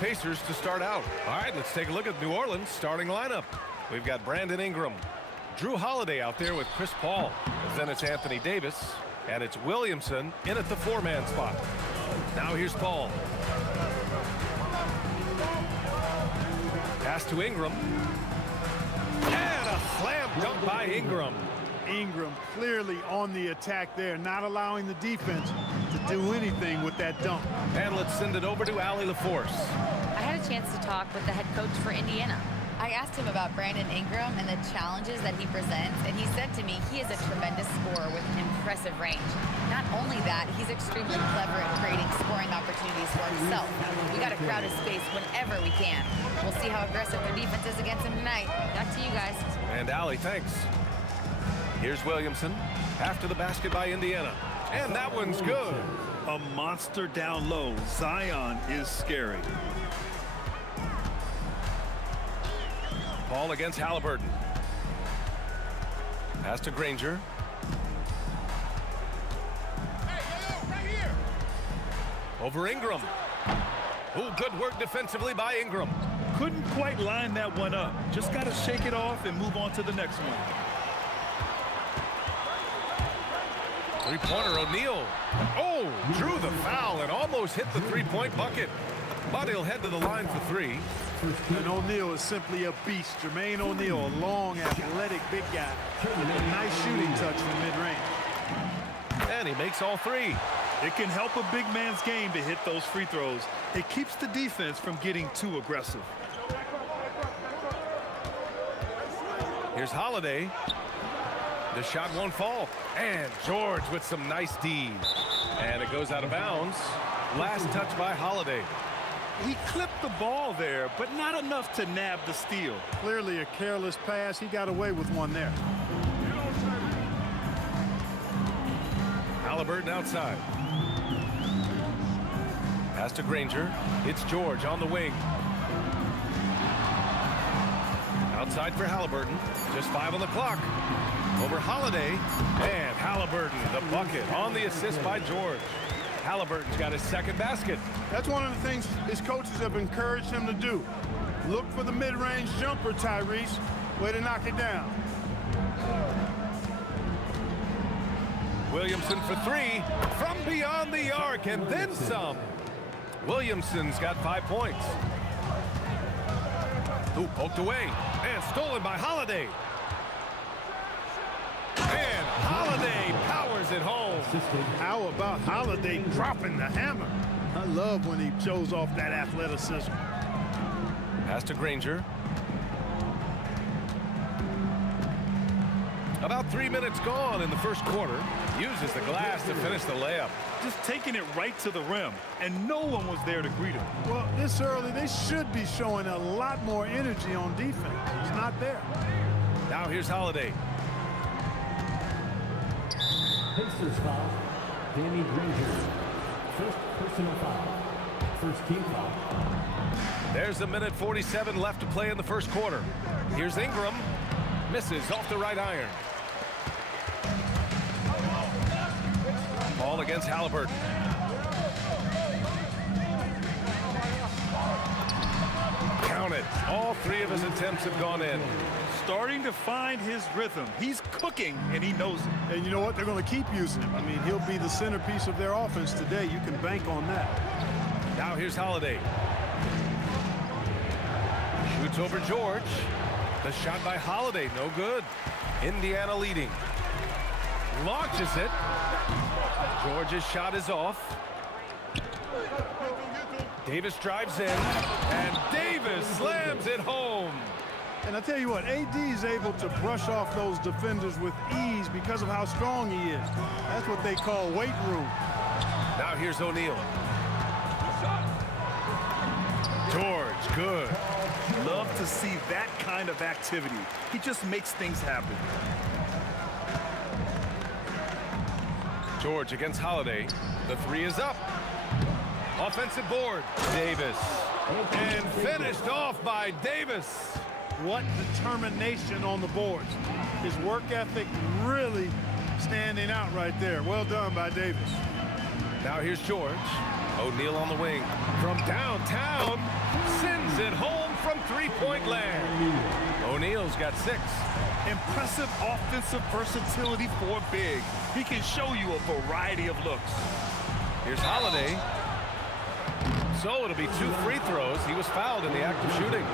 Pacers to start out. All right, let's take a look at New Orleans' starting lineup. We've got Brandon Ingram, Drew Holiday out there with Chris Paul. Then it's Anthony Davis, and it's Williamson in at the four-man spot. Now here's Paul. Pass to Ingram. And a slam dunk by Ingram. Ingram clearly on the attack there, not allowing the defense to do anything with that dunk. And let's send it over to Allie LaForce. I had a chance to talk with the head coach for Indiana. I asked him about Brandon Ingram and the challenges that he presents, and he said to me he is a tremendous scorer with impressive range. Not only that, he's extremely clever at creating scoring opportunities for himself. We got to crowd his space whenever we can. We'll see how aggressive their defense is against him tonight. Back to you guys. And Allie, thanks. Here's Williamson after the basket by Indiana. And that one's good. A monster down low. Zion is scary. Paul against Halliburton. Pass to Granger. Right here. Over Ingram. Ooh, good work defensively by Ingram. Couldn't quite line that one up. Just got to shake it off and move on to the next one. Three-pointer, O'Neal. Oh, drew the foul and almost hit the three-point bucket. But he'll head to the line for three. And O'Neal is simply a beast. Jermaine O'Neal, a long, athletic, big guy. A nice shooting touch from mid-range. And he makes all three. It can help a big man's game to hit those free throws. It keeps the defense from getting too aggressive. Here's Holiday. The shot won't fall. And George with some nice D's. And it goes out of bounds. Last touch by Holiday. He clipped the ball there, but not enough to nab the steal. Clearly a careless pass. He got away with one there. Halliburton outside. Pass to Granger. It's George on the wing. Outside for Halliburton. Just 5 on the clock. Over Holiday. And Halliburton, the bucket on the assist by George. Halliburton's got his second basket. That's one of the things his coaches have encouraged him to do. Look for the mid-range jumper, Tyrese. Way to knock it down. Williamson for three from beyond the arc and then some. Williamson's got 5 points. Ooh, poked away and stolen by Holiday. And Holiday powers it home. How about Holiday dropping the hammer? I love when he shows off that athleticism. Pass to Granger. About 3 minutes gone in the first quarter. Uses the glass to finish the layup. Just taking it right to the rim, and no one was there to greet him. Well, this early, they should be showing a lot more energy on defense. It's not there. Now here's Holiday. Pacers foul, Danny Granger. First personal foul. First team foul. There's 1:47 left to play in the first quarter. Here's Ingram. Misses off the right iron. Ball against Halliburton. Count it. All three of his attempts have gone in. Starting to find his rhythm. He's cooking, and he knows it. And you know what? They're going to keep using him. I mean, he'll be the centerpiece of their offense today. You can bank on that. Now here's Holiday. Shoots over George. The shot by Holiday, no good. Indiana leading. Launches it. George's shot is off. Davis drives in, and Davis slams it home. And I tell you what, AD is able to brush off those defenders with ease because of how strong he is. That's what they call weight room. Now here's O'Neal. George, good. Love to see that kind of activity. He just makes things happen. George against Holiday. The three is up. Offensive board. Davis. And finished off by Davis. What determination on the boards. His work ethic really standing out right there. Well done by Davis. Now here's George. O'Neal on the wing. From downtown, sends it home from three-point land. O'Neal's got 6. Impressive offensive versatility for big. He can show you a variety of looks. Here's Holiday. So it'll be 2 free throws. He was fouled in the act of shooting.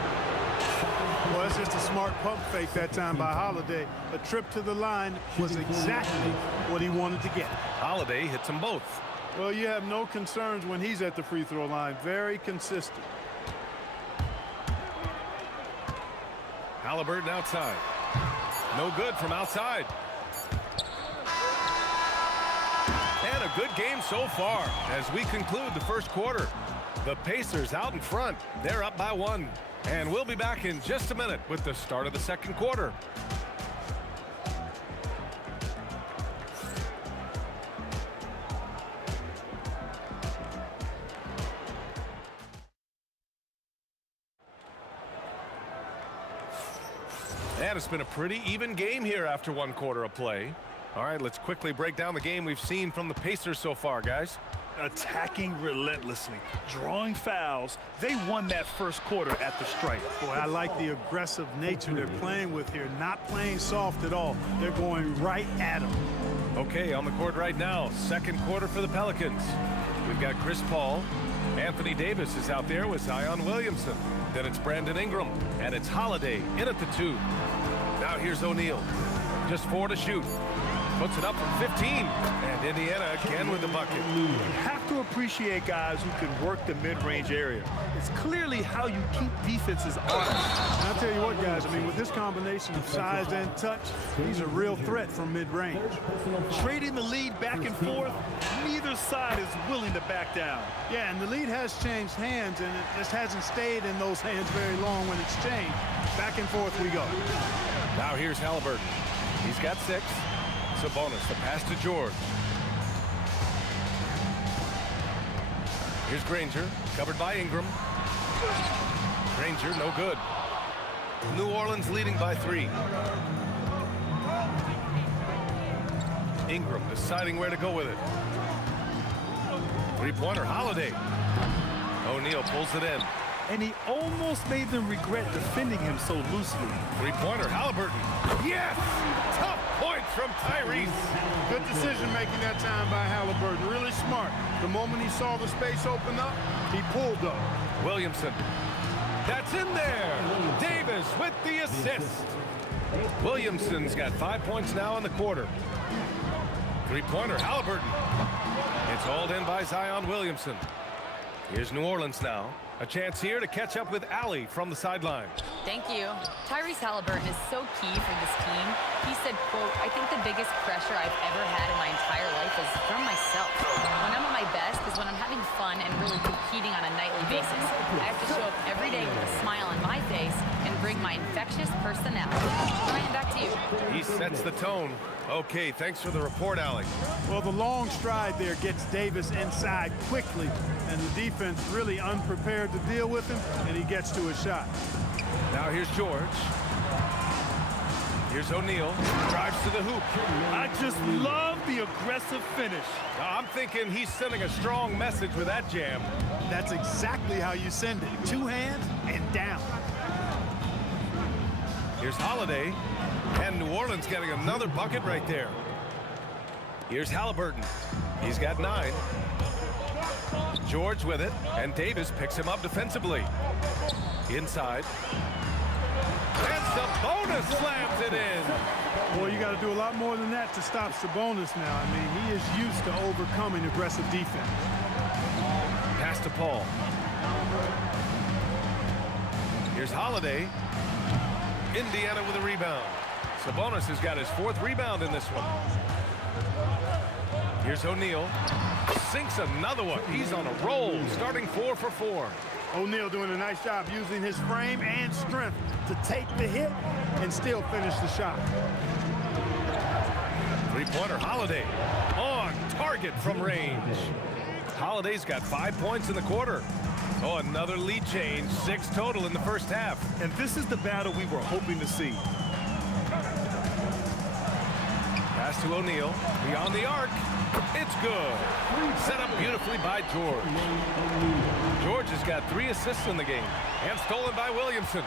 Well, that's just a smart pump fake that time by Holiday. A trip to the line was exactly what he wanted to get. Holiday hits them both. Well, you have no concerns when he's at the free throw line. Very consistent. Halliburton outside. No good from outside. And a good game so far as we conclude the first quarter. The Pacers out in front. They're up by 1. And we'll be back in just a minute with the start of the second quarter. And it's been a pretty even game here after 1 quarter of play. All right, let's quickly break down the game we've seen from the Pacers so far, guys. Attacking relentlessly, drawing fouls. They won that first quarter at the stripe. Boy, I like the aggressive nature they're playing with here. Not playing soft at all. They're going right at them. Okay, on the court right now, second quarter for the Pelicans. We've got Chris Paul. Anthony Davis is out there with Zion Williamson. Then it's Brandon Ingram, and it's Holiday in at the 2. Now here's O'Neal. Just 4 to shoot. Puts it up from 15. And Indiana again with the bucket. You have to appreciate guys who can work the mid-range area. It's clearly how you keep defenses honest. And I'll tell you what, guys, I mean, with this combination of size and touch, he's a real threat from mid-range. Trading the lead back and forth, neither side is willing to back down. Yeah, and the lead has changed hands, and it just hasn't stayed in those hands very long when it's changed. Back and forth we go. Now here's Halliburton. He's got 6. Sabonis, the pass to George. Here's Granger, covered by Ingram. Granger, no good. New Orleans leading by 3. Ingram deciding where to go with it. Three-pointer, Holiday. O'Neal pulls it in. And he almost made them regret defending him so loosely. Three-pointer, Halliburton. Yes! Tough point from Tyrese. Good decision making that time by Halliburton. Really smart. The moment he saw the space open up, he pulled up. Williamson. That's in there. Davis with the assist. Williamson's got 5 points now in the quarter. Three-pointer, Halliburton. It's hauled in by Zion Williamson. Here's New Orleans now. A chance here to catch up with Allie from the sideline. Thank you. Tyrese Halliburton is so key for this team. He said, quote, "I think the biggest pressure I've ever had in my entire life is from myself. When I'm at my best is when I'm having fun and really competing on a nightly basis. I have to show up every day with a smile on my face and bring my infectious personality." Ryan, back to you. He sets the tone. Okay, thanks for the report, Allie. Well, the long stride there gets Davis inside quickly, and the defense really unprepared to deal with him, and he gets to a shot. Now here's George. Here's O'Neal. Drives to the hoop. I just love the aggressive finish. I'm thinking he's sending a strong message with that jam. That's exactly how you send it. 2 hands and down. Here's Holiday. And New Orleans getting another bucket right there. Here's Halliburton. He's got 9. George with it, and Davis picks him up defensively. Inside. And Sabonis slams it in. Boy, you got to do a lot more than that to stop Sabonis now. I mean, he is used to overcoming aggressive defense. Pass to Paul. Here's Holiday. Indiana with a rebound. Sabonis has got his 4th rebound in this one. Here's O'Neal. Sinks another one. He's on a roll, starting 4 for 4. O'Neal doing a nice job using his frame and strength to take the hit and still finish the shot. Three-pointer, Holiday. On target from range. Holiday's got 5 points in the quarter. Oh, another lead change. 6 total in the first half. And this is the battle we were hoping to see. Pass to O'Neal. Beyond the arc. It's good. Set up beautifully by George. George has got 3 assists in the game. And stolen by Williamson.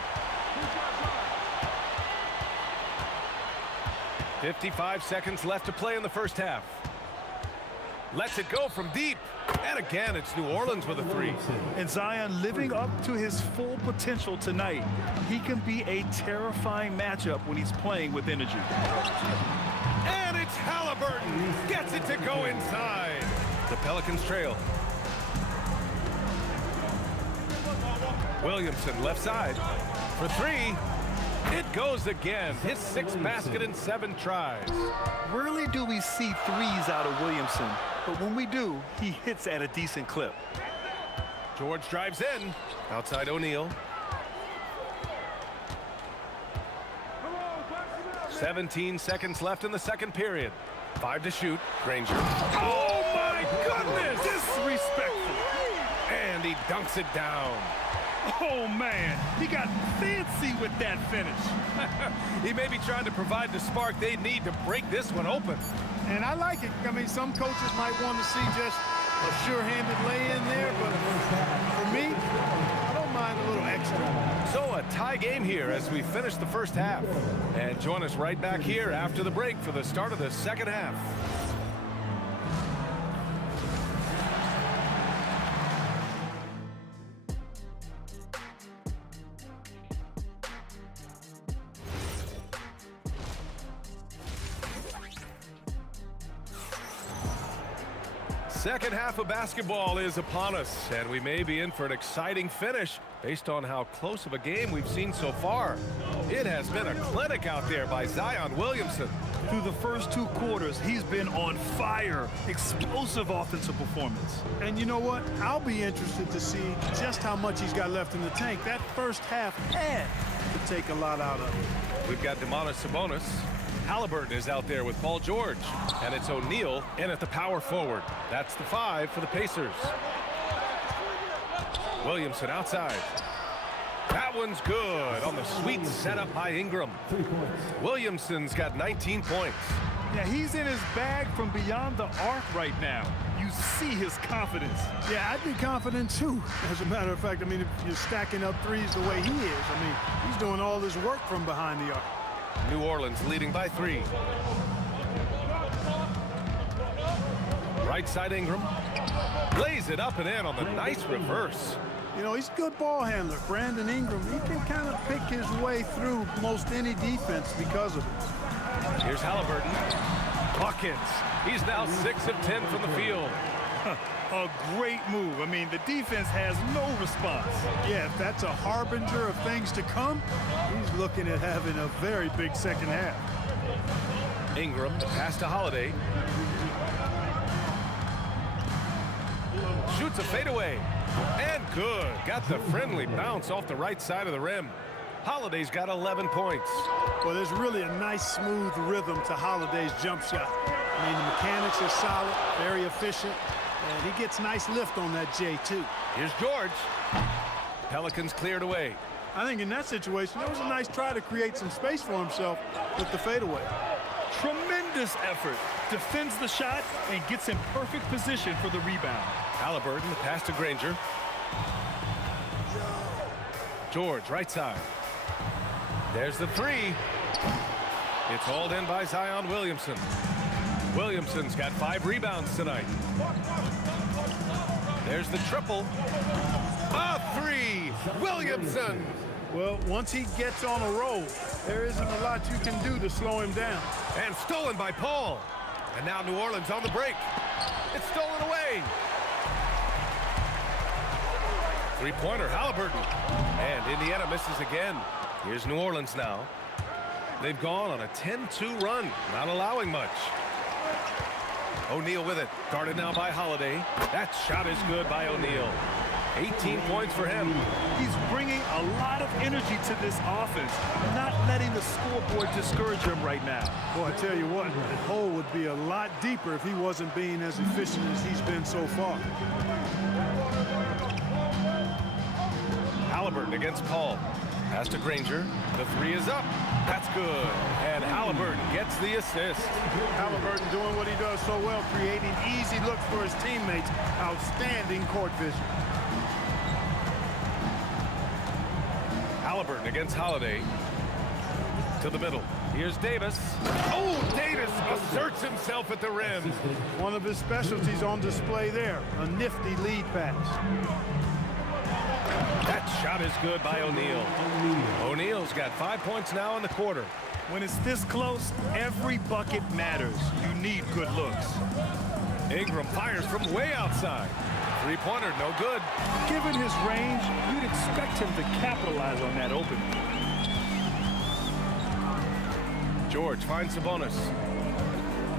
55 seconds left to play in the first half. Lets it go from deep. And again, it's New Orleans with a 3. And Zion living up to his full potential tonight. He can be a terrifying matchup when he's playing with energy. And it's Halliburton. Gets it to go inside. The Pelicans trail. Williamson left side for 3. It goes again. His 6th basket in 7 tries. Rarely do we see threes out of Williamson, but when we do, he hits at a decent clip. George drives in. Outside O'Neal. 17 seconds left in the second period. 5 to shoot. Granger. Oh, my goodness! Disrespectful. And he dunks it down. Oh, man. He got fancy with that finish. He may be trying to provide the spark they need to break this one open. And I like it. I mean, some coaches might want to see just a sure-handed lay-in there, but for me, I don't mind a little extra. So a tie game here as we finish the first half. And join us right back here after the break for the start of the second half. Second half of basketball is upon us, and we may be in for an exciting finish based on how close of a game we've seen so far. It has been a clinic out there by Zion Williamson. Through the first 2 quarters, he's been on fire. Explosive offensive performance. And you know what? I'll be interested to see just how much he's got left in the tank. That first half had to take a lot out of it. We've got Domantas Sabonis. Halliburton is out there with Paul George. And it's O'Neal in at the power forward. That's the 5 for the Pacers. Williamson outside. That one's good on the sweet setup by Ingram. Williamson's got 19 points. Yeah, he's in his bag from beyond the arc right now. You see his confidence. Yeah, I'd be confident too. As a matter of fact, I mean, if you're stacking up threes the way he is, I mean, he's doing all this work from behind the arc. New Orleans leading by 3. Right side Ingram. Lays it up and in on the nice reverse. You know, he's a good ball handler. Brandon Ingram, he can kind of pick his way through most any defense because of it. Here's Halliburton. Buckets. He's now 6 of 10 from the field. A great move. I mean, the defense has no response. Yeah, if that's a harbinger of things to come, he's looking at having a very big second half. Ingram, the pass to Holiday. Shoots a fadeaway. And good. Got the friendly bounce off the right side of the rim. Holiday's got 11 points. Well, there's really a nice, smooth rhythm to Holiday's jump shot. I mean, the mechanics are solid, very efficient, and he gets nice lift on that J, too. Here's George. Pelicans cleared away. I think in that situation, that was a nice try to create some space for himself with the fadeaway. Tremendous effort. Defends the shot and gets in perfect position for the rebound. Halliburton, the pass to Granger. George, right side. There's the 3. It's hauled in by Zion Williamson. Williamson's got 5 rebounds tonight. There's the triple. A 3. Williamson. Well, once he gets on a roll, there isn't a lot you can do to slow him down. And stolen by Paul. And now New Orleans on the break. It's stolen away. Three-pointer, Halliburton. And Indiana misses again. Here's New Orleans now. They've gone on a 10-2 run, not allowing much. O'Neal with it. Guarded now by Holiday. That shot is good by O'Neal. 18 points for him. He's bringing a lot of energy to this offense, not letting the scoreboard discourage him right now. Boy, I tell you what, the hole would be a lot deeper if he wasn't being as efficient as he's been so far. Halliburton against Paul. Pass to Granger. The 3 is up. That's good. And Halliburton gets the assist. Halliburton doing what he does so well, creating easy looks for his teammates. Outstanding court vision. Halliburton against Holiday. To the middle. Here's Davis. Oh, Davis asserts himself at the rim. One of his specialties on display there. A nifty lead pass. That shot is good by O'Neal. O'Neal's got 5 points now in the quarter. When it's this close, every bucket matters. You need good looks. Ingram fires from way outside. Three-pointer, no good. Given his range, you'd expect him to capitalize on that opening. George finds Sabonis.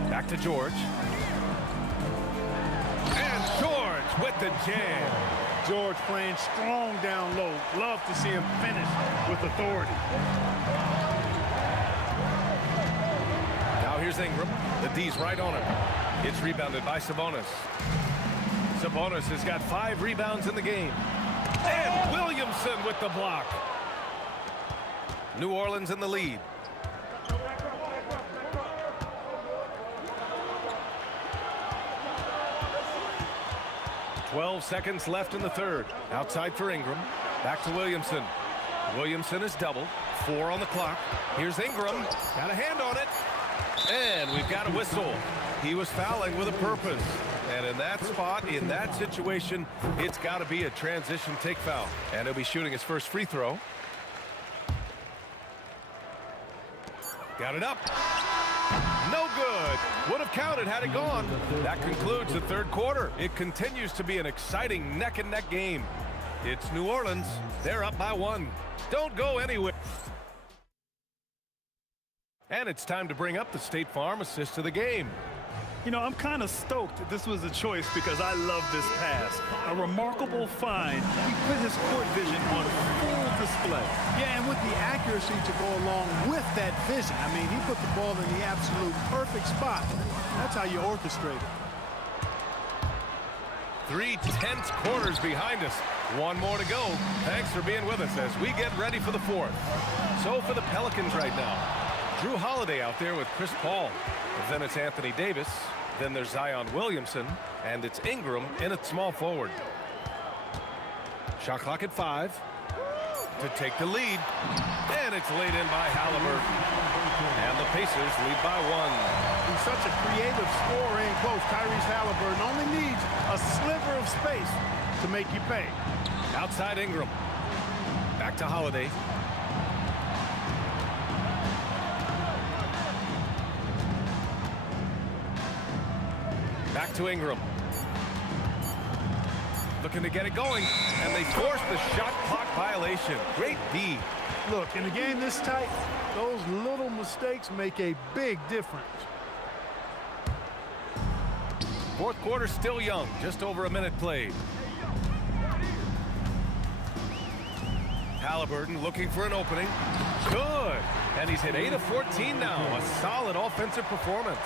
Back to George. And George with the jam. George playing strong down low. Love to see him finish with authority. Now here's Ingram. The D's right on him. It's rebounded by Sabonis. Sabonis has got 5 rebounds in the game. And Williamson with the block. New Orleans in the lead. "12 seconds left in the third. Outside for Ingram. Back to Williamson. Williamson is doubled. 4 on the clock. Here's Ingram. Got a hand on it. And we've got a whistle. He was fouling with a purpose. And in that spot, in that situation, it's got to be a transition take foul. And he'll be shooting his first free throw. Got it up. No good. Would have counted had it gone. That concludes the third quarter. It continues to be an exciting neck-and-neck game. It's New Orleans. They're up by 1. Don't go anywhere. And it's time to bring up the State Farm assist of the game. You know, I'm kind of stoked this was a choice because I love this pass. A remarkable find. He put his court vision on full display. Yeah, and with the accuracy to go along with that vision. I mean, he put the ball in the absolute perfect spot. That's how you orchestrate it. 3 tense quarters behind us. 1 more to go. Thanks for being with us as we get ready for the 4th. So for the Pelicans right now, Drew Holiday out there with Chris Paul. Then it's Anthony Davis. Then there's Zion Williamson. And it's Ingram in at small forward. Shot clock at 5 to take the lead. And it's laid in by Halliburton. And the Pacers lead by 1. He's such a creative scorer in close. Tyrese Halliburton only needs a sliver of space to make you pay. Outside Ingram. Back to Holiday. Back to Ingram. Looking to get it going. And they force the shot clock violation. Great D. Look, in a game this tight, those little mistakes make a big difference. 4th quarter still young. Just over a minute played. Halliburton looking for an opening. Good. And he's hit 8 of 14 now. A solid offensive performance.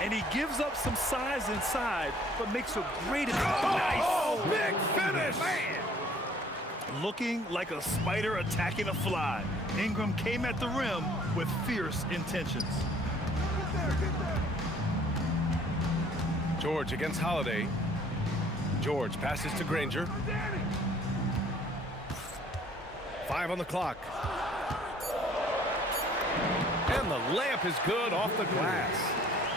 And he gives up some size inside, but makes a great Oh, big finish. Man. Looking like a spider attacking a fly. Ingram came at the rim with fierce intentions. George against Holiday. George passes to Granger. 5 on the clock. And the layup is good off the glass.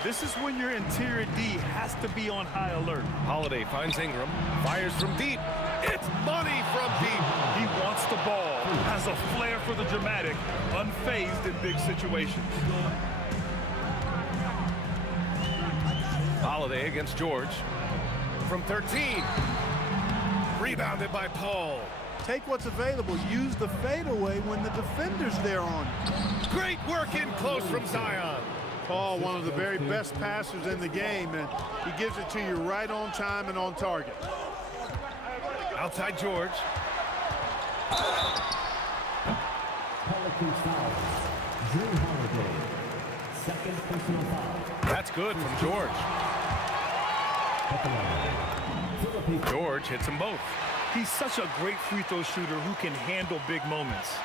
This is when your interior D has to be on high alert. Holiday finds Ingram, fires from deep. It's money from deep. He wants the ball, has a flair for the dramatic, unfazed in big situations. Holiday against George. From 13. Rebounded by Paul. Take what's available. Use the fadeaway when the defender's there on you. Great work in close from Zion. Paul, one of the very best passers in the game, and he gives it to you right on time and on target. Outside George. Pelicans foul. Drew Holiday. Second personal foul. That's good from George. George hits them both. He's such a great free throw shooter who can handle big moments.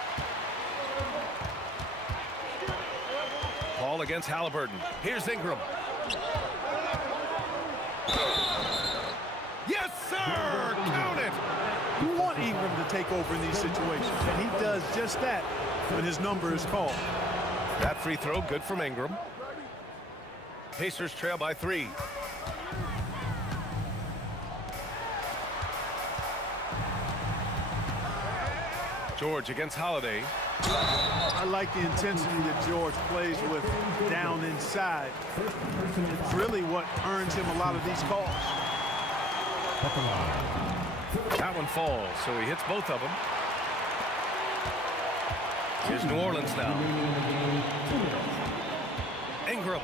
Paul against Halliburton. Here's Ingram. Yes, sir! Count it! You want Ingram to take over in these situations, and he does just that when his number is called. That free throw, good from Ingram. Pacers trail by 3. George against Holiday. I like the intensity that George plays with down inside. It's really what earns him a lot of these calls. That one falls, so he hits both of them. Here's New Orleans now. Ingram.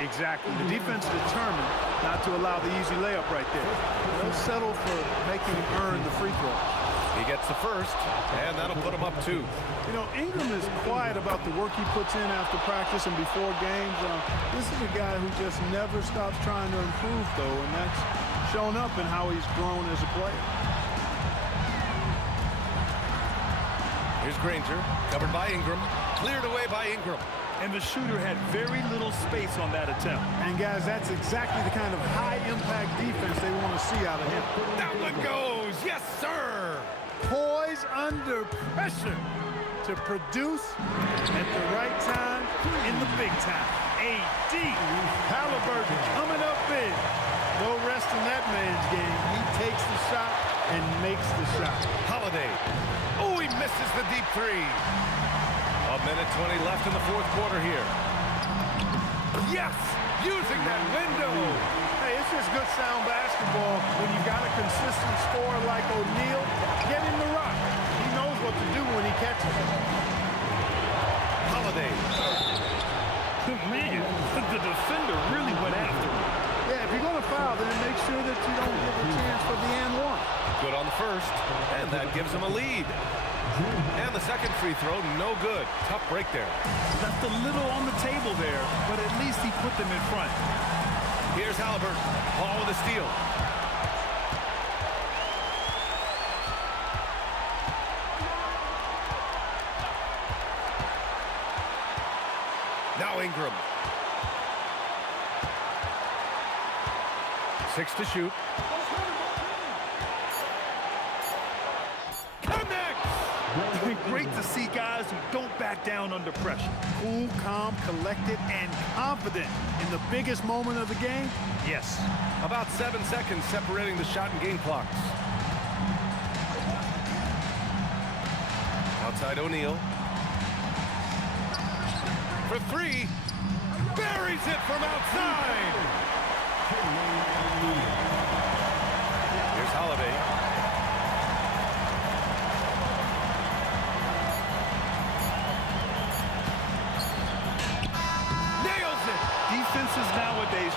Exactly. The defense determined not to allow the easy layup right there. They'll settle for making him earn the free throw. He gets the first, and that'll put him up 2. You know, Ingram is quiet about the work he puts in after practice and before games. This is a guy who just never stops trying to improve, though, and that's shown up in how he's grown as a player. Here's Granger, covered by Ingram, cleared away by Ingram. And the shooter had very little space on that attempt. And, guys, that's exactly the kind of high-impact defense they want to see out of him. That one goes! Yes, sir! Poise under pressure to produce at the right time in the big time. AD Halliburton coming up big. No rest in that man's game. He takes the shot and makes the shot. Holiday. Oh, he misses the deep 3. A minute 20 left in the fourth quarter here. Yes! Using that window! Hey, it's just good sound basketball when you got a consistent scorer like O'Neal. Get him the rock. He knows what to do when he catches it. Holiday. Man, the defender really went after him. Yeah, if you're going to foul, then make sure that you don't give a chance for the and one. Good on the first, and that gives him a lead. And the second free throw, no good. Tough break there. Left a little on the table there, but at least he put them in front. Here's Halliburton. Paul with a steal. Now Ingram. 6 to shoot. Great to see guys who don't back down under pressure. Cool, calm, collected, and confident in the biggest moment of the game? Yes. About 7 seconds separating the shot and game clocks. Outside O'Neal. For 3. Buries it from outside. Here's Holiday. Defenses nowadays.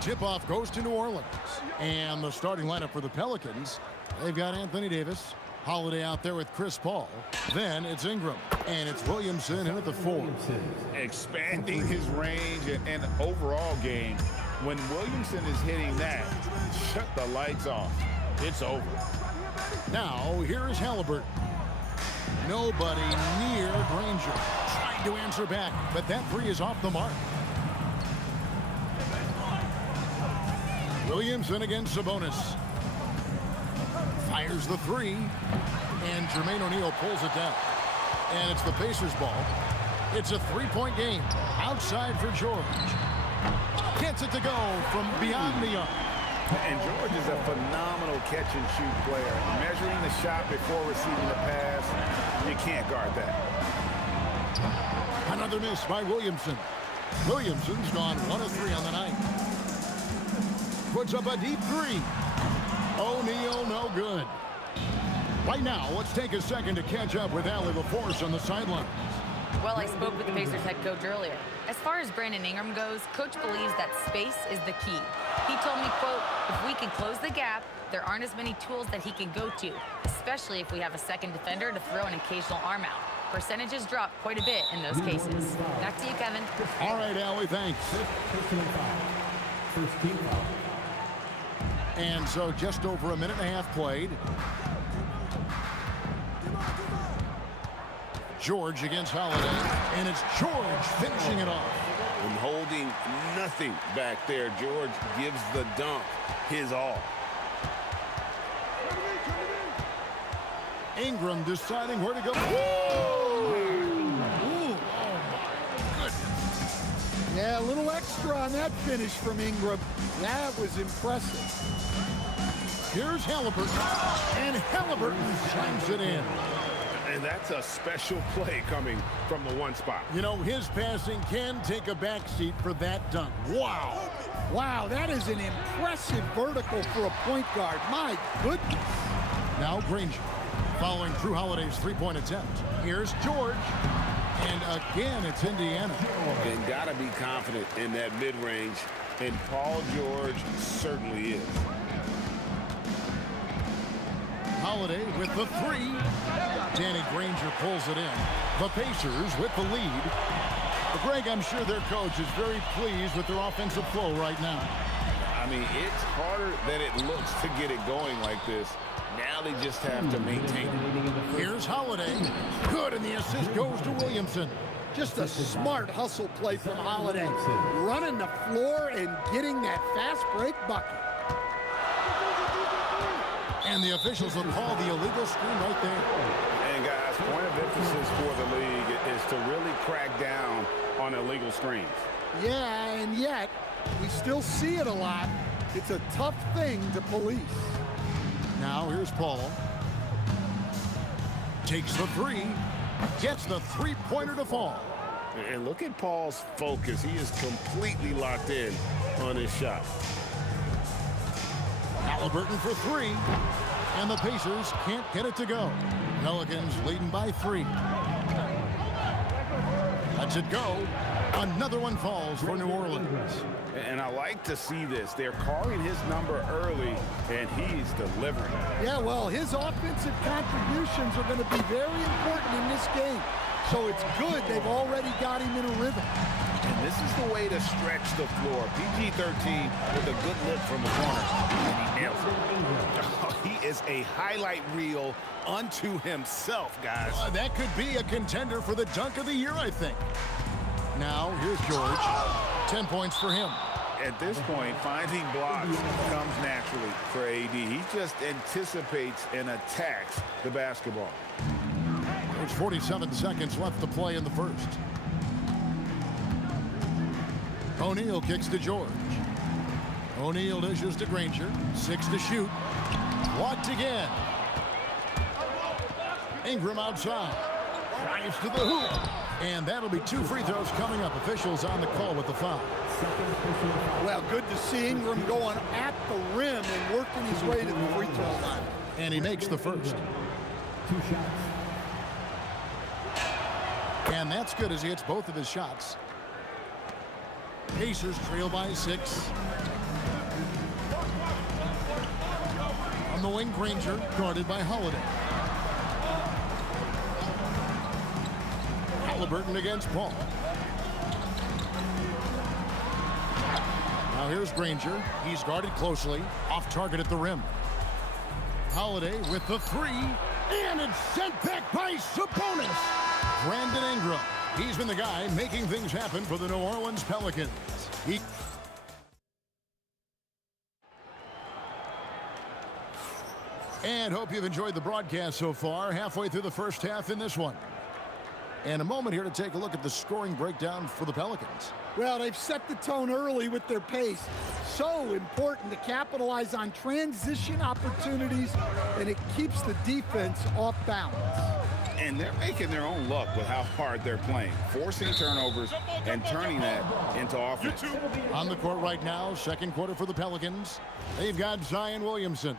Tip-off goes to New Orleans. And the starting lineup for the Pelicans, they've got Anthony Davis, Holiday out there with Chris Paul. Then it's Ingram, and it's Williamson in at the 4. Expanding his range and overall game. When Williamson is hitting that, shut the lights off. It's over. Now, here is Halliburton. Nobody near Granger. Trying to answer back, but that 3 is off the mark. Williamson against Sabonis. Fires the 3. And Jermaine O'Neal pulls it down. And it's the Pacers ball. It's a 3-point game. Outside for George. Gets it to go from beyond the arc. And George is a phenomenal catch-and-shoot player. Measuring the shot before receiving the pass, you can't guard that. Another miss by Williamson. Williamson's gone 1 of 3 on the night. Puts up a deep 3. O'Neal no good. Right now, let's take a second to catch up with Allie LaForce on the sidelines. Well, I spoke with the Pacers head coach earlier. As far as Brandon Ingram goes, coach believes that space is the key. He told me, quote, if we can close the gap, there aren't as many tools that he can go to, especially if we have a second defender to throw an occasional arm out. Percentages drop quite a bit in those cases. Back to you, Kevin. All right, Allie, thanks. First team foul. And so just over a minute and a half played. George against Holiday, and it's George finishing it off. And holding nothing back there, George gives the dunk his all. Ingram deciding where to go. Whoa! Ooh, oh my goodness. Yeah, a little extra on that finish from Ingram. That was impressive. Here's Halliburton, and Halliburton slams it in. And that's a special play coming from the one spot. You know, his passing can take a backseat for that dunk. Wow. Wow, that is an impressive vertical for a point guard. My goodness. Now Granger, following Drew Holiday's 3-point attempt. Here's George, and again it's Indiana. And gotta be confident in that mid-range, and Paul George certainly is. Holiday with the 3. Danny Granger pulls it in. The Pacers with the lead. But Greg, I'm sure their coach is very pleased with their offensive flow right now. I mean, it's harder than it looks to get it going like this. Now they just have to maintain it. Here's Holiday. Good, and the assist goes to Williamson. Just a smart hustle play from Holiday. Running the floor and getting that fast break bucket. And the officials will call the illegal screen right there. And guys, point of emphasis for the league is to really crack down on illegal screens. Yeah, and yet we still see it a lot. It's a tough thing to police. Now here's Paul. Takes the three. Gets the three-pointer to fall. And look at Paul's focus. He is completely locked in on his shot. Halliburton for three. And the Pacers can't get it to go. Pelicans leading by 3. Lets it go. Another one falls for New Orleans. And I like to see this. They're calling his number early, and he's delivering. Yeah, well, his offensive contributions are going to be very important in this game. So it's good they've already got him in a rhythm. And this is the way to stretch the floor. PG-13 with a good look from the corner, and he nails it. Oh, he is a highlight reel unto himself, guys. That could be a contender for the dunk of the year, I think. Now, here's George. 10 points for him. At this point, finding blocks comes naturally for AD. He just anticipates and attacks the basketball. There's 47 seconds left to play in the first. O'Neal kicks to George. O'Neal dishes to Granger. 6 to shoot. Blocked again. Ingram outside. Drives to the hoop. And that'll be 2 free throws coming up. Officials on the call with the foul. Well, good to see Ingram going at the rim and working his way to the free throw line. And he makes the first. 2 shots. And that's good as he hits both of his shots. Pacers trail by 6. On the wing, Granger, guarded by Holiday. Halliburton against Paul. Now here's Granger. He's guarded closely. Off target at the rim. Holiday with the 3. And it's sent back by Sabonis. Brandon Ingram. He's been the guy making things happen for the New Orleans Pelicans. And hope you've enjoyed the broadcast so far. Halfway through the first half in this one. And a moment here to take a look at the scoring breakdown for the Pelicans. Well, they've set the tone early with their pace. So important to capitalize on transition opportunities, and it keeps the defense off balance. And they're making their own luck with how hard they're playing, forcing turnovers and turning that into offense. On the court right now, second quarter for the Pelicans. They've got Zion Williamson.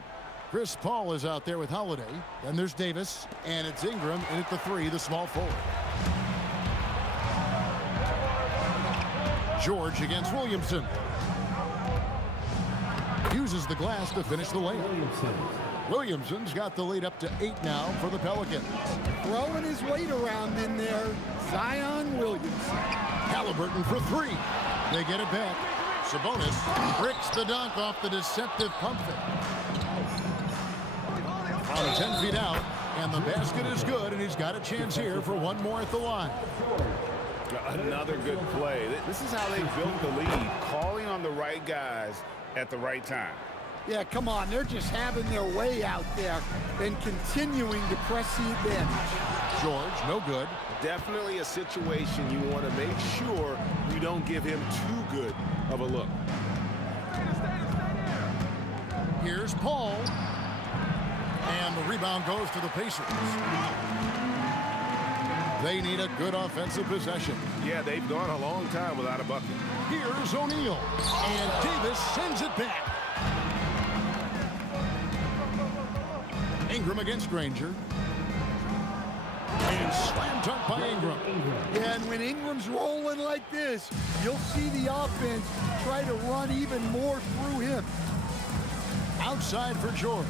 Chris Paul is out there with Holiday. Then there's Davis, and it's Ingram in at the 3, the small forward. George against Williamson. Uses the glass to finish the layup. Williamson's got the lead up to 8 now for the Pelicans. Throwing his weight around in there, Zion Williamson. Halliburton for 3. They get it back. Sabonis bricks the dunk off the deceptive pump fake. From 10 feet out, and the basket is good, and he's got a chance here for one more at the line. Another good play. This is how they built the lead, calling on the right guys at the right time. Yeah, come on. They're just having their way out there and continuing to press the advantage. George, no good. Definitely a situation you want to make sure you don't give him too good of a look. Here's Paul. And the rebound goes to the Pacers. They need a good offensive possession. Yeah, they've gone a long time without a bucket. Here's O'Neal. And Davis sends it back. Ingram against Granger. And slam dunk by Ingram. Yeah, and when Ingram's rolling like this, you'll see the offense try to run even more through him. Outside for George.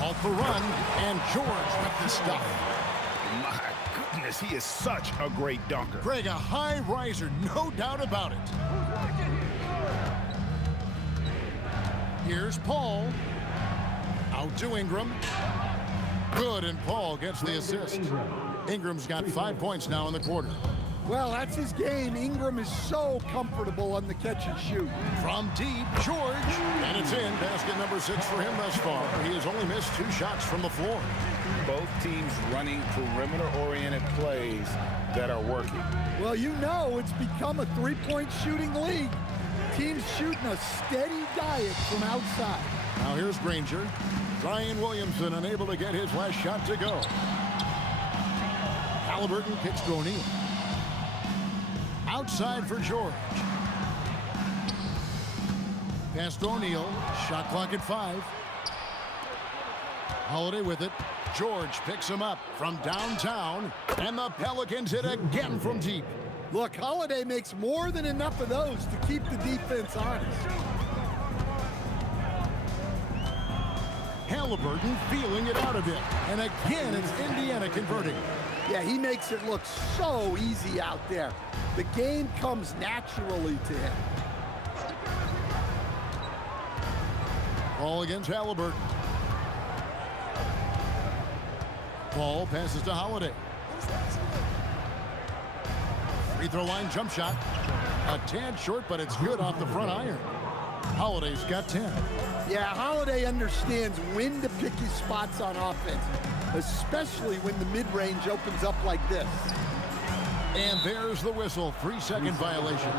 Halt the run, and George with the stuff. My goodness, he is such a great dunker. Greg, a high riser, no doubt about it. Here's Paul. Out to Ingram. Good, and Paul gets the assist. Ingram's got 5 points now in the quarter. Well, that's his game. Ingram is so comfortable on the catch and shoot. From deep, George. And it's in. Basket number 6 for him thus far. He has only missed 2 shots from the floor. Both teams running perimeter-oriented plays that are working. Well, you know it's become a three-point shooting league. Teams shooting a steady diet from outside. Now here's Granger. Zion Williamson unable to get his last shot to go. Halliburton kicks to O'Neal. Outside for George. Pass to O'Neal. Shot clock at 5. Holiday with it. George picks him up from downtown. And the Pelicans hit again from deep. Look, Holiday makes more than enough of those to keep the defense honest. Halliburton feeling it out a bit. And again, it's Indiana converting. Yeah, he makes it look so easy out there. The game comes naturally to him. Ball against Halliburton. Ball passes to Holiday. Free throw line jump shot. A tad short, but it's good off the front iron. Holiday's got 10. Yeah, Holiday understands when to pick his spots on offense, especially when the mid-range opens up like this. And there's the whistle. 3-second violation.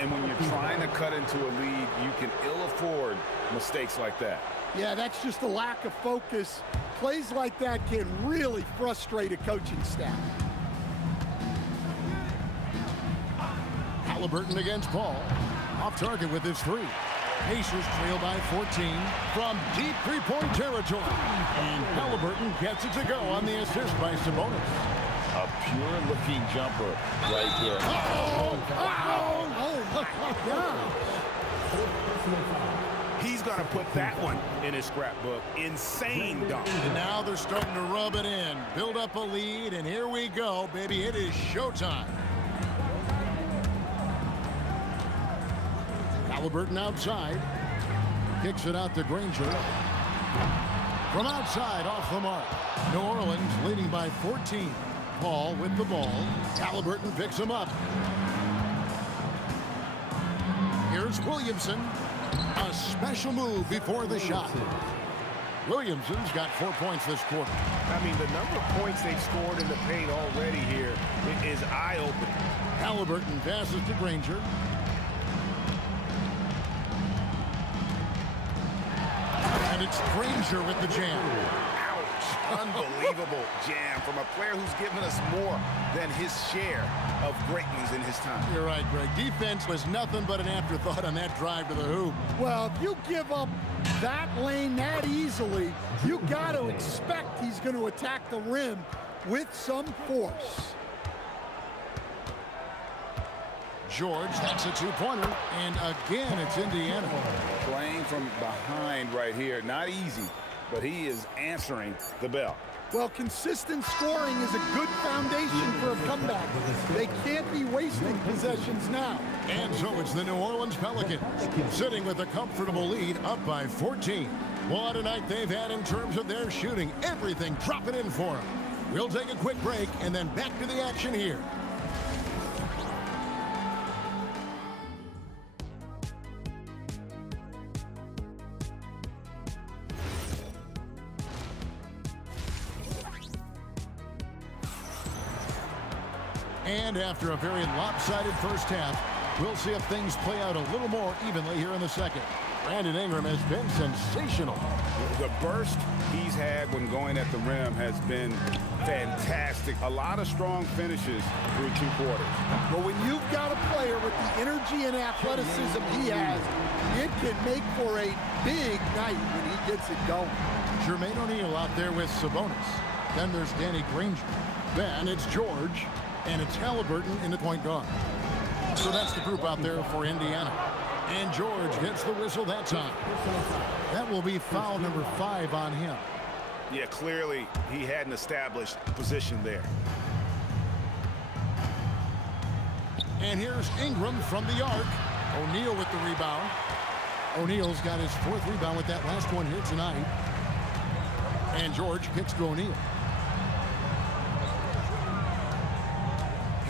And when you're trying to cut into a lead, you can ill afford mistakes like that. Yeah, that's just a lack of focus. Plays like that can really frustrate a coaching staff. Halliburton against Paul. Off target with his 3. Pacers trail by 14 from deep three-point territory. And Halliburton gets it to go on the assist by Sabonis. A pure-looking jumper right there. He's going to put that one in his scrapbook. Insane dunk. And now they're starting to rub it in. Build up a lead, and here we go, baby. It is showtime. Halliburton outside. Kicks it out to Granger. From outside, off the mark. New Orleans leading by 14. Paul with the ball. Halliburton picks him up. Here's Williamson. A special move before the shot. Williamson's got 4 points this quarter. I mean, the number of points they've scored in the paint already here is eye-opening. Halliburton passes to Granger. And it's Granger with the jam. Ouch. Unbelievable jam from a player who's given us more than his share of great ones in his time. You're right, Greg. Defense was nothing but an afterthought on that drive to the hoop. Well, if you give up that lane that easily, you got to expect he's going to attack the rim with some force. George, that's a 2-pointer, and again, it's Indiana. Playing from behind right here, not easy, but he is answering the bell. Well, consistent scoring is a good foundation for a comeback. They can't be wasting possessions now. And so it's the New Orleans Pelicans, sitting with a comfortable lead, up by 14. What a night they've had in terms of their shooting. Everything dropping in for them. We'll take a quick break, and then back to the action here. And after a very lopsided first half, we'll see if things play out a little more evenly here in the second. Brandon Ingram has been sensational. The burst he's had when going at the rim has been fantastic. A lot of strong finishes through 2 quarters. But when you've got a player with the energy and athleticism he has, it can make for a big night when he gets it going. Jermaine O'Neal out there with Sabonis. Then there's Danny Granger. Then it's George. And it's Halliburton in the point guard. So that's the group out there for Indiana. And George gets the whistle that time. That will be foul number 5 on him. Yeah, clearly he hadn't established position there. And here's Ingram from the arc. O'Neal with the rebound. O'Neal's got his 4th rebound with that last one here tonight. And George kicks to O'Neal.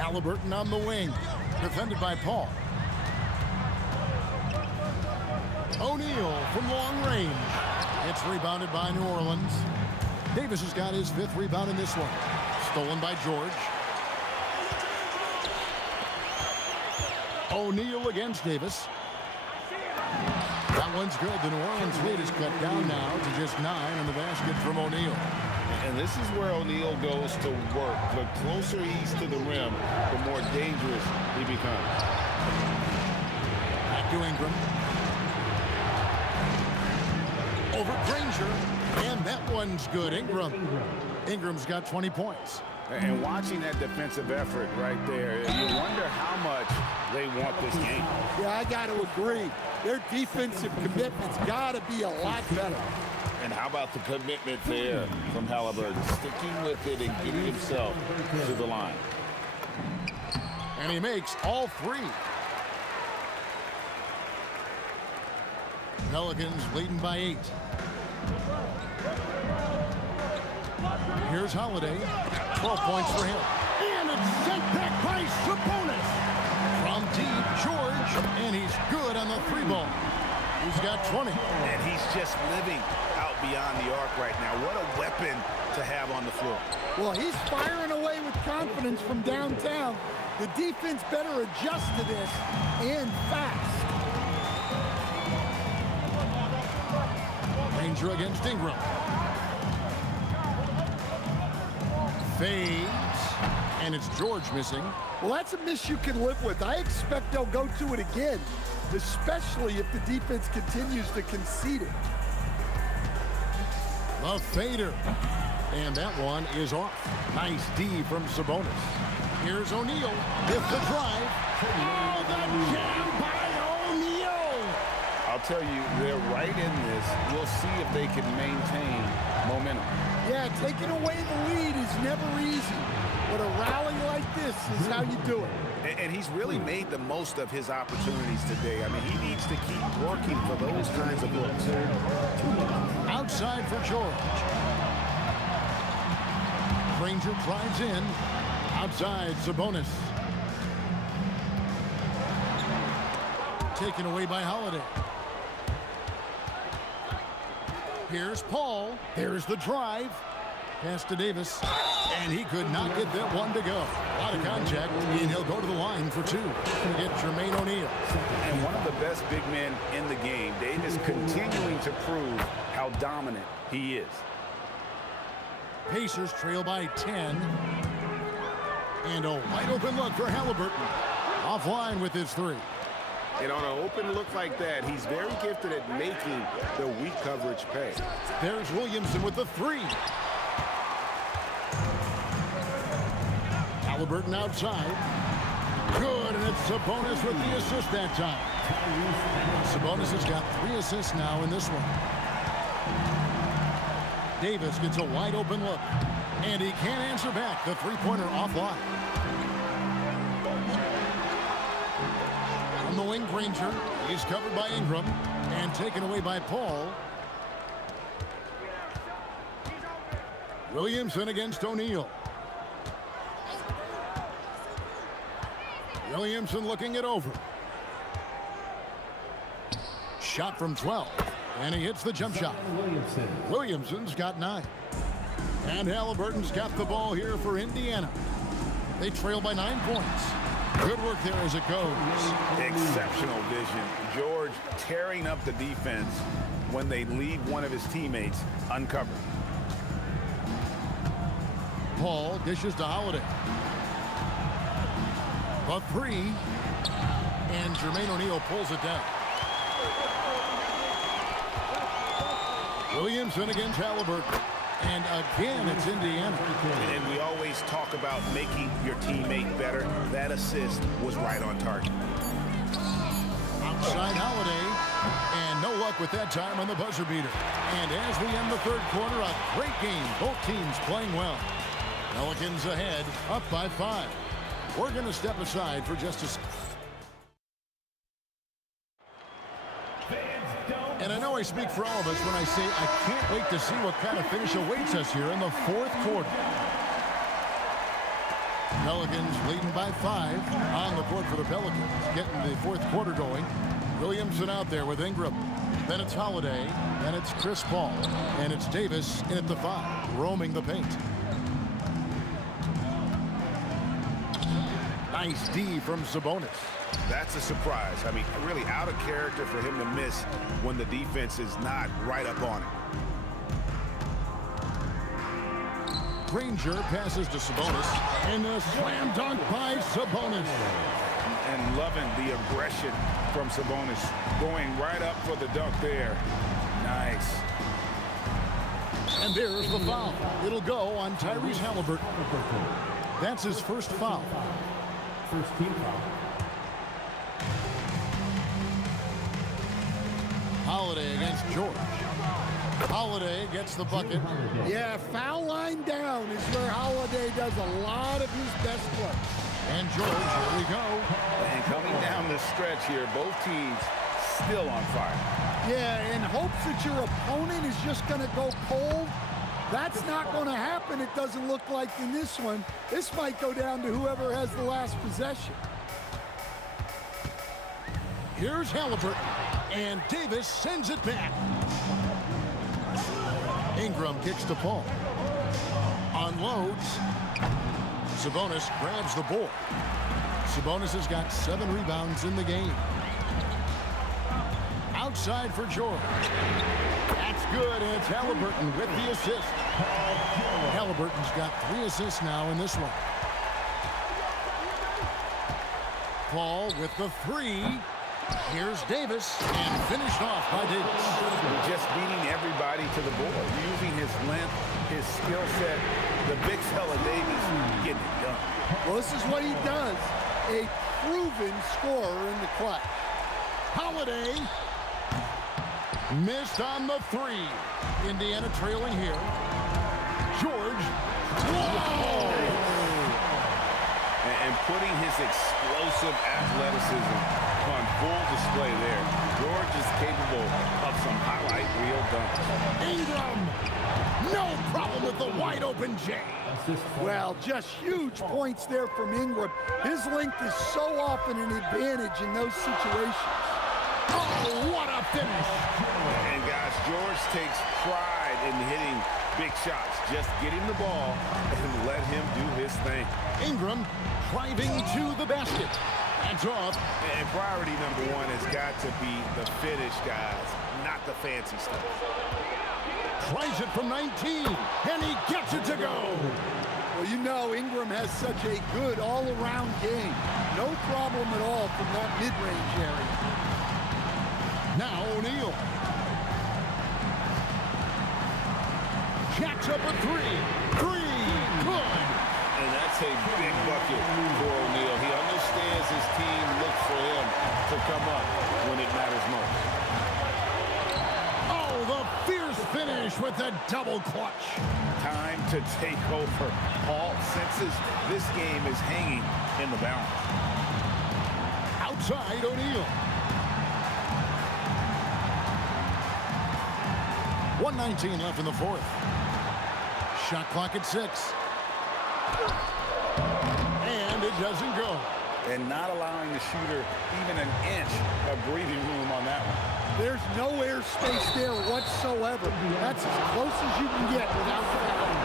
Halliburton on the wing, defended by Paul. O'Neal from long range. It's rebounded by New Orleans. Davis has got his 5th rebound in this one. Stolen by George. O'Neal against Davis. That one's good. The New Orleans lead is cut down now to just 9 on the basket from O'Neal. And this is where O'Neal goes to work. The closer he's to the rim, the more dangerous he becomes. Back to Ingram. Over Granger. And that one's good. Ingram's got 20 points. And watching that defensive effort right there, you wonder how much they want this game. Yeah, I got to agree. Their defensive commitment's got to be a lot better. And how about the commitment there from Halliburton, sticking with it and getting himself to the line. And he makes all 3. Pelicans leading by 8. Here's Holiday. 12 points for him. And it's sent back by Sabonis. From deep, George. And he's good on the 3-ball. He's got 20. And he's just living out beyond the arc right now. What a weapon to have on the floor. Well, he's firing away with confidence from downtown. The defense better adjust to this, and fast. Granger against Ingram. Fades. And it's George missing. Well, that's a miss you can live with. I expect they'll go to it again, especially if the defense continues to concede it. The fader. And that one is off. Nice D from Sabonis. Here's O'Neal with the drive. Oh, the jam by O'Neal. I'll tell you, they're right in this. We'll see if they can maintain momentum. Yeah, taking away the lead is never easy. But a rally like this is how you do it. And he's really made the most of his opportunities today. I mean, he needs to keep working for those kinds of looks. Outside for George. Granger drives in. Outside, Sabonis. Taken away by Holiday. Here's Paul. There's the drive. Pass to Davis. And he could not get that one to go. A lot of contact, and he'll go to the line for 2. Gonna get Jermaine O'Neal. And one of the best big men in the game. Davis continuing to prove how dominant he is. Pacers trail by 10. And a wide open look for Halliburton. Offline with his 3. And on an open look like that, he's very gifted at making the weak coverage pay. There's Williamson with the 3. Halliburton outside. Good, and it's Sabonis with the assist that time. Sabonis has got 3 assists now in this one. Davis gets a wide open look. And he can't answer back. The 3-pointer offline. On the wing, Granger. He's covered by Ingram. And taken away by Paul. Williamson against O'Neal. Williamson looking it over. Shot from 12. And he hits the jump shot. Williamson's got 9. And Halliburton's got the ball here for Indiana. They trail by 9 points. Good work there as it goes. Exceptional vision. George tearing up the defense when they leave one of his teammates uncovered. Paul dishes to Holiday. The 3. And Jermaine O'Neal pulls it down. Williamson against Halliburton. And again, it's Indiana. And we always talk about making your teammate better. That assist was right on target. Outside Holiday. And no luck with that time on the buzzer beater. And as we end the 3rd quarter, a great game. Both teams playing well. Pelicans ahead, up by 5. We're going to step aside for just a second. And I know I speak for all of us when I say I can't wait to see what kind of finish awaits us here in the 4th quarter. Pelicans leading by 5 on the court for the Pelicans. Getting the fourth quarter going. Williamson out there with Ingram. Then it's Holiday. Then it's Chris Paul. And it's Davis in at the 5, roaming the paint. Nice D from Sabonis. That's a surprise. I mean, really out of character for him to miss when the defense is not right up on him. Granger passes to Sabonis. And a slam dunk by Sabonis. And loving the aggression from Sabonis. Going right up for the dunk there. Nice. And there's the foul. It'll go on Tyrese Halliburton. That's his first foul. First team foul. Holiday against George. Holiday gets the bucket. Yeah, foul line down is where Holiday does a lot of his best work. And George, here we go. And coming down the stretch here, both teams still on fire. Yeah, in hopes that your opponent is just going to go cold. That's not going to happen, it doesn't look like in this one. This might go down to whoever has the last possession. Here's Halliburton. And Davis sends it back. Ingram kicks to Paul. Unloads. Sabonis grabs the board. Sabonis has got 7 rebounds in the game. Outside for George. That's good, and it's Halliburton with the assist. Halliburton's got 3 assists now in this one. Paul with the 3. Here's Davis, and finished off by Davis. Just beating everybody to the board, using his length, his skill set. The big fella Davis getting it done. Well, this is what he does. A proven scorer in the clutch. Holiday missed on the 3. Indiana trailing here. George. Whoa! And putting his explosive athleticism on full display there. George is capable of some highlight reel dunks. Ingram. No problem with the wide open J. Well, just huge points there from Ingram. His length is so often an advantage in those situations. Oh, what a finish. And guys, George takes pride in hitting big shots. Just get him the ball and let him do his thing. Ingram driving to the basket. That's off. And priority number 1 has got to be the finish, guys, not the fancy stuff. Tries it from 19, and he gets it to go. Well, you know Ingram has such a good all-around game. No problem at all from that mid-range area. Now O'Neal. Jacks up a 3. 3, good. And that's a big bucket for O'Neal. He understands his team looks for him to come up when it matters most. Oh, the fierce finish with the double clutch. Time to take over. Paul senses this game is hanging in the balance. Outside O'Neal. 1:19 left in the 4th. Shot clock at 6. And it doesn't go. And not allowing the shooter even an inch of breathing room on that one. There's no airspace there whatsoever. That's as close as you can get without fouling.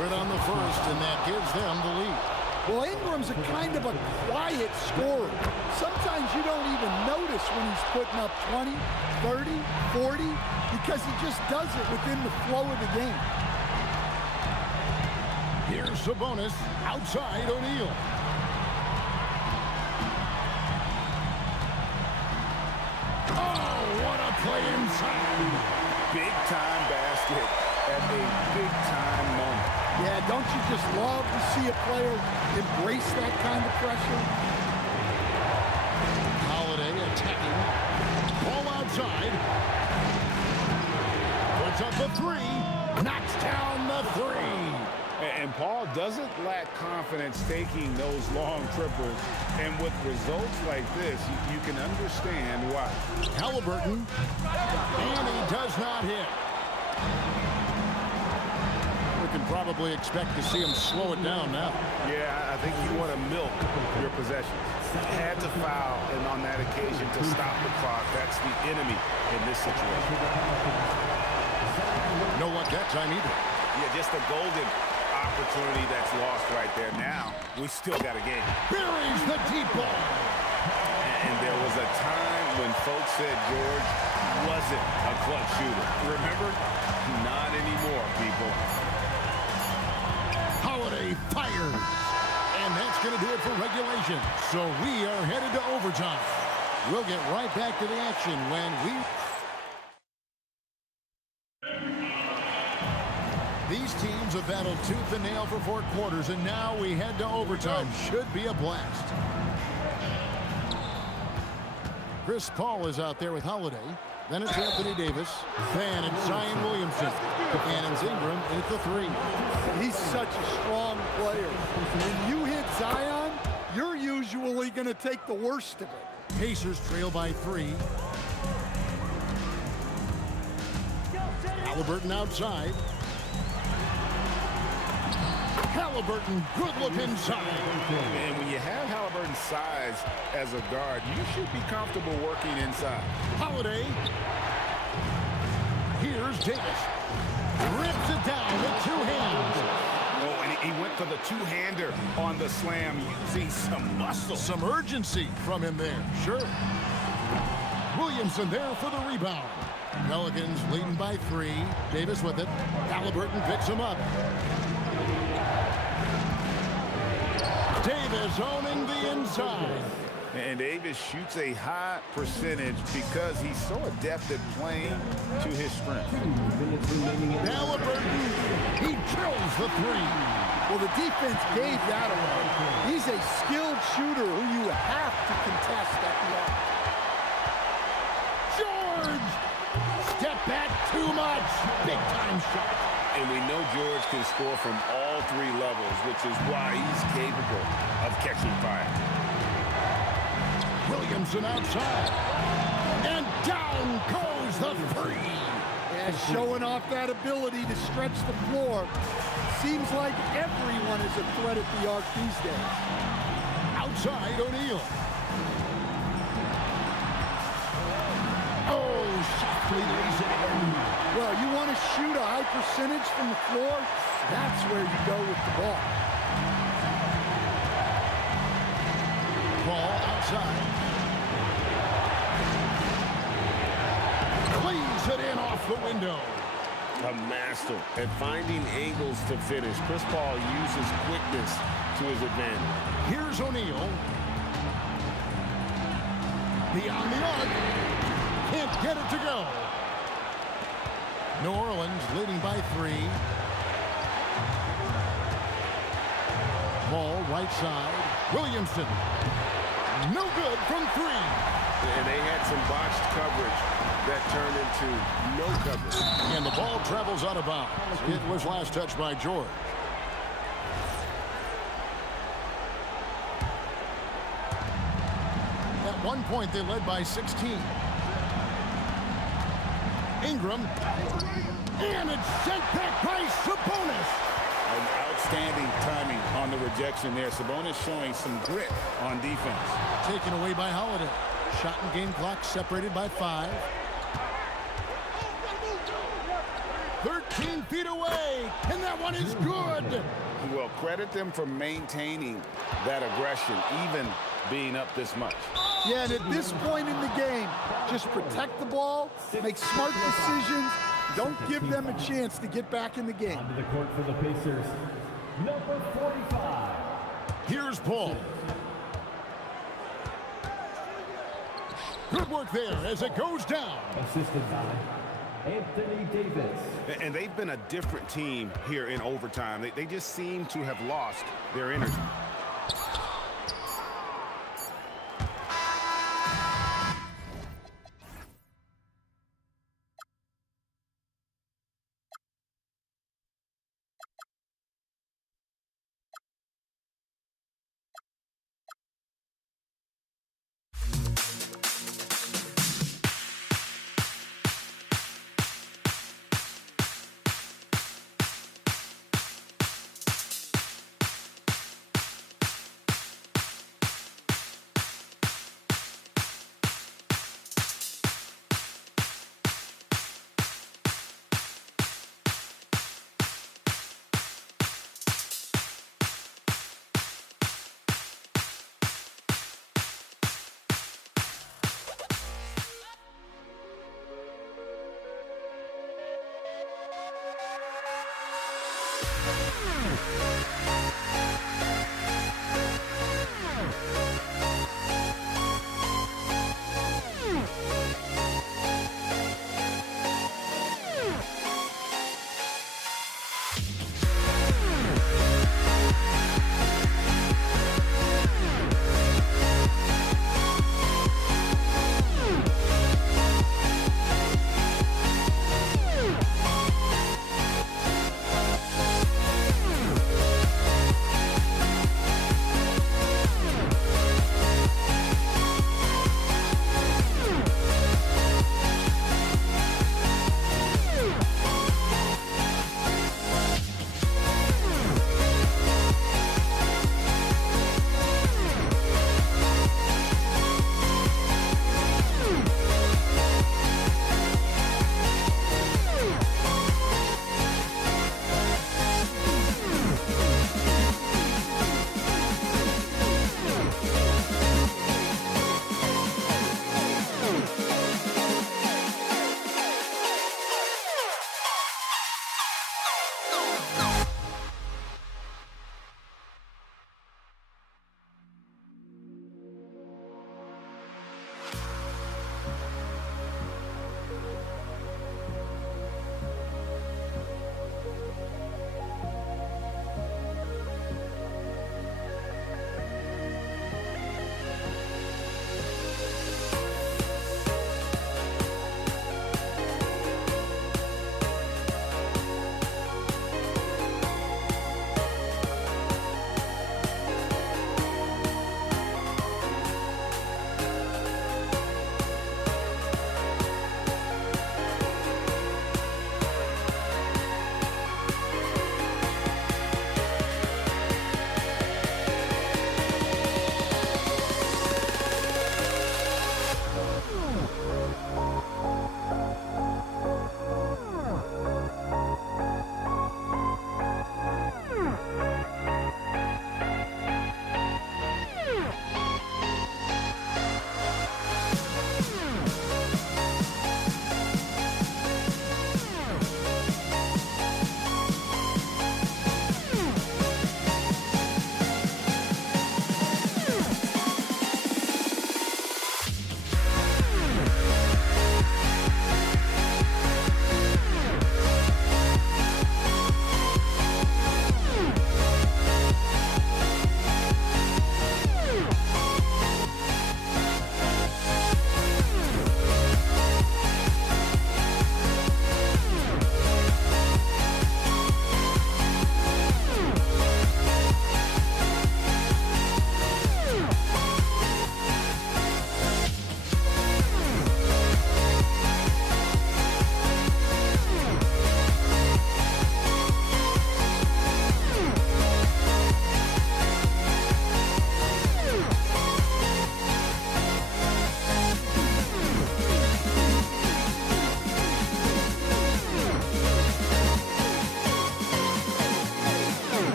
Right on the first, and that gives them the lead. Well, Ingram's a kind of a quiet scorer. Sometimes you don't even notice when he's putting up 20, 30, 40, because he just does it within the flow of the game. Here's Sabonis, outside O'Neal. Oh, what a play inside. Big-time basket at a big-time moment. Yeah, don't you just love to see a player embrace that kind of pressure? Holiday attacking. Ball outside. Puts up the 3. Knocks down the 3. And Paul doesn't lack confidence taking those long triples. And with results like this, you can understand why. Halliburton. And he does not hit. Look can probably expect to see him slow it down now. Yeah, I think you want to milk your possessions. Had to foul, and on that occasion to stop the clock. That's the enemy in this situation. No luck that time either. Yeah, just a golden opportunity that's lost right there. Now, we still got a game. Buries the deep ball. And there was a time when folks said George wasn't a clutch shooter. Remember? Not anymore, people. Holiday fires. And that's going to do it for regulation. So we are headed to overtime. We'll get right back to the action when we... These teams have battled tooth and nail for 4 quarters, and now we head to overtime. Should be a blast. Chris Paul is out there with Holiday. Then it's Anthony Davis. Then it's Zion Williamson. And it's Ingram in at the 3. He's such a strong player. When you hit Zion, you're usually going to take the worst of it. Pacers trail by 3. Halliburton outside. Halliburton, good look inside. And when you have Halliburton's size as a guard, you should be comfortable working inside. Holiday. Here's Davis. Rips it down with 2 hands. Oh, and he went for the two-hander on the slam, using some muscle. Some urgency from him there, sure. Williamson there for the rebound. Pelicans leading by 3. Davis with it. Halliburton picks him up. Davis owning the inside. And Davis shoots a high percentage because he's so adept at playing to his strength. Halliburton, he drills the 3. Well, the defense gave that away. He's a skilled shooter who you have to contest at the arc. George! Step back too much. Big time shot. And we know George can score from all 3 levels, which is why he's capable of catching fire. Williamson outside. And down goes the 3. Yeah, showing off that ability to stretch the floor. Seems like everyone is a threat at the arc these days. Outside O'Neal. Oh, softly lays it in. Well, you want to shoot a high percentage from the floor? That's where you go with the ball. Ball outside. Cleans it in off the window. A master at finding angles to finish. Chris Paul uses quickness to his advantage. Here's O'Neal. Beyond the arc. Can't get it to go. New Orleans leading by 3. Ball right side. Williamson. No good from 3. And they had some botched coverage that turned into no coverage. And the ball travels out of bounds. It was last touched by George. At one point, they led by 16. Ingram. And it's sent back by Sabonis. An outstanding timing on the rejection there. Sabonis showing some grit on defense. Taken away by Holiday. Shot and game clock separated by 5. 13 feet away, and that one is good. Well, credit them for maintaining that aggression, even being up this much. Yeah, and at this point in the game, just protect the ball, make smart decisions, don't give them a chance to get back in the game. Onto the court for the Pacers, number 45. Here's Paul. Good work there as it goes down. Assisted by Anthony Davis. And they've been a different team here in overtime. They just seem to have lost their energy.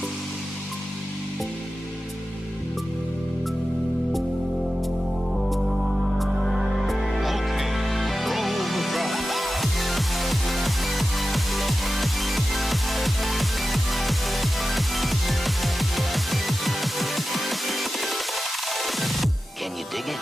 Can you dig it?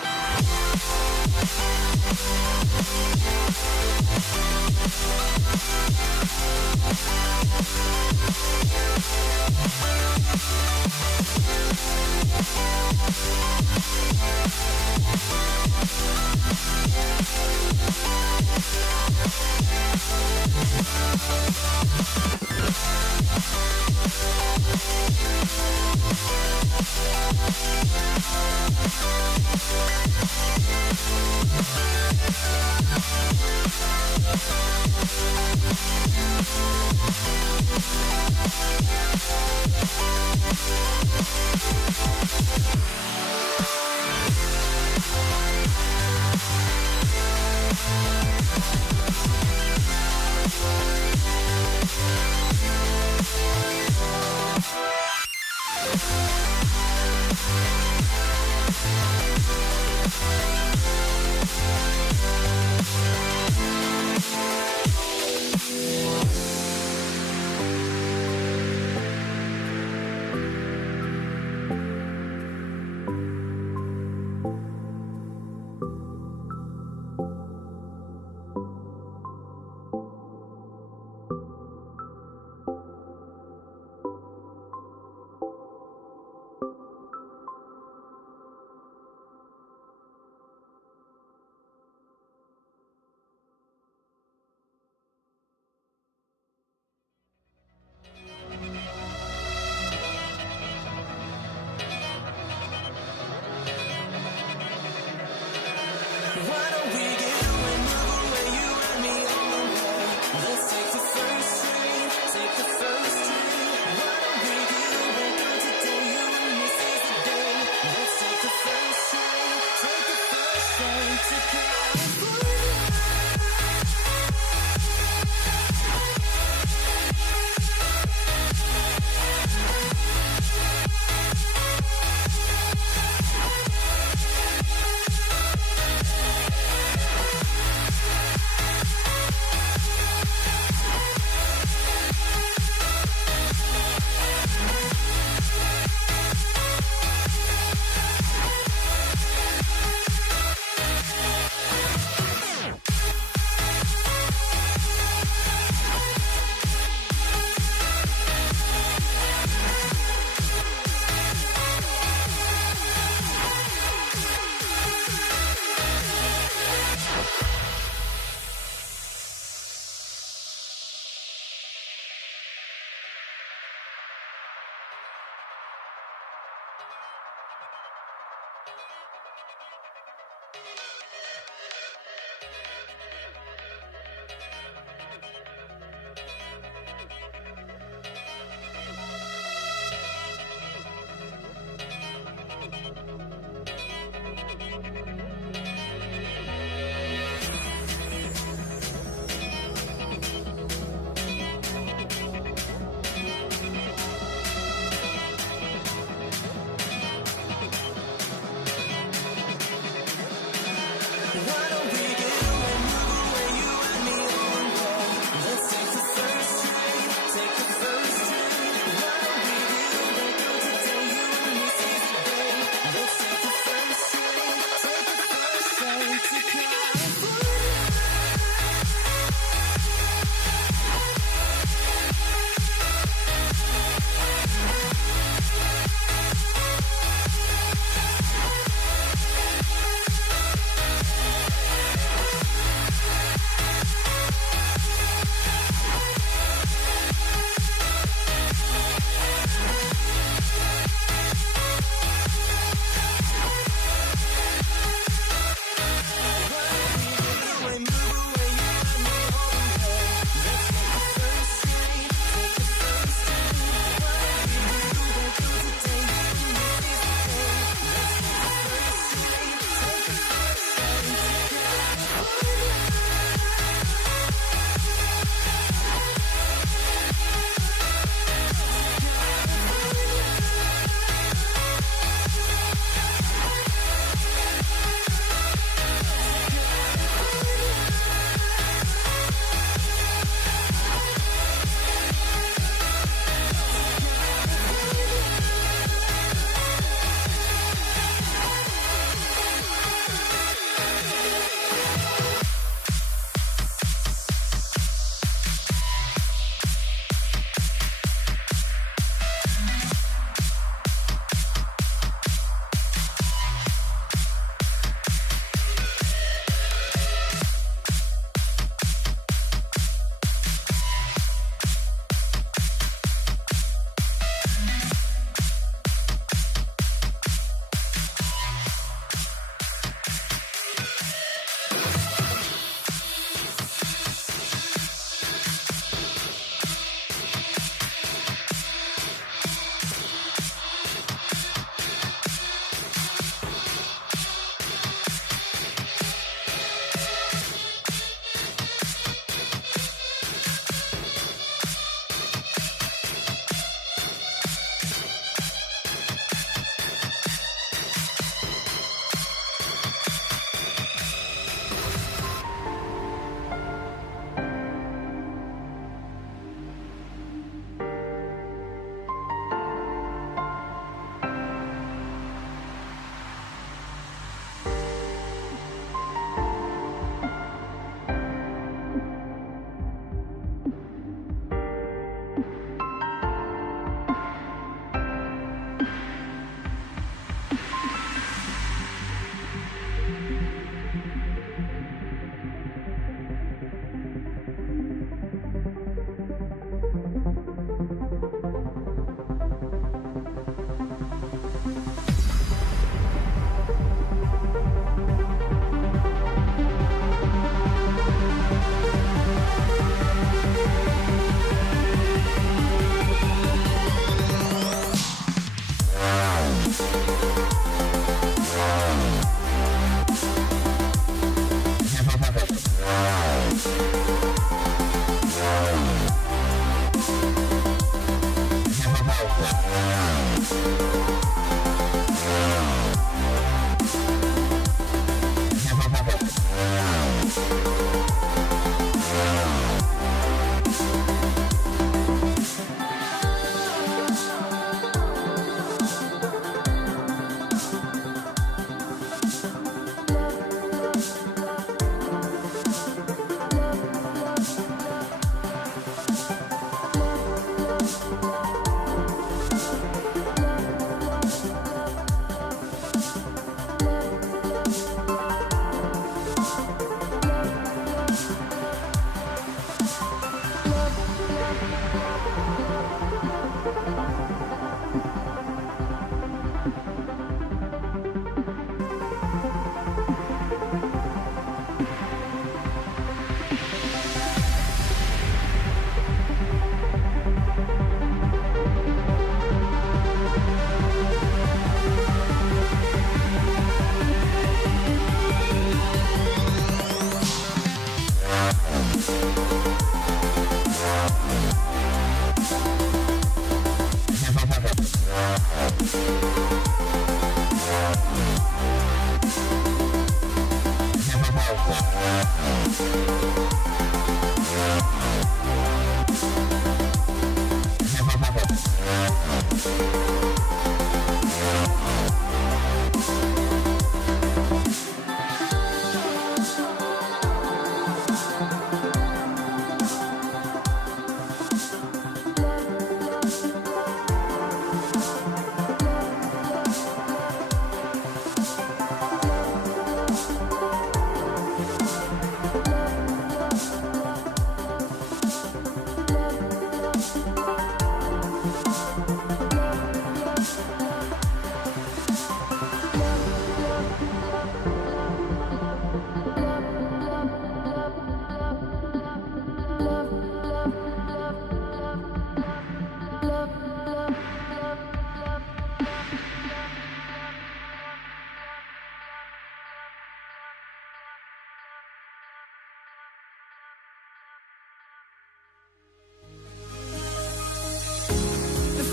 The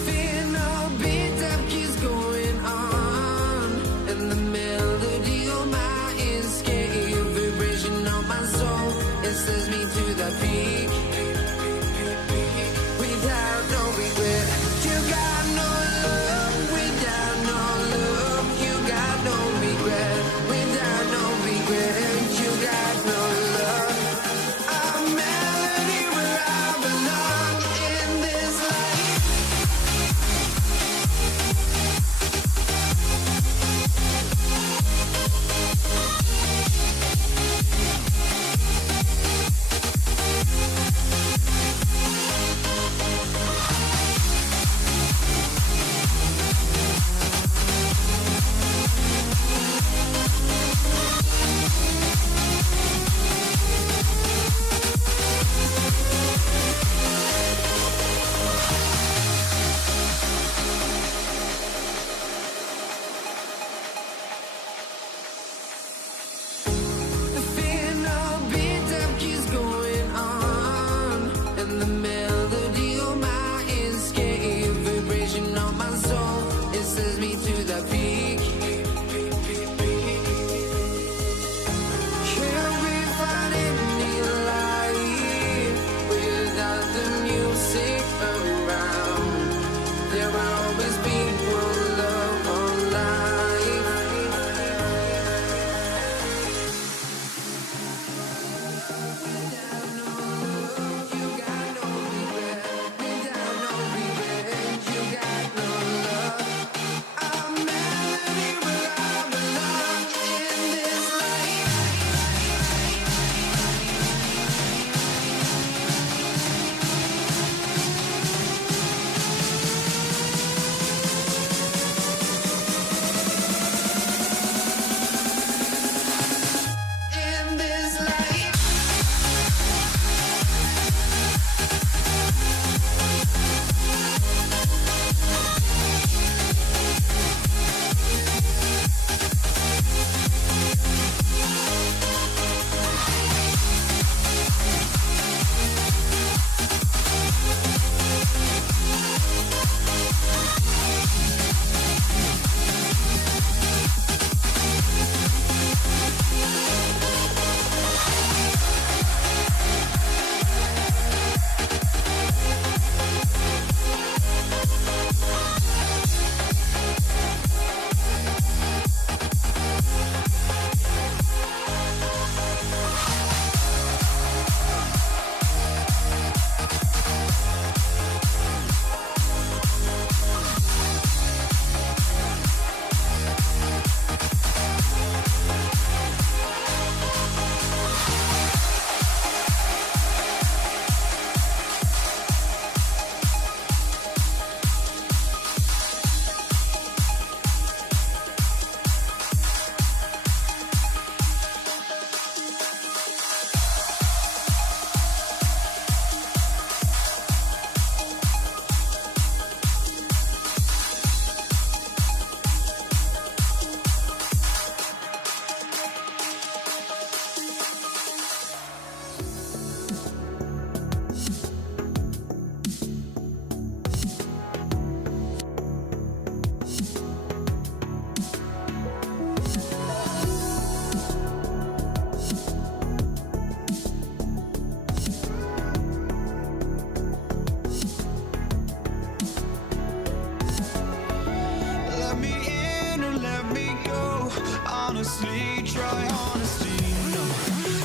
honestly, try honesty. No,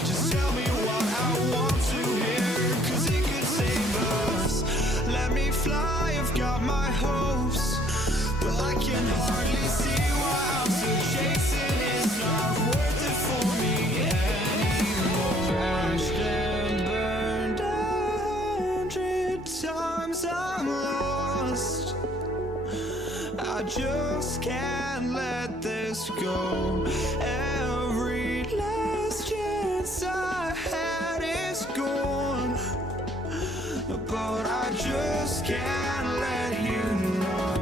just tell me what I want to hear, 'cause it could save us. Let me fly, I've got my hopes, but I can hardly see why I'm still chasing. It's not worth it for me anymore. Crashed and burned 100 times, I'm lost. I just can't let this go. Every last chance I had is gone, but I just can't let you know.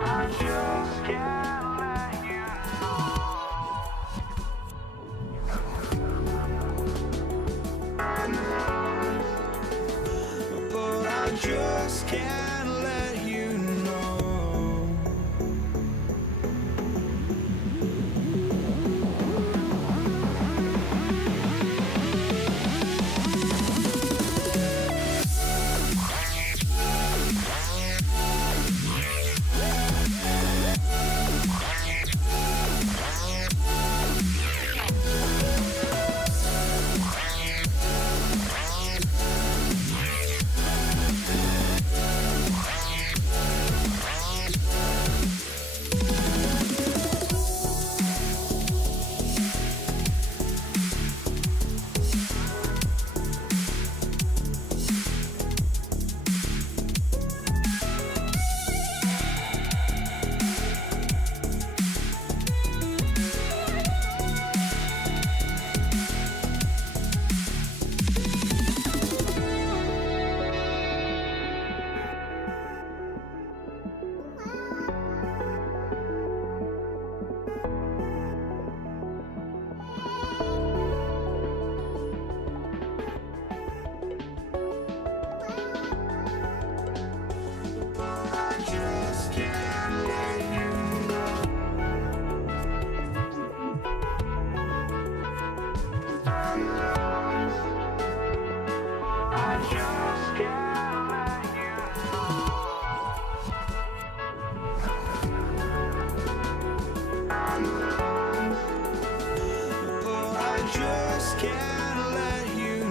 I just can't let you know. But I just can't let you know. I just can't let you know.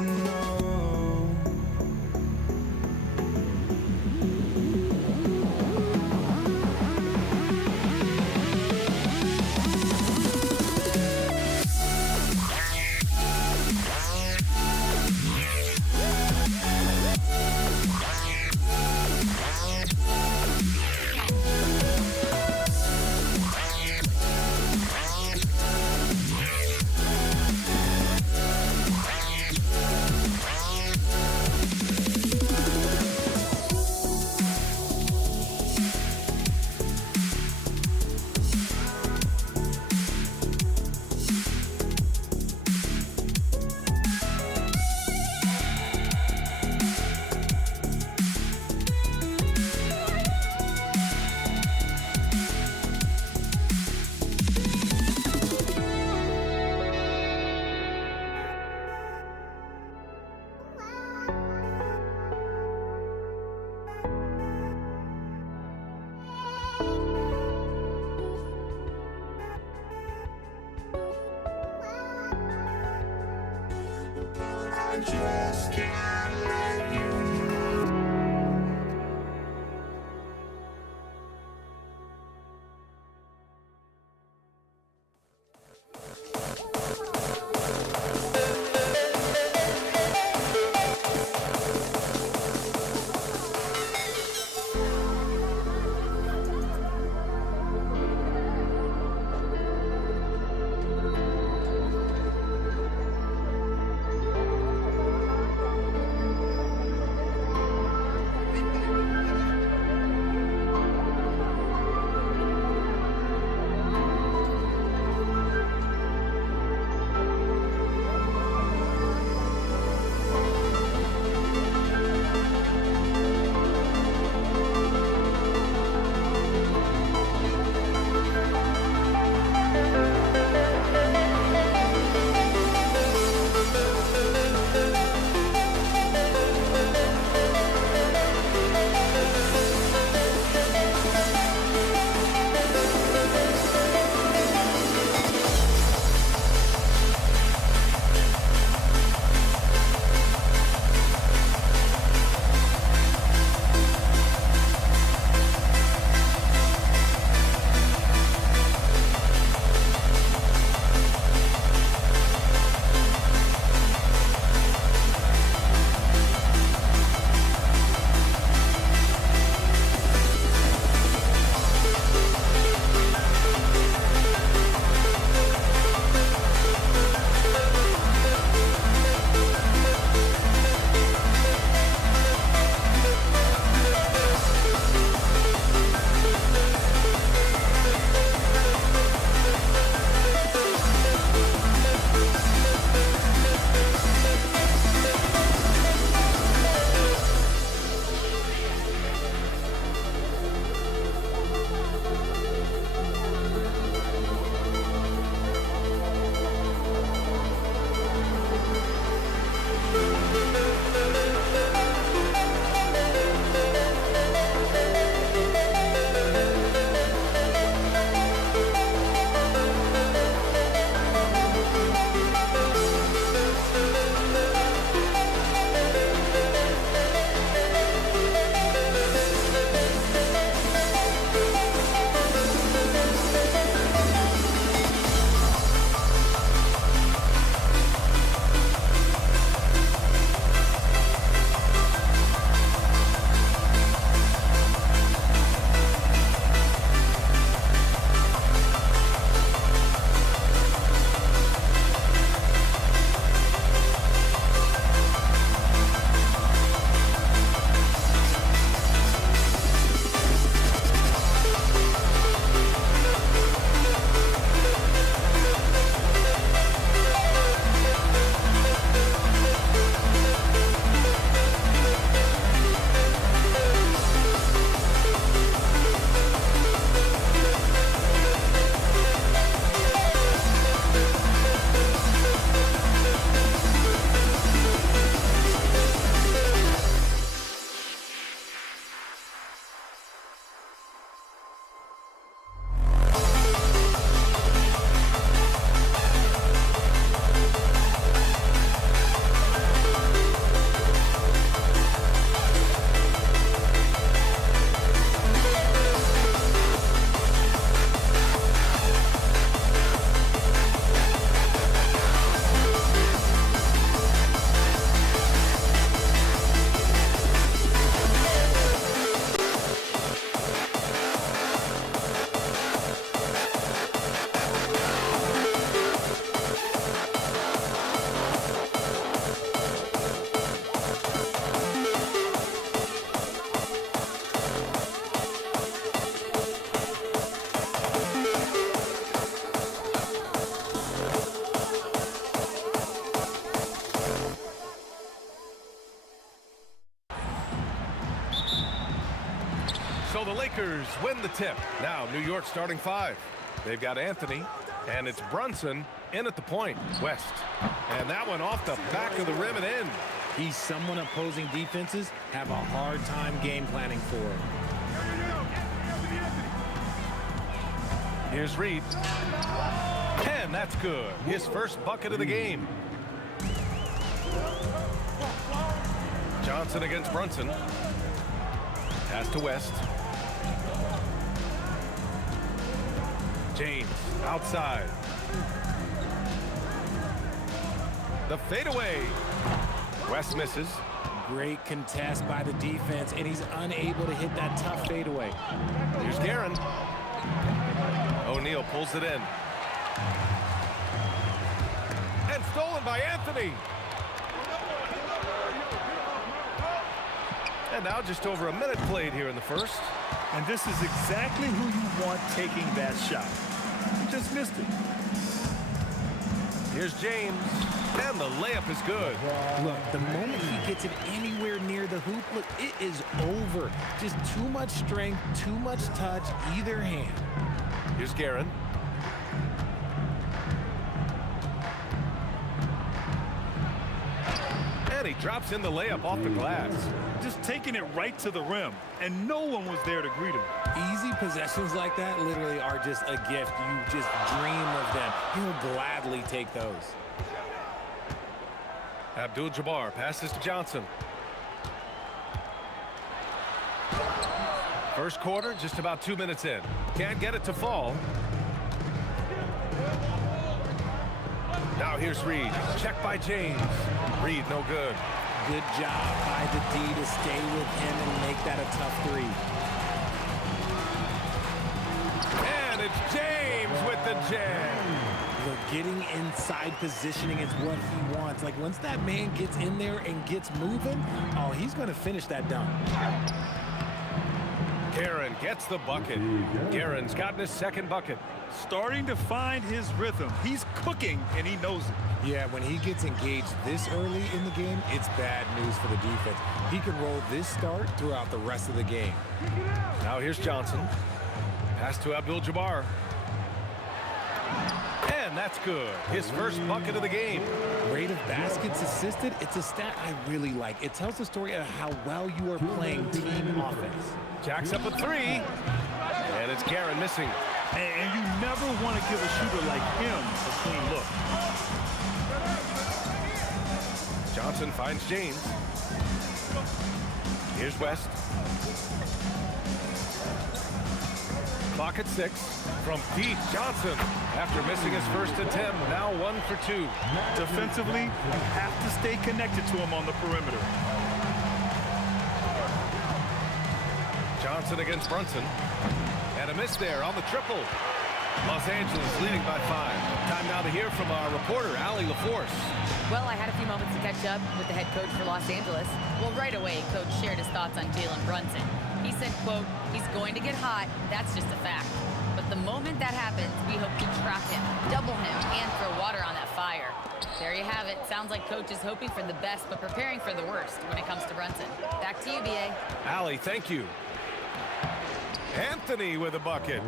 So the Lakers win the tip. Now New York starting 5. They've got Anthony, and it's Brunson in at the point. West. And that one off the back of the rim and in. He's someone opposing defenses have a hard time game planning for. Here's Reed. And that's good. His first bucket of the game. Johnson against Brunson. Pass to West. James outside. The fadeaway. West misses. Great contest by the defense, and he's unable to hit that tough fadeaway. Here's Guerin. O'Neal pulls it in. And stolen by Anthony. And now just over a minute played here in the first. And this is exactly who you want taking that shot. You just missed it. Here's James. And the layup is good. Look, the moment he gets it anywhere near the hoop, look, it is over. Just too much strength, too much touch, either hand. Here's Guerin. And he drops in the layup off the glass. Just taking it right to the rim, and no one was there to greet him. Easy possessions like that literally are just a gift. You just dream of them. He'll gladly take those. Abdul-Jabbar passes to Johnson. First quarter, just about 2 minutes in. Can't get it to fall. Now here's Reed. Check by James. Reed, no good. Good job by the D to stay with him and make that a tough three. And it's James with the jam. Look, getting inside positioning is what he wants. Like, once that man gets in there and gets moving, oh, he's going to finish that dunk. Guerin gets the bucket. Guerin's gotten his second bucket. Starting to find his rhythm. He's cooking, and he knows it. Yeah, when he gets engaged this early in the game, it's bad news for the defense. He can roll this start throughout the rest of the game. Now here's Johnson. Pass to Abdul-Jabbar. And that's good. His first bucket of the game. Rate of baskets assisted, it's a stat I really like. It tells the story of how well you are playing team offense. Jacks up a three. And it's Guerin missing. And you never want to give a shooter like him a clean look. Johnson finds James. Here's West. Clock at 6. From deep, Johnson. After missing his first attempt, now 1 for 2. Defensively, you have to stay connected to him on the perimeter. Johnson against Brunson. And a miss there on the triple. Los Angeles leading by 5. Time now to hear from our reporter, Allie LaForce. Well, I had a few moments to catch up with the head coach for Los Angeles. Well, right away, coach shared his thoughts on Jalen Brunson. He said, quote, he's going to get hot. That's just a fact. But the moment that happens, we hope to trap him, double him, and throw water on that fire. There you have it. Sounds like coach is hoping for the best, but preparing for the worst when it comes to Brunson. Back to you, B.A. Allie, thank you. Anthony with a bucket.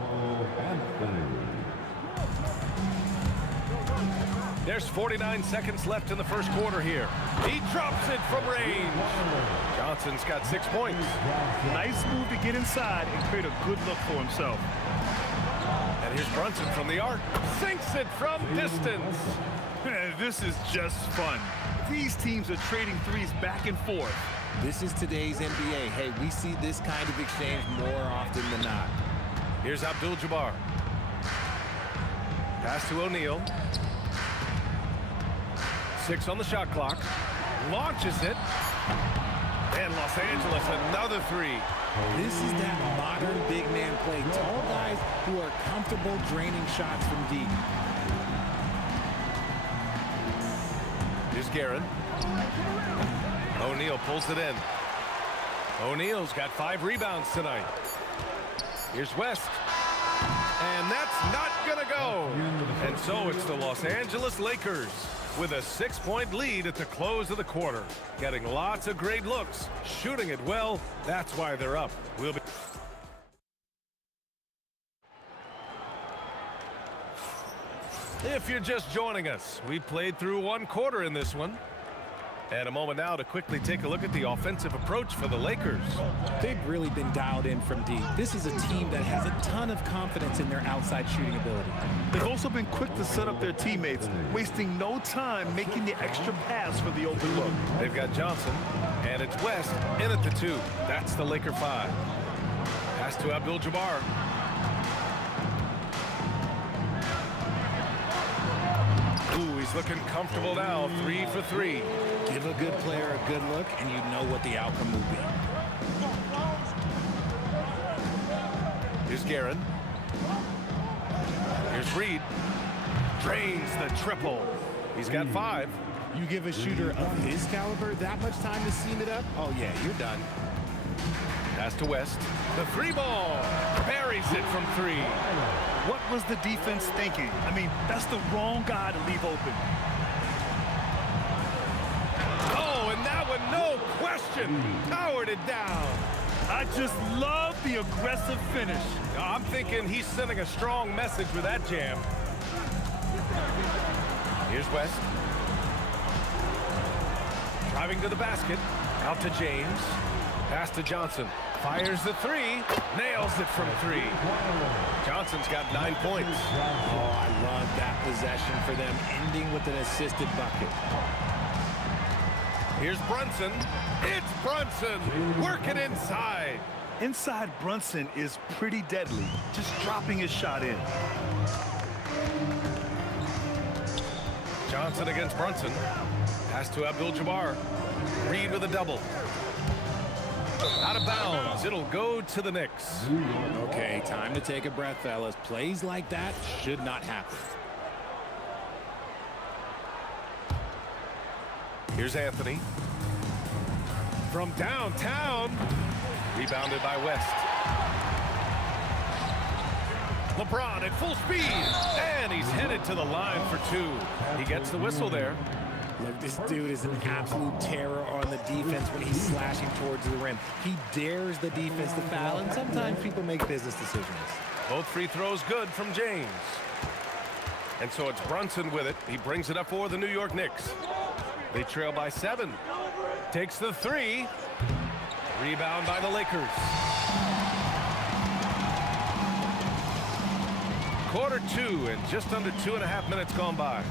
There's 49 seconds left in the first quarter here. He drops it from range. Johnson's got 6 points. Nice move to get inside and create a good look for himself. And here's Brunson from the arc. Sinks it from distance. This is just fun. These teams are trading threes back and forth. This is today's NBA. Hey, we see this kind of exchange more often than not. Here's Abdul-Jabbar. Pass to O'Neal. 6 on the shot clock. Launches it. And Los Angeles, another 3. This is that modern big man play. Tall guys who are comfortable draining shots from deep. Here's Guerin. O'Neal pulls it in. O'Neal's got 5 rebounds tonight. Here's West. And that's not gonna go. And so it's the Los Angeles Lakers with a 6-point lead at the close of the quarter. Getting lots of great looks, shooting it well. That's why they're up. We'll be If you're just joining us, we played through one quarter in this one. And a moment now to quickly take a look at the offensive approach for the Lakers. They've really been dialed in from deep. This is a team that has a ton of confidence in their outside shooting ability. They've also been quick to set up their teammates, wasting no time making the extra pass for the open look. They've got Johnson, and it's West in at the 2. That's the Laker 5. Pass to Abdul-Jabbar. Ooh, he's looking comfortable now. 3 for 3. Give a good player a good look, and you know what the outcome will be. Here's Guerin. Here's Reed. Drains the triple. He's got 5. You give a shooter of his caliber that much time to seam it up, oh yeah, you're done. Pass to West. The 3 ball. Buries it from 3. What was the defense thinking? I mean, that's the wrong guy to leave open. Oh, and that one, no question, powered it down. I just love the aggressive finish. I'm thinking he's sending a strong message with that jam. Here's West. Driving to the basket. Out to James. Pass to Johnson. Fires the 3. Nails it from 3. Johnson's got 9 points. Oh, I love that possession for them, ending with an assisted bucket. Here's Brunson. It's Brunson. Working inside. Inside Brunson is pretty deadly, just dropping his shot in. Johnson against Brunson. Pass to Abdul-Jabbar. Reed with a double. Out of bounds. It'll go to the Knicks. Okay, time to take a breath, fellas. Plays like that should not happen. Here's Anthony. From downtown. Rebounded by West. LeBron at full speed. And he's headed to the line for 2. He gets the whistle there. Look, this dude is an absolute terror on the defense when he's slashing towards the rim. He dares the defense to foul, and sometimes people make business decisions. Both free throws good from James. And so it's Brunson with it. He brings it up for the New York Knicks. They trail by 7. Takes the 3. Rebound by the Lakers. Quarter 2 and just under 2.5 minutes gone by.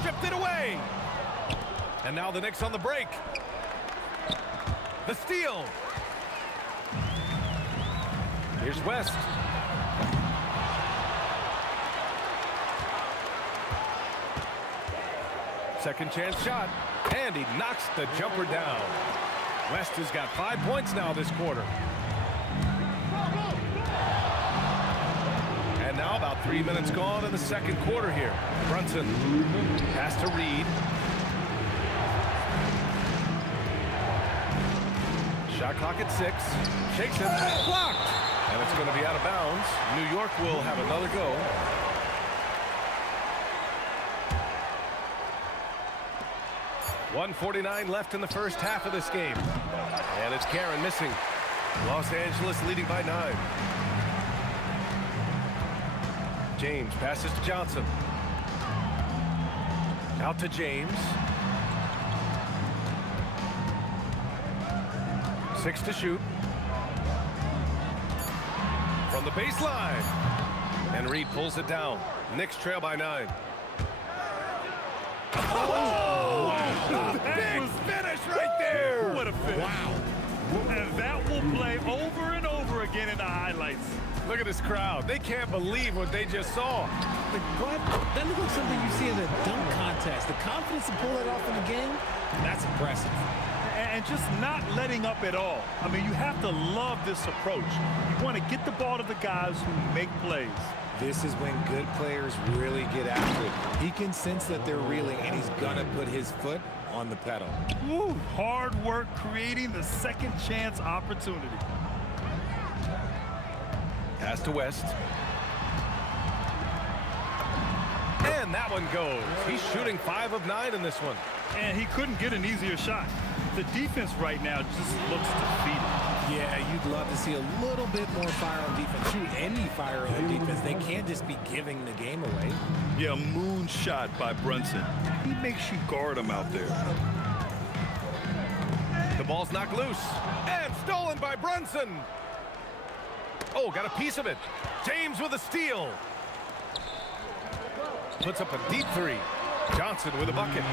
Stripped it away. And now the Knicks on the break. The steal. Here's West. Second chance shot. And he knocks the jumper down. West has got 5 points now this quarter. And now about 3 minutes gone in the second quarter here. Brunson. Pass to Reed. Shot clock at 6. Shakes it. Blocked. And it's going to be out of bounds. New York will have another go. .149 left in the first half of this game. And it's Guerin missing. Los Angeles leading by 9. James passes to Johnson. Out to James. 6 to shoot. From the baseline. And Reed pulls it down. Knicks trail by 9. Oh! Wow. Big finish right there! What a finish. Wow. And that will play over and over again in the highlights. Look at this crowd. They can't believe what they just saw. But that looks like something you see in a dunk contest. The confidence to pull that off in a game, that's impressive. And just not letting up at all. I mean, you have to love this approach. You want to get the ball to the guys who make plays. This is when good players really get after it. He can sense that they're reeling, and he's going to put his foot on the pedal. Woo, hard work creating the second chance opportunity. Pass to West. And that one goes. He's shooting 5 of 9 in this one. And he couldn't get an easier shot. The defense right now just looks defeated. Yeah, you'd love to see a little bit more fire on defense. Shoot, any fire on defense. They can't just be giving the game away. Yeah, moonshot by Brunson. He makes you guard him out there. The ball's knocked loose and stolen by Brunson. Oh, got a piece of it. James with a steal. Puts up a deep three. Johnson with a bucket.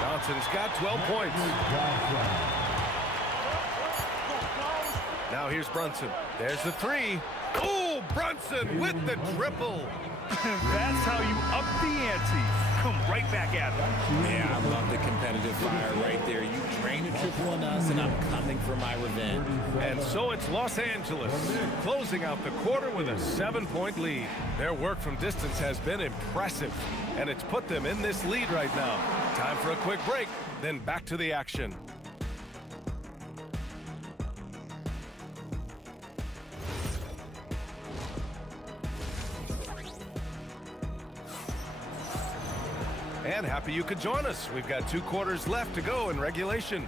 Johnson's got 12 points. Now here's Brunson. There's the three. Oh, Brunson with the triple. That's how you up the ante. Come right back at them. Yeah, I love the competitive fire right there. You drain a triple on us, and I'm coming for my revenge. And so it's Los Angeles closing out the quarter with a 7-point lead. Their work from distance has been impressive, and it's put them in this lead right now. Time for a quick break, then back to the action. And happy you could join us. We've got 2 quarters left to go in regulation.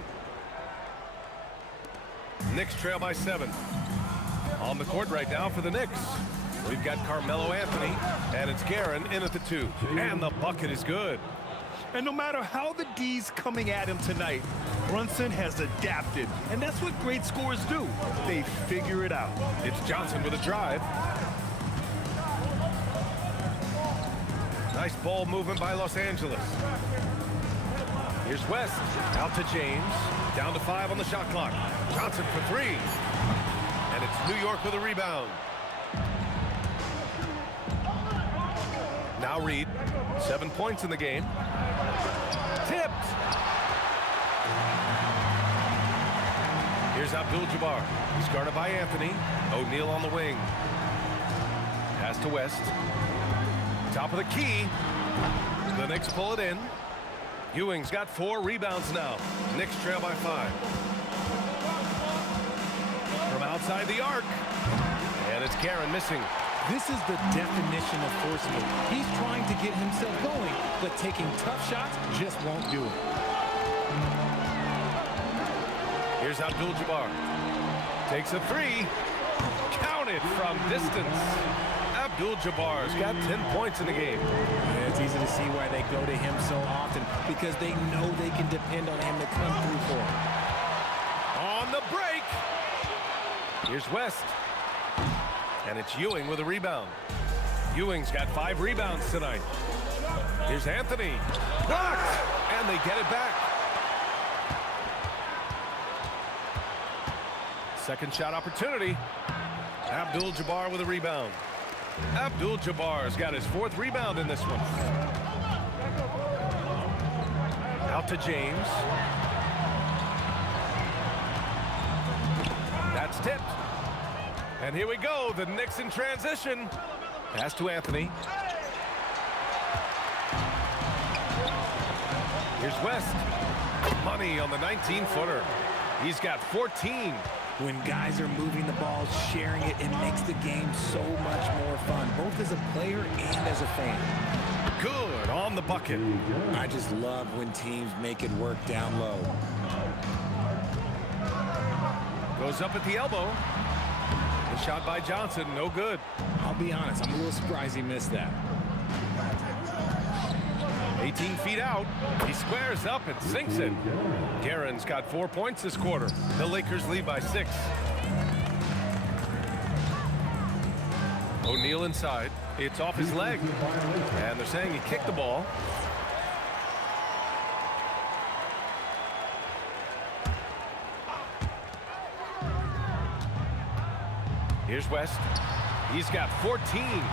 Knicks trail by 7. On the court right now for the Knicks, we've got Carmelo Anthony, and it's Guerin in at the 2. And the bucket is good. And no matter how the D's coming at him tonight, Brunson has adapted. And that's what great scorers do. They figure it out. It's Johnson with a drive. Nice ball movement by Los Angeles. Here's West. Out to James. Down to 5 on the shot clock. Johnson for 3. And it's New York with a rebound. Now Reed. 7 points in the game. Tipped. Here's Abdul-Jabbar. He's guarded by Anthony. O'Neal on the wing. Pass to West. Top of the key. The Knicks pull it in. Ewing's got 4 rebounds now. Knicks trail by 5. From outside the arc. And it's Guerin missing. This is the definition of forcing it. He's trying to get himself going, but taking tough shots just won't do it. Here's Abdul-Jabbar. Takes a 3. Counted from distance. Abdul-Jabbar's got 10 points in the game. Yeah, it's easy to see why they go to him so often, because they know they can depend on him to come through for them. On the break. Here's West. And it's Ewing with a rebound. Ewing's got 5 rebounds tonight. Here's Anthony. Blocked. And they get it back. Second shot opportunity. Abdul-Jabbar with a rebound. Abdul-Jabbar's got his 4th rebound in this one. Out to James. That's tipped. And here we go, the Knicks in transition. Pass to Anthony. Here's West. Money on the 19-footer. He's got 14. When guys are moving the ball, sharing it, it makes the game so much more fun, both as a player and as a fan. Good on the bucket. I just love when teams make it work down low. Goes up at the elbow. The shot by Johnson, no good. I'll be honest, I'm a little surprised he missed that. 18 feet out. He squares up and sinks it. Guerin's got 4 points this quarter. The Lakers lead by 6. O'Neal inside. It's off his leg. And they're saying he kicked the ball. Here's West. He's got 14.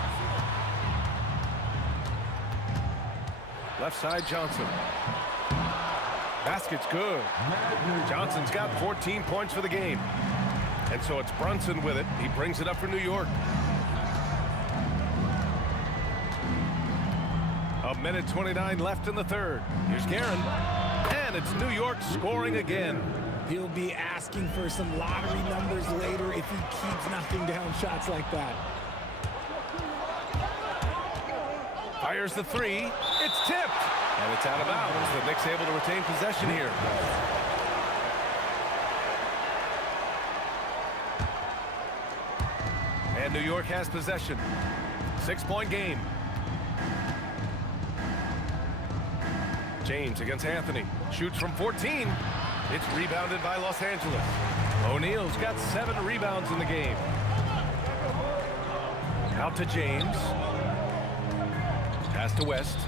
Left side, Johnson. Basket's good. Johnson's got 14 points for the game. And so it's Brunson with it. He brings it up for New York. A minute 29 left in the third. Here's Guerin. And it's New York scoring again. He'll be asking for some lottery numbers later if he keeps knocking down shots like that. Fires the 3. It's tipped. And it's out of bounds. The Knicks able to retain possession here. And New York has possession. 6-point game. James against Anthony. Shoots from 14. It's rebounded by Los Angeles. O'Neal's got 7 rebounds in the game. Out to James. Pass to West.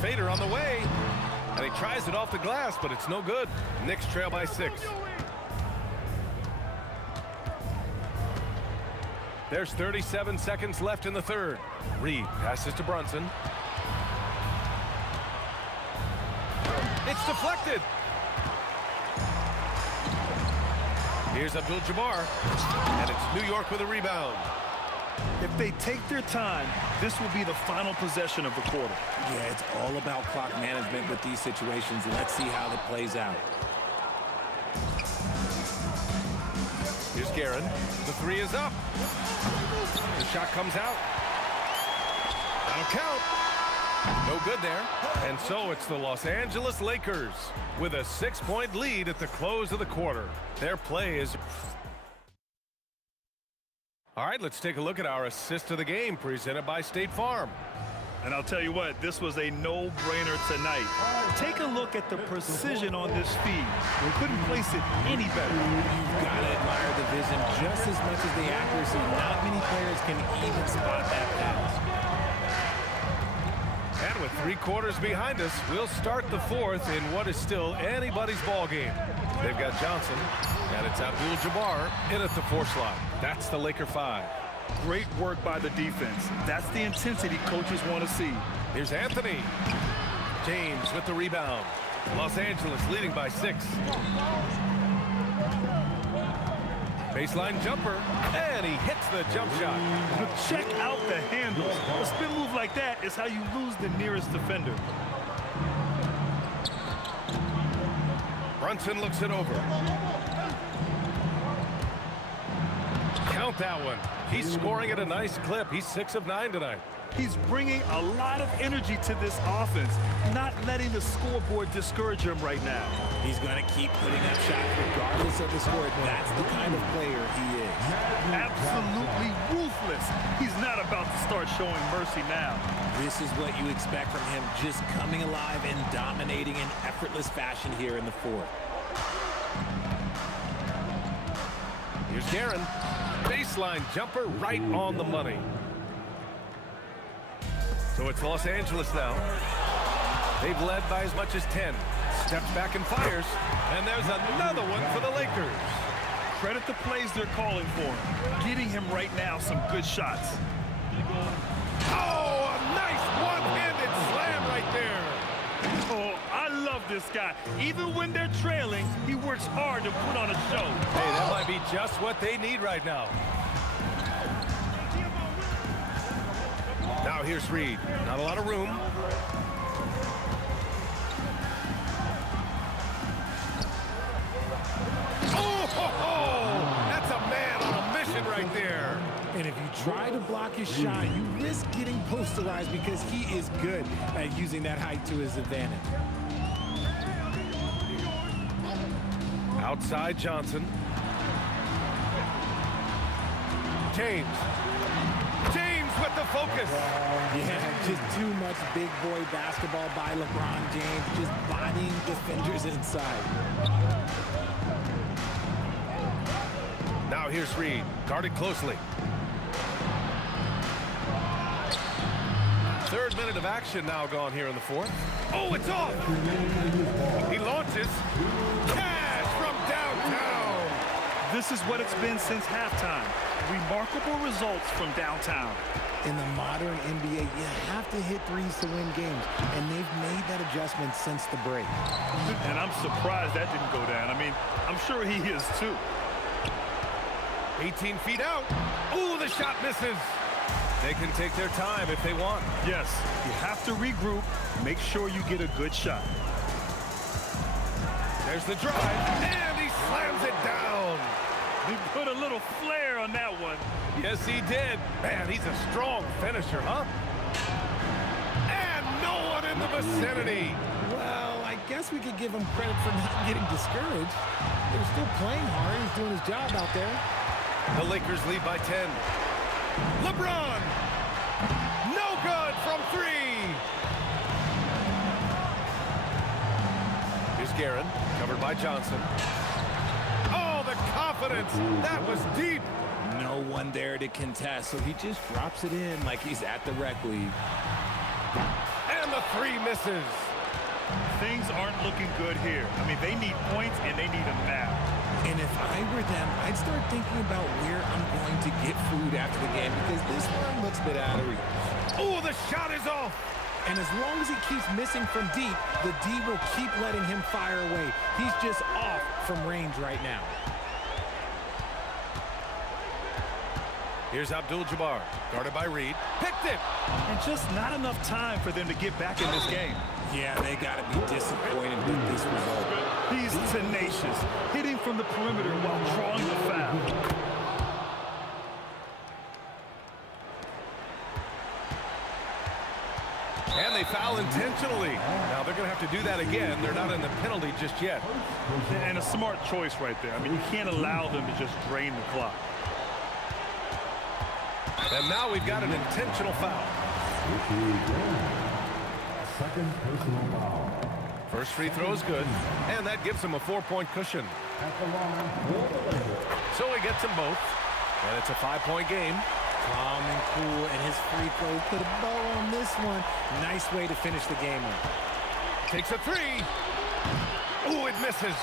Fader on the way. And he tries it off the glass, but it's no good. Knicks trail by 6. There's 37 seconds left in the third. Reed passes to Brunson. It's deflected. Here's Abdul-Jabbar, and it's New York with a rebound. If they take their time, this will be the final possession of the quarter. Yeah, it's all about clock management with these situations. Let's see how that plays out. Here's Guerin. The 3 is up. The shot comes out. That'll count. No good there. And so it's the Los Angeles Lakers with a 6-point lead at the close of the quarter. Their play is... All right, let's take a look at our assist of the game presented by State Farm. And I'll tell you what, this was a no-brainer tonight. Take a look at the precision on this feed. We couldn't place it any better. You've got to admire the vision just as much as the accuracy. Not many players can even spot that pass. And with 3 quarters behind us, we'll start the fourth in what is still anybody's ball game. They've got Johnson, and it's Abdul-Jabbar in at the 4 slot. That's the Laker 5. Great work by the defense. That's the intensity coaches want to see. Here's Anthony. James with the rebound. Los Angeles leading by 6. Baseline jumper, and he hits the jump shot. But check out the handles. A spin move like that is how you lose the nearest defender. Brunson looks it over. Count that one. He's scoring at a nice clip. He's 6 of 9 tonight. He's bringing a lot of energy to this offense, not letting the scoreboard discourage him right now. He's going to keep putting up shots regardless of the score. That's the kind of player he is. Absolutely ruthless. He's not about to start showing mercy now. This is what you expect from him, just coming alive and dominating in effortless fashion here in the fourth. Here's Guerin. Baseline jumper right on the money. So it's Los Angeles now. They've led by as much as 10. Steps back and fires. And there's another one for the Lakers. Credit the plays they're calling for him. Getting him right now some good shots. Oh, a nice one-handed slam right there. Oh, I love this guy. Even when they're trailing, he works hard to put on a show. Hey, that might be just what they need right now. Now here's Reed. Not a lot of room. Oh, that's a man on a mission right there. And if you try to block his shot, you risk getting posterized because he is good at using that height to his advantage. Outside Johnson. James. James with the focus. Yeah, just too much big boy basketball by LeBron James, just bodying defenders inside. Now here's Reed, guarded closely. 3rd minute of action now gone here in the 4th. Oh, it's off! He launches. Cash from downtown! This is what it's been since halftime. Remarkable results from downtown. In the modern NBA, you have to hit threes to win games, and they've made that adjustment since the break. And I'm surprised that didn't go down. I mean, I'm sure he is too. 18 feet out. Ooh, the shot misses. They can take their time if they want. Yes, you have to regroup. Make sure you get a good shot. There's the drive, and he slams it down. He put a little flair on that one. Yes, he did. Man, he's a strong finisher, huh? And no one in the vicinity. Well, I guess we could give him credit for not getting discouraged. They're still playing hard. He's doing his job out there. The Lakers lead by 10. LeBron! No good from 3! Here's Guerin, covered by Johnson. Oh, the confidence! That was deep! No one there to contest, so he just drops it in like he's at the rec league. And the 3 misses. Things aren't looking good here. I mean, they need points and they need them now. And if I were them, I'd start thinking about where I'm going to get food after the game because this one looks a bit out of reach. Oh, the shot is off. And as long as he keeps missing from deep, the D will keep letting him fire away. He's just off from range right now. Here's Abdul-Jabbar, guarded by Reed. Picked it! And just not enough time for them to get back in this game. Yeah, they got to be disappointed with this result. He's tenacious, hitting from the perimeter while drawing the foul. And they foul intentionally. Now they're going to have to do that again. They're not in the penalty just yet. And a smart choice right there. I mean, you can't allow them to just drain the clock. And now we've got an intentional foul. Second personal foul. First free throw is good, and that gives him a 4-point cushion. At the line for the Lakers. So he gets them both, and it's a 5-point game. Calm and cool, and his free throw put a bow on this one. Nice way to finish the game up. Takes a 3. Ooh, it misses.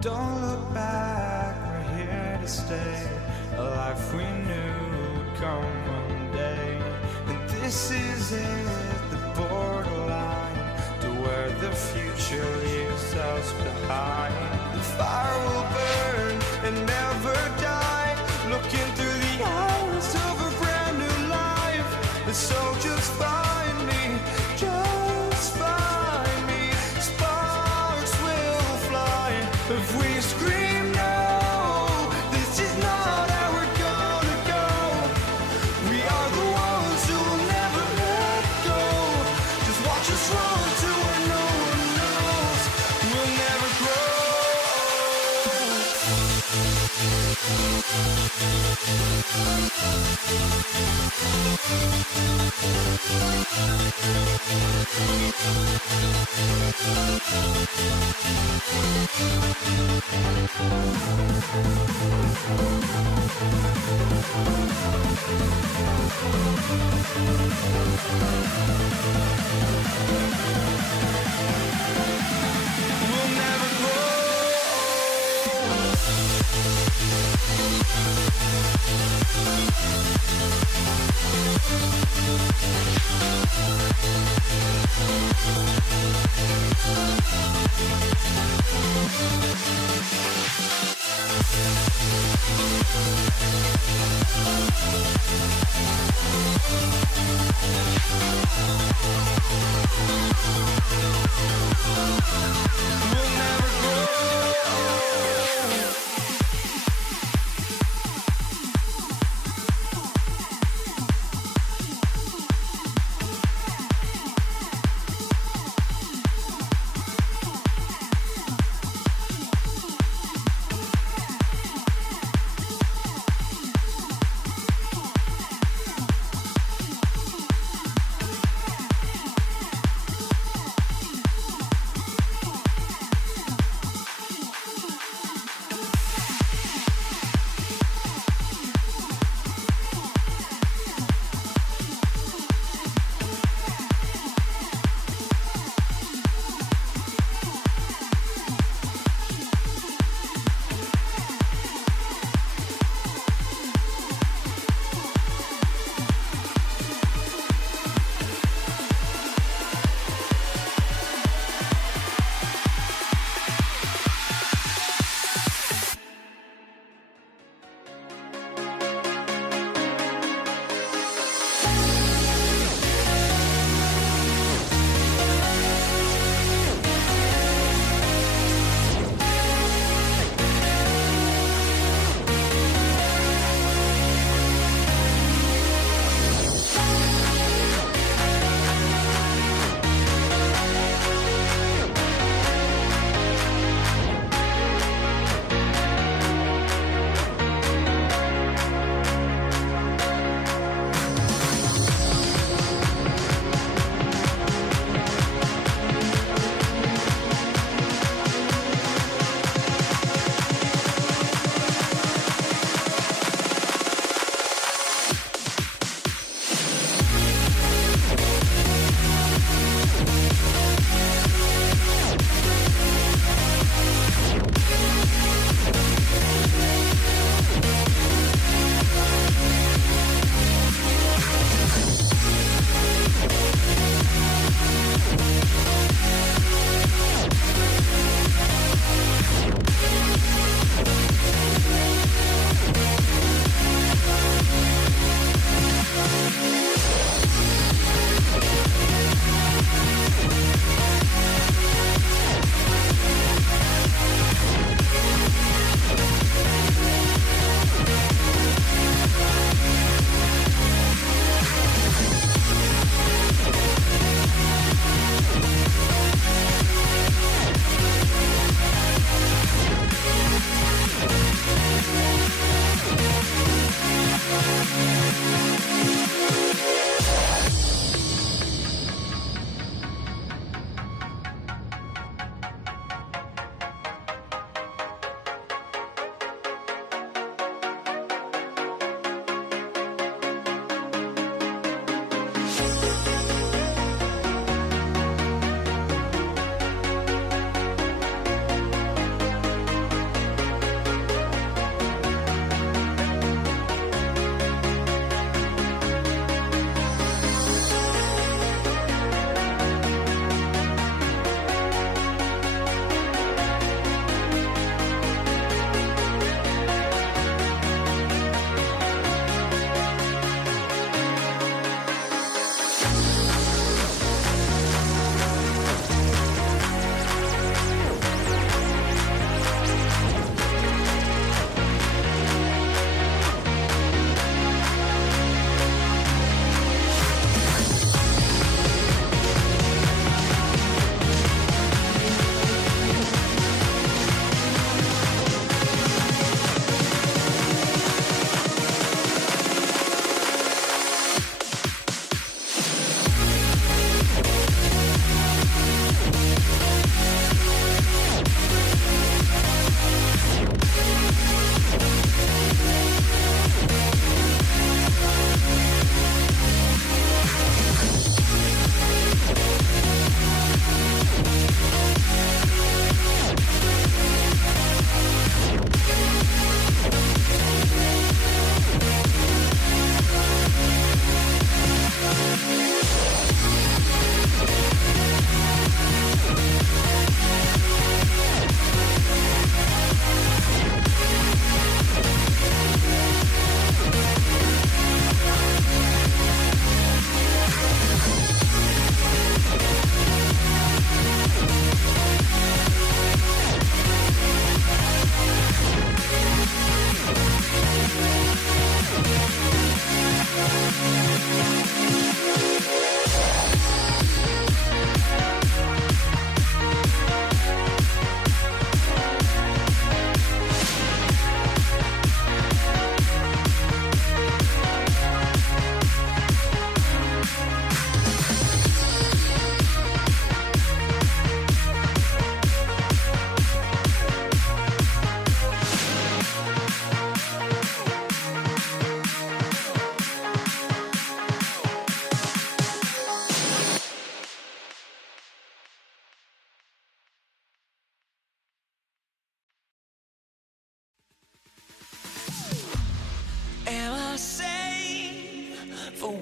Don't look back, we're here to stay. A life we knew would come one day. And this is it, the borderline to where the future leaves us behind. The fire will burn and never die, looking through the eyes of a brand new life. And so just find me, just find me. Sparks will fly if we scream no. This is not how we're gonna go. We are the ones who will never let go. Just watch us run to where no one knows. We'll never grow. We'll never grow.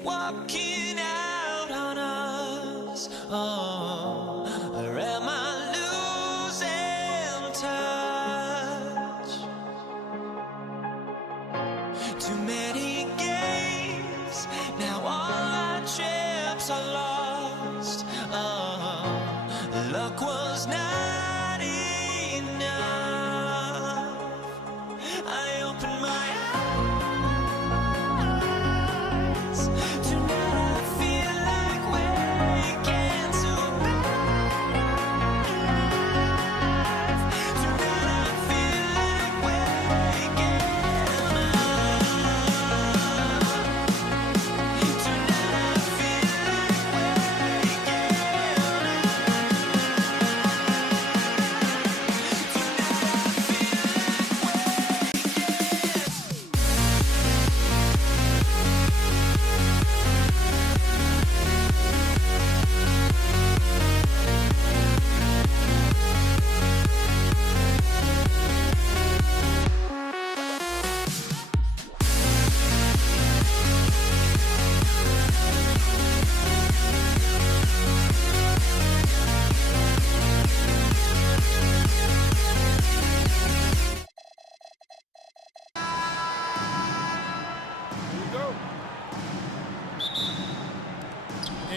walking out on us. Oh, or am I losing touch? Too many games, now all our chips are lost. Oh, luck was not enough. I opened my eyes. Tonight I feel like waking to life. Tonight I feel like waking up. Tonight I feel like waking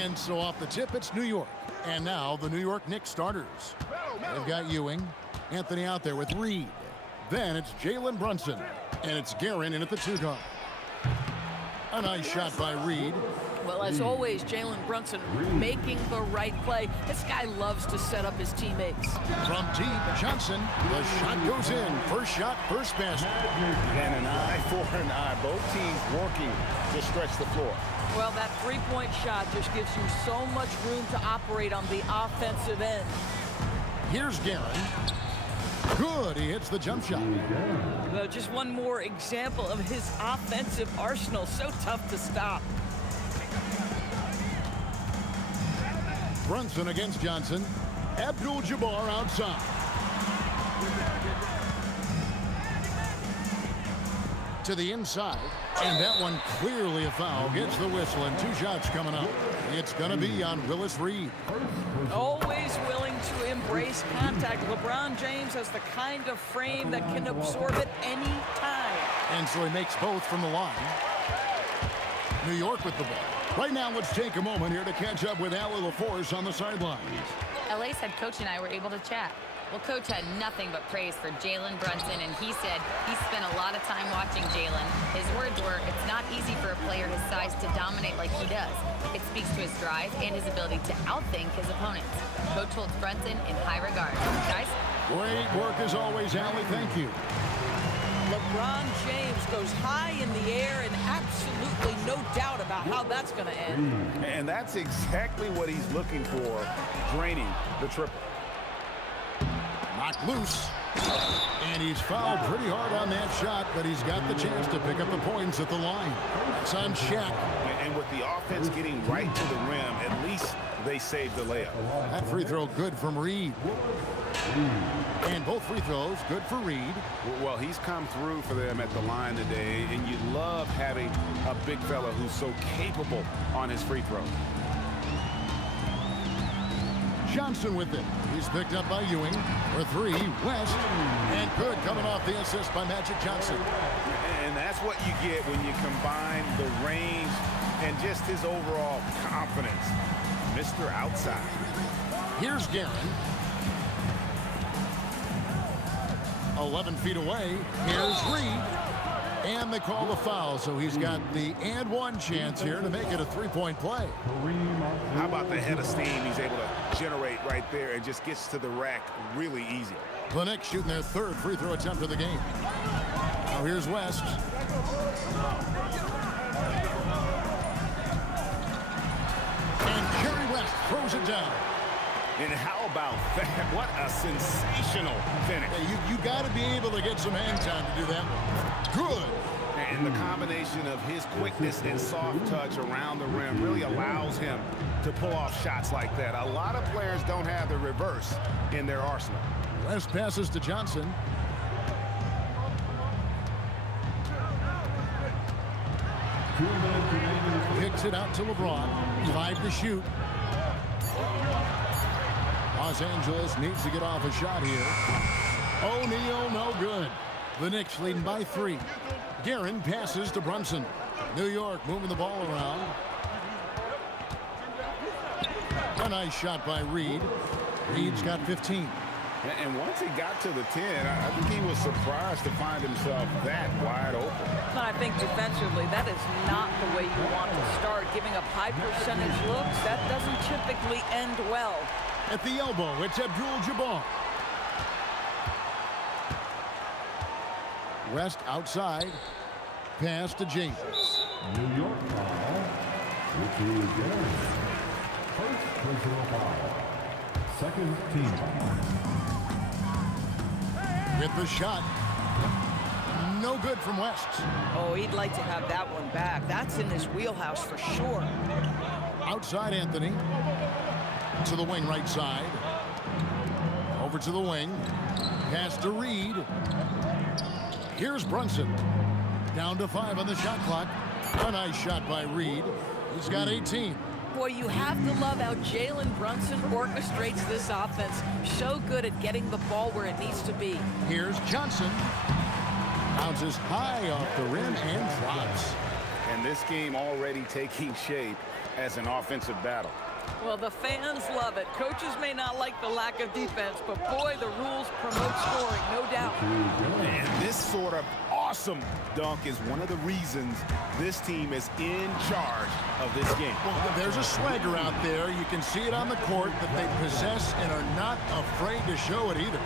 And so off the tip, it's New York. And now the New York Knicks starters. They've got Ewing, Anthony out there with Reed. Then it's Jalen Brunson. And it's Guerin in at the 2 guard. A nice shot by Reed. Well, as always, Jalen Brunson making the right play. This guy loves to set up his teammates. From deep, Johnson. The shot goes in. First shot, first basket. And an eye for an eye. Both teams working to stretch the floor. Well, that three-point shot just gives you so much room to operate on the offensive end. Here's Guerin. Good, he hits the jump shot. Well, just one more example of his offensive arsenal. So tough to stop. Brunson against Johnson. Abdul-Jabbar outside. To the inside, and that one clearly a foul. Gets the whistle, and 2 shots coming up. It's going to be on Willis Reed. Always willing to embrace contact. LeBron James has the kind of frame that can absorb it any time. And so he makes both from the line. New York with the ball. Right now, let's take a moment here to catch up with Allie LaForce on the sidelines. LA's head coach and I were able to chat. Well, Coach had nothing but praise for Jalen Brunson, and he said he spent a lot of time watching Jalen. His words were, it's not easy for a player his size to dominate like he does. It speaks to his drive and his ability to outthink his opponents. Coach holds Brunson in high regard. Guys? Great work as always, Allie. Thank you. LeBron James goes high in the air, and absolutely no doubt about how that's going to end. And that's exactly what he's looking for, draining the triple. Knocked loose. And he's fouled pretty hard on that shot, but he's got the chance to pick up the points at the line. It's on Shaq. And with the offense getting right to the rim, at least they saved the layup. That free throw good from Reed. And both free throws good for Reed. Well, he's come through for them at the line today, and you love having a big fella who's so capable on his free throw. Johnson with it. He's picked up by Ewing. For 3, West. And good coming off the assist by Magic Johnson. And that's what you get when you combine the range and just his overall confidence. Mr. Outside. Here's Guerin. 11 feet away. Here's Reed. And they call the foul, so he's got the and one chance here to make it a 3-point play. How about the head of steam he's able to generate right there and just gets to the rack really easy. The Knicks shooting their 3rd free throw attempt of the game. Now here's West. And Jerry West throws it down. And how about that? What a sensational finish. Hey, you got to be able to get some hang time to do that. Good. And the combination of his quickness and soft touch around the rim really allows him to pull off shots like that. A lot of players don't have the reverse in their arsenal. West passes to Johnson. kicks it out to LeBron. 5 to shoot. Los Angeles needs to get off a shot here. O'Neal, no good. The Knicks leading by 3. Guerin passes to Brunson. New York moving the ball around. A nice shot by Reed. Reed's got 15. And once he got to the 10, I think he was surprised to find himself that wide open. And I think defensively, that is not the way you want to start. Giving up high percentage looks, that doesn't typically end well. At the elbow, it's Abdul-Jabbar. West outside. Pass to James. New York foul. Ricky Guerin. First personal foul. Second team foul. With the shot. No good from West. Oh, he'd like to have that one back. That's in his wheelhouse for sure. Outside Anthony. To the wing right side. Over to the wing. Pass to Reed. Here's Brunson. Down to 5 on the shot clock. A nice shot by Reed. He's got 18. Boy, you have to love how Jalen Brunson orchestrates this offense. So good at getting the ball where it needs to be. Here's Johnson. Bounces high off the rim and drops. And this game already taking shape as an offensive battle. Well, the fans love it. Coaches may not like the lack of defense, but boy, the rules promote scoring, no doubt. And this sort of awesome dunk is one of the reasons this team is in charge of this game. Well, there's a swagger out there. You can see it on the court that they possess and are not afraid to show it either.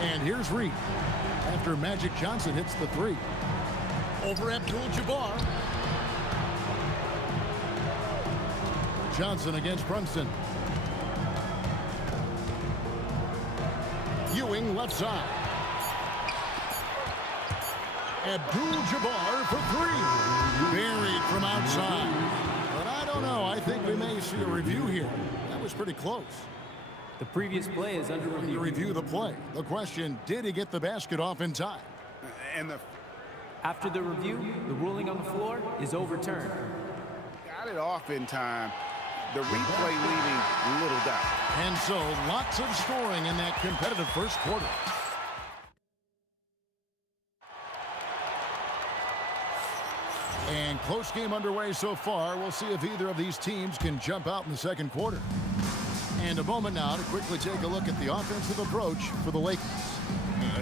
And here's Reed after Magic Johnson hits the 3. Over Abdul-Jabbar. Johnson against Brunson. Ewing left side. Abdul-Jabbar for 3. Buried from outside. But I don't know. I think we may see a review here. That was pretty close. The previous play is under review. To review the play. The question, did he get the basket off in time? And After the review, the ruling on the floor is overturned. got it off in time. The replay leaving little doubt. And so, lots of scoring in that competitive first quarter. And close game underway so far. We'll see if either of these teams can jump out in the second quarter. And a moment now to quickly take a look at the offensive approach for the Lakers.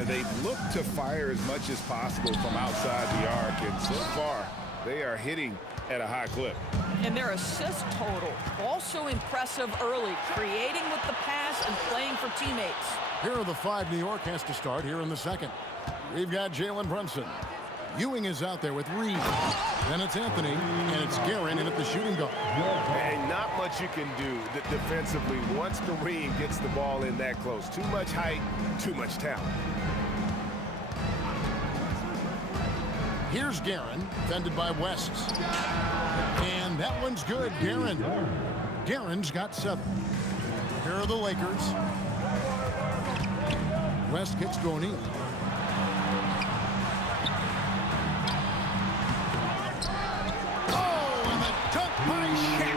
They look to fire as much as possible from outside the arc, and so far, they are hitting at a high clip. And their assist total, also impressive early, creating with the pass and playing for teammates. Here are the 5 New York has to start here in the second. We've got Jalen Brunson. Ewing is out there with Reed. Then it's Anthony, and it's Guerin in at the shooting guard. And not much you can do defensively once Kareem gets the ball in that close. Too much height, too much talent. Here's Guerin, defended by West. And that one's good, Guerin. Guerin's got 7. Here are the Lakers. West kicks to O'Neal. Oh, and the dunk by Shaq.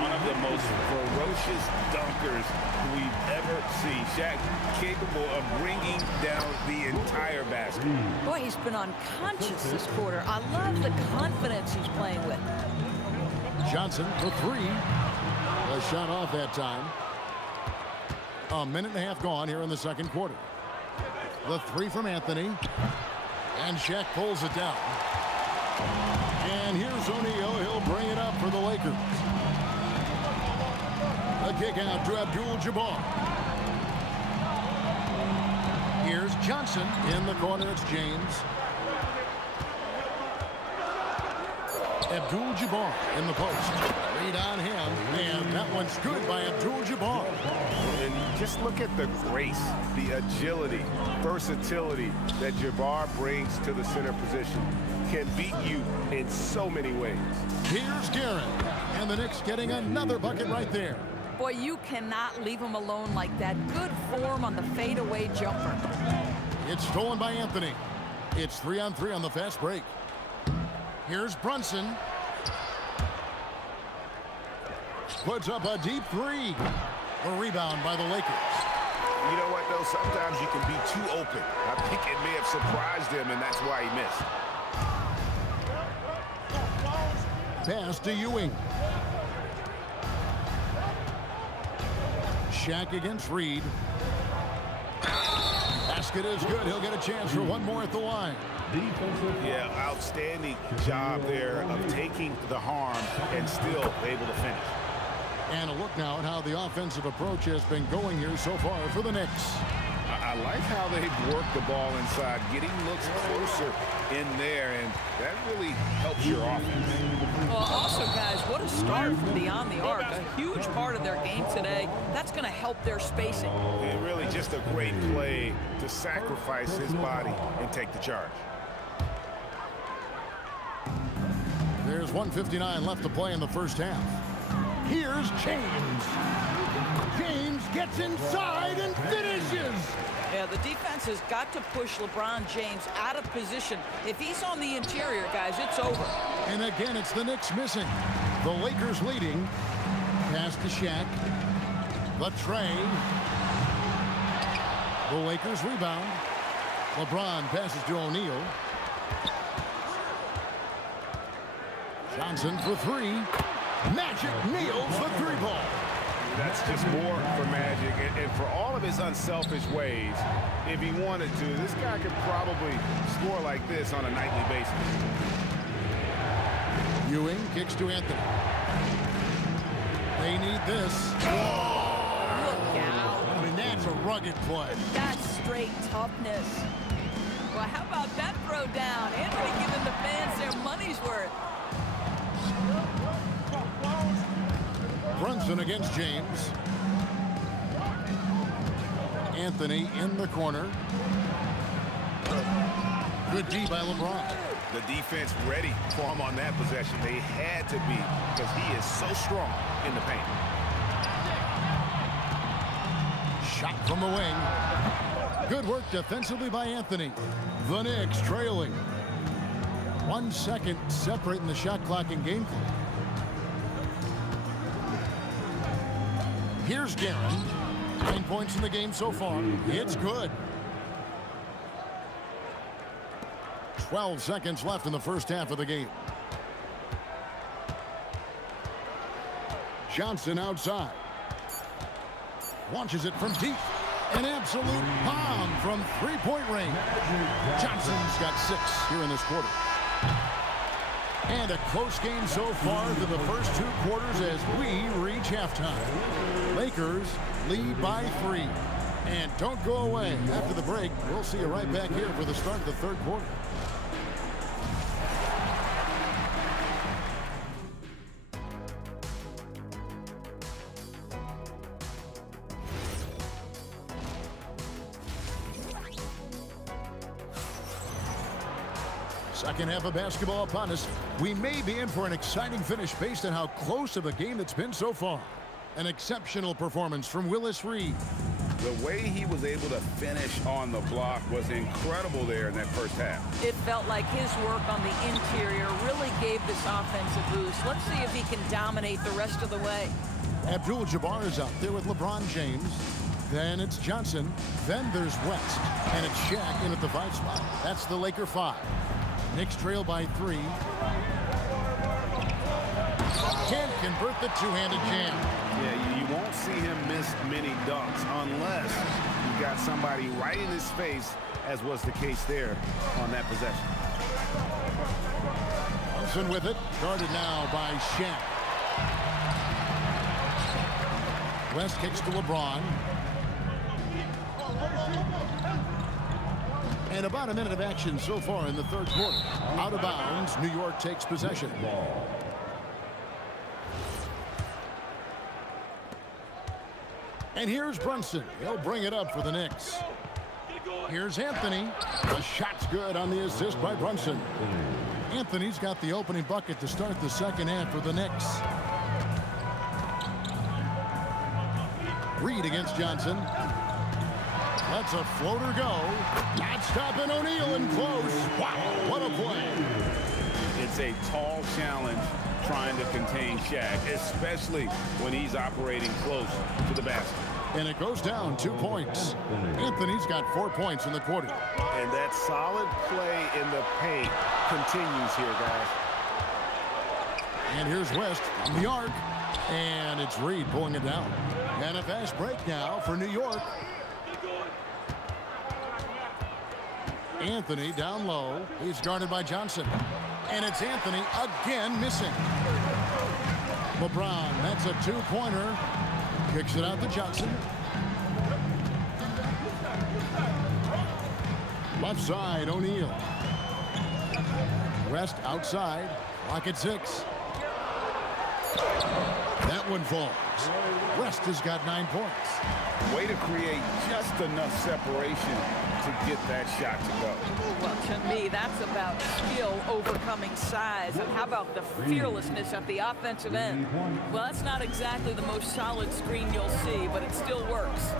One of the most ferocious dunkers we've ever seen. Shaq capable of bringing down the entire basket. Boy, he's been unconscious this quarter. I love the confidence he's playing with. Johnson for 3. A shot off that time. A minute and a half gone here in the second quarter. The 3 from Anthony. And Shaq pulls it down. And here's O'Neal. He'll bring it up for the Lakers. A kick out to Abdul-Jabbar. Here's Johnson. In the corner, it's James. Abdul-Jabbar in the post. Read on him. And that one's good by Abdul-Jabbar. And just look at the grace, the agility, versatility that Jabbar brings to the center position. Can beat you in so many ways. Here's Guerin. And the Knicks getting another bucket right there. Boy, you cannot leave him alone like that. Good form on the fadeaway jumper. It's stolen by Anthony. It's 3-on-3 on the fast break. Here's Brunson. puts up a deep three. A rebound by the Lakers. You know what, though? Sometimes you can be too open. I think it may have surprised him, and that's why he missed. Pass to Ewing. Shaq against Reed. Basket is good. He'll get a chance for one more at the line. Yeah, outstanding job there of taking the harm and still able to finish. And a look now at how the offensive approach has been going here so far for the Knicks. I like how they've worked the ball inside, getting looks closer in there, and that really helps your offense. Well, also, guys, what a start from beyond the arc. A huge part of their game today. That's going to help their spacing. And really just a great play to sacrifice his body and take the charge. There's 1:59 left to play in the first half. Here's James. James gets inside and finishes. Yeah, the defense has got to push LeBron James out of position. If he's on the interior, guys, it's over. And again, it's the Knicks missing. The Lakers leading. Pass to Shaq. The tray. The Lakers rebound. LeBron passes to O'Neal. Johnson for three. Magic nails the three ball. That's just more for Magic. And for all of his unselfish ways, if he wanted to, this guy could probably score like this on a nightly basis. Ewing kicks to Anthony. They need this. Look out. I mean, that's a rugged play. That's straight toughness. Well, how about that throw down? Anthony giving the fans their money's worth. Brunson against James. Anthony in the corner. Good D by LeBron. The defense ready for him on that possession. They had to be because he is so strong in the paint. Shot from the wing. Good work defensively by Anthony. The Knicks trailing. 1 second separating the shot clock and game clock. Here's Guerin. 9 points in the game so far. It's good. 12 seconds left in the first half of the game. Johnson outside. Launches it from deep. An absolute bomb from three-point range. Johnson's got 6 here in this quarter. And a close game so far through the first 2 quarters as we reach halftime. Lakers lead by 3. And don't go away. After the break, we'll see you right back here for the start of the third quarter. Second half of basketball upon us. We may be in for an exciting finish based on how close of a game it's been so far. An exceptional performance from Willis Reed. The way he was able to finish on the block was incredible there in that first half. It felt like his work on the interior really gave this offense a boost. Let's see if he can dominate the rest of the way. Abdul-Jabbar is out there with LeBron James. Then it's Johnson. Then there's West. And it's Shaq in at the 5 spot. That's the Laker 5. Knicks trail by 3. Can't convert the two-handed jam. Yeah, you won't see him miss many dunks unless you've got somebody right in his face, as was the case there on that possession. Brunson with it, guarded now by Shaq. West kicks to LeBron. And about a minute of action so far in the third quarter. Out of bounds, New York takes possession. And here's Brunson. He'll bring it up for the Knicks. Here's Anthony. The shot's good on the assist by Brunson. Anthony's got the opening bucket to start the second half for the Knicks. Reed against Johnson. Lets a floater go. Not stopping O'Neal in close. Wow, what a play. It's It's a tall challenge trying to contain Shaq, especially when he's operating close to the basket. And it goes down 2 points. Anthony's got 4 points in the quarter. And that solid play in the paint continues here, guys. And here's West from the arc. And it's Reed pulling it down. And a fast break now for New York. Anthony down low. He's guarded by Johnson. And it's Anthony again missing. LeBron, that's a two-pointer. Kicks it out to Johnson. Left side, O'Neal. West outside. Clock at 6. That one falls. West has got 9 points. Way to create just enough separation to get that shot to go. Well, to me, that's about skill overcoming size. And how about the fearlessness at the offensive end? Well, that's not exactly the most solid screen you'll see, but it still works.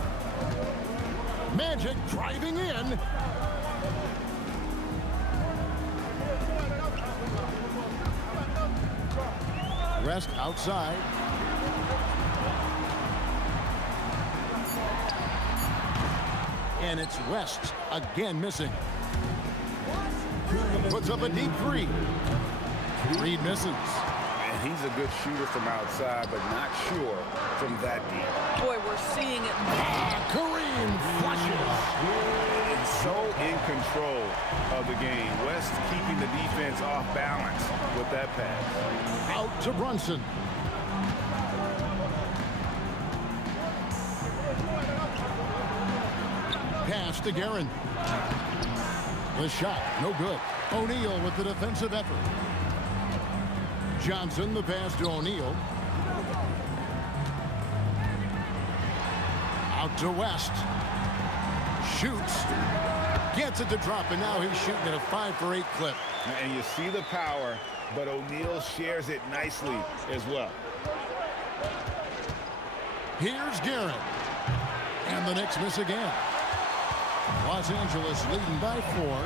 Magic driving in. West outside. And it's West again missing. Puts up a deep three. Reed misses. And he's a good shooter from outside, but not sure from that deep. Boy, we're seeing it. Kareem flushes. And so in control of the game. West keeping the defense off balance with that pass. Out to Brunson. Pass to Guerin. The shot, no good. O'Neal with the defensive effort. Johnson, the pass to O'Neal. Out to West. Shoots. Gets it to drop, and now he's shooting at a 5 for 8 clip. And you see the power, but O'Neal shares it nicely as well. Here's Guerin. And the Knicks miss again. Los Angeles leading by 4.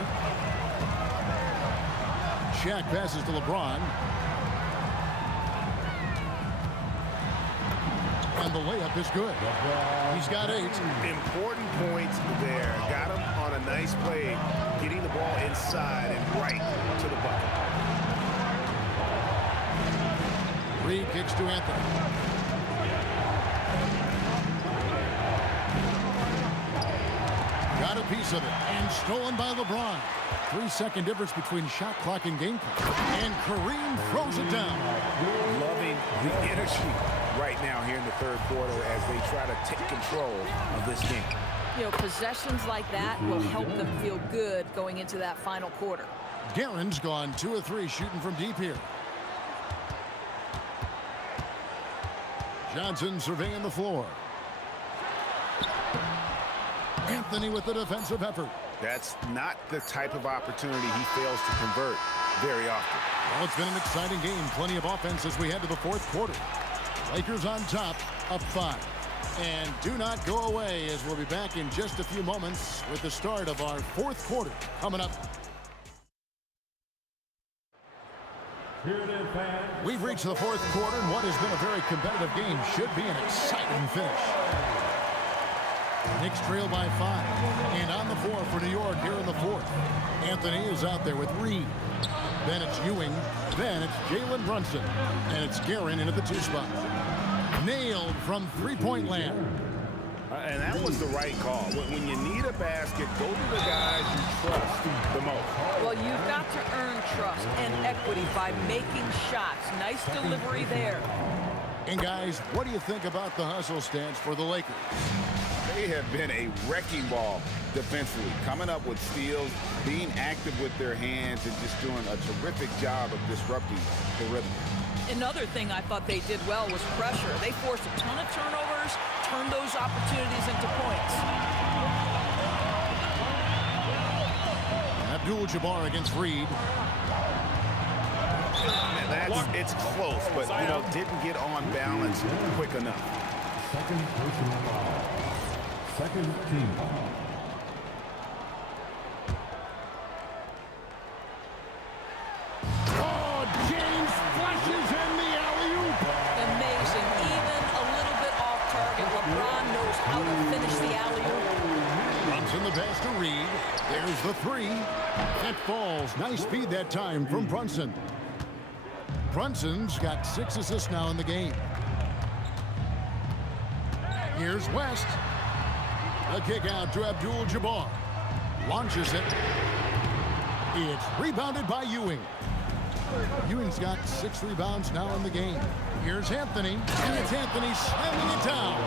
Shaq passes to LeBron. And the layup is good. He's got 8. Important points there. Got him on a nice play, getting the ball inside and right to the bucket. Reed kicks to Anthony. Got a piece of it, and stolen by LeBron. 3-second difference between shot clock and game clock. And Kareem throws it down. Loving the energy right now here in the third quarter as they try to take control of this game. You know, possessions like that will help them feel good going into that final quarter. Guerin's gone 2 of 3 shooting from deep here. Johnson surveying the floor. Anthony with the defensive effort. That's not the type of opportunity he fails to convert very often. Well, it's been an exciting game. Plenty of offense as we head to the fourth quarter. Lakers on top, up 5. And do not go away, as we'll be back in just a few moments with the start of our fourth quarter coming up. We've reached the fourth quarter, and what has been a very competitive game should be an exciting finish. Knicks trail by 5. And on the floor for New York here in the fourth. Anthony is out there with Reed. Then it's Ewing. Then it's Jalen Brunson. And it's Guerin in at the 2 spot. Nailed from three-point land. And that was the right call. When you need a basket, go to the guys you trust the most. Well, you've got to earn trust and equity by making shots. Nice delivery there. And guys, what do you think about the hustle stance for the Lakers? They have been a wrecking ball defensively, coming up with steals, being active with their hands, and just doing a terrific job of disrupting the rhythm. Another thing I thought they did well was pressure. They forced a ton of turnovers, turned those opportunities into points. Abdul-Jabbar against Reed. And it's close, but didn't get on balance quick enough. Second personal foul. Second team foul. Oh, the pass to Reed. There's the three. That falls. Nice speed that time from Brunson. Brunson's got 6 assists now in the game. Here's West. A kick out to Abdul-Jabbar. Launches it. It's rebounded by Ewing. Ewing's got 6 rebounds now in the game. Here's Anthony, and it's Anthony slamming it down.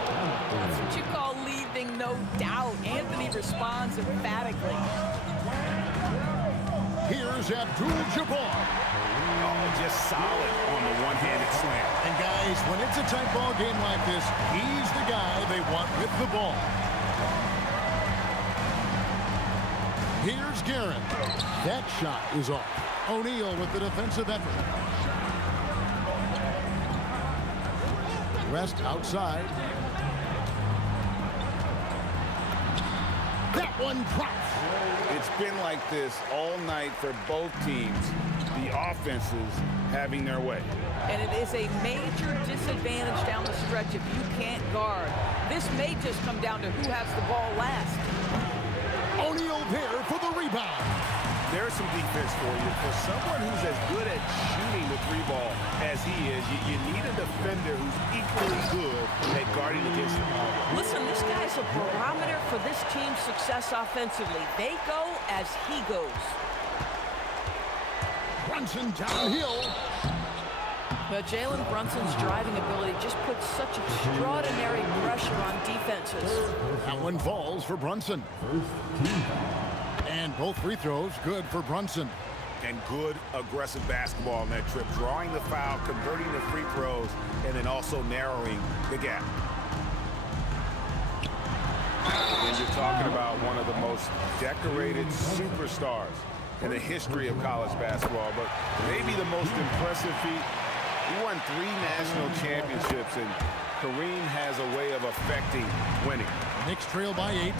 That's what you call leaving no doubt. Anthony responds emphatically. Here's Abdul-Jabbar. Oh, just solid on the one-handed slam. And guys, when it's a tight ball game like this, he's the guy they want with the ball. Here's Guerin. That shot is off. O'Neal with the defensive effort. West outside. That one drops. It's been like this all night for both teams. The offenses having their way. And it is a major disadvantage down the stretch if you can't guard. This may just come down to who has the ball last. O'Neal there for the rebound. There's some defense for you. For someone who's as good at shooting the 3-ball as he is, you need a defender who's equally good at guarding against the ball. Listen, this guy's a barometer for this team's success offensively. They go as he goes. Brunson downhill. But Jalen Brunson's driving ability just puts such extraordinary pressure on defenses. That one falls for Brunson. And both free throws good for Brunson. And good aggressive basketball on that trip. Drawing the foul, converting the free throws, and then also narrowing the gap. And you're talking about one of the most decorated superstars in the history of college basketball, but maybe the most impressive feat. He won 3 national championships, and Kareem has a way of affecting winning. Knicks trail by 8.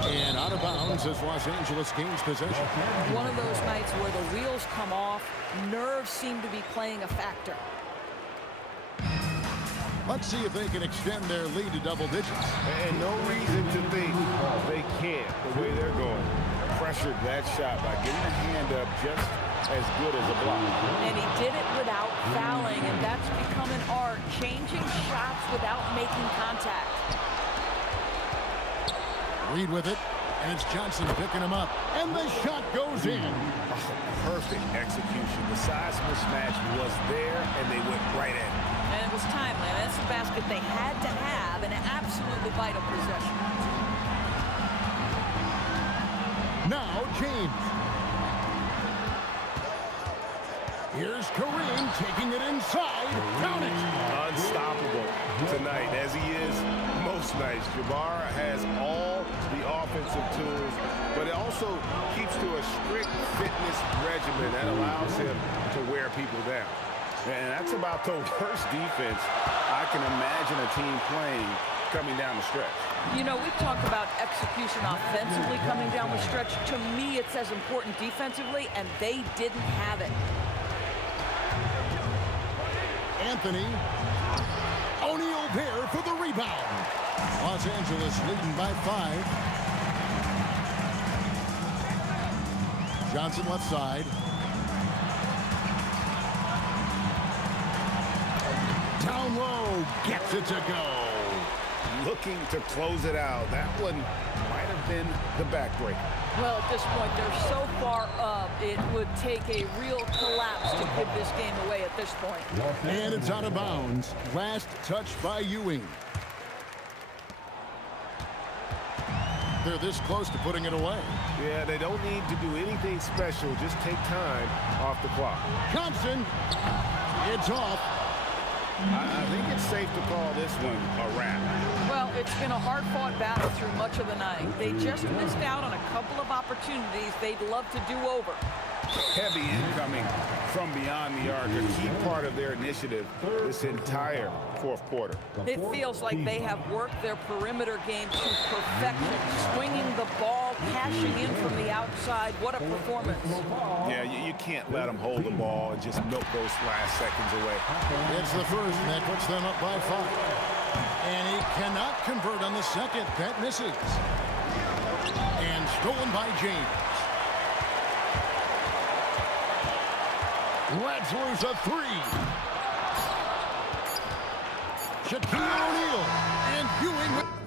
And out of bounds as Los Angeles gains possession. One of those nights where the wheels come off, nerves seem to be playing a factor. Let's see if they can extend their lead to double digits. And no reason to think they can't the way they're going. Pressured that shot by getting a hand up just as good as a block. And he did it without fouling, and that's become an art, changing shots without making contact. Reed with it, and it's Johnson picking him up, and the shot goes in. Oh, perfect execution. The size mismatch was there, and they went right in. And it was timely. That's a basket they had to have, and an absolutely vital possession. Now James. Here's Kareem taking it inside. Count it. Unstoppable tonight, as he is most nights. Jabbar has all the offensive tools, but it also keeps to a strict fitness regimen that allows him to wear people down. And that's about the worst defense I can imagine a team playing coming down the stretch. You know, we've talked about execution offensively coming down the stretch. To me, it's as important defensively, and they didn't have it. Anthony. O'Neal there for the rebound. Los Angeles leading by 5. Johnson left side. Down low, gets it to go. Looking to close it out. That one might have been the backbreaker. Well, at this point, they're so far up, it would take a real collapse to give this game away at this point. And it's out of bounds. Last touch by Ewing. They're this close to putting it away. Yeah, they don't need to do anything special. Just take time off the clock. Thompson. It's off. I think it's safe to call this one a wrap. Well, it's been a hard-fought battle through much of the night. They just missed out on a couple of opportunities they'd love to do over. Heavy incoming from beyond the arc, a key part of their initiative this entire fourth quarter. It feels like they have worked their perimeter game to perfection, swinging the ball, cashing in from the outside. What a performance. Yeah, you can't let them hold the ball and just milk those last seconds away. It's the first, and that puts them up by 5. And he cannot convert on the second. That misses. stolen by James. Lets loose a three. Shaquille O'Neal and Ewing with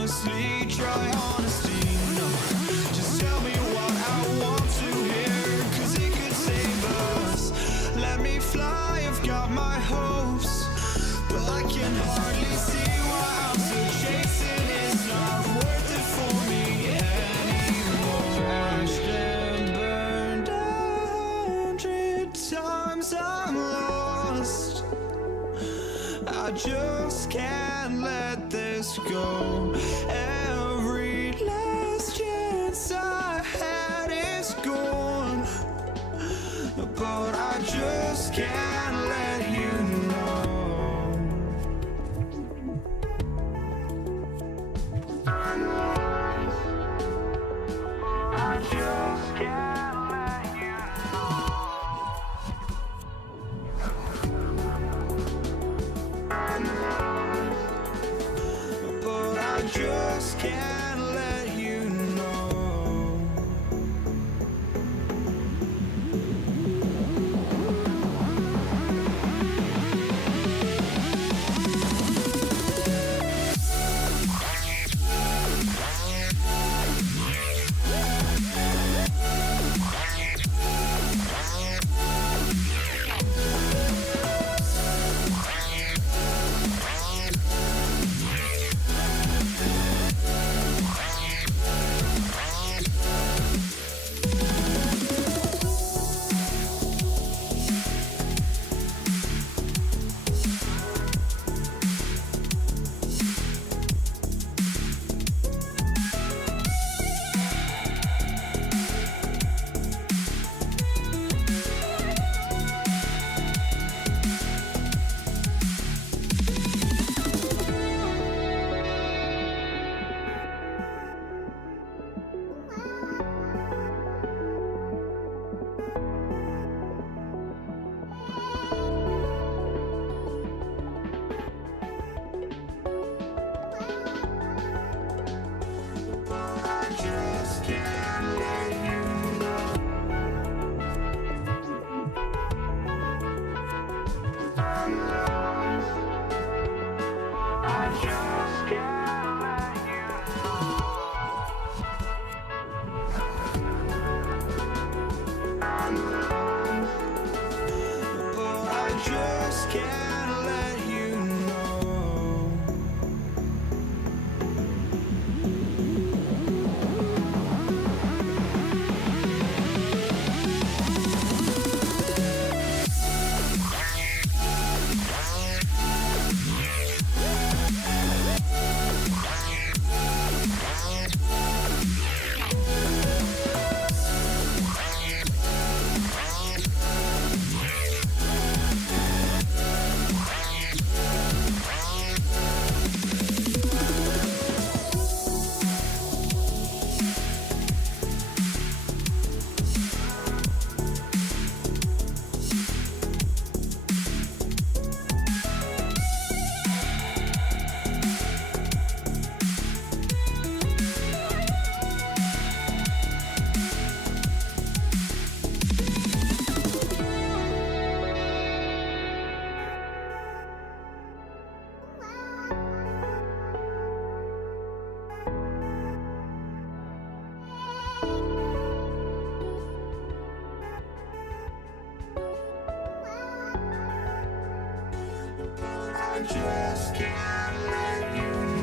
honestly, try honesty. No, just tell me what I want to hear, 'cause it could save us. Let me fly, I've got my hopes, but I can hardly see why I'm still chasing. It's not worth it for me anymore. Crashed and burned 100 times, I'm lost. I just can't let this go. Every last chance I had is gone, but I just can't let you know. I just can't let you know. But I just can't let you know. just can't let you know.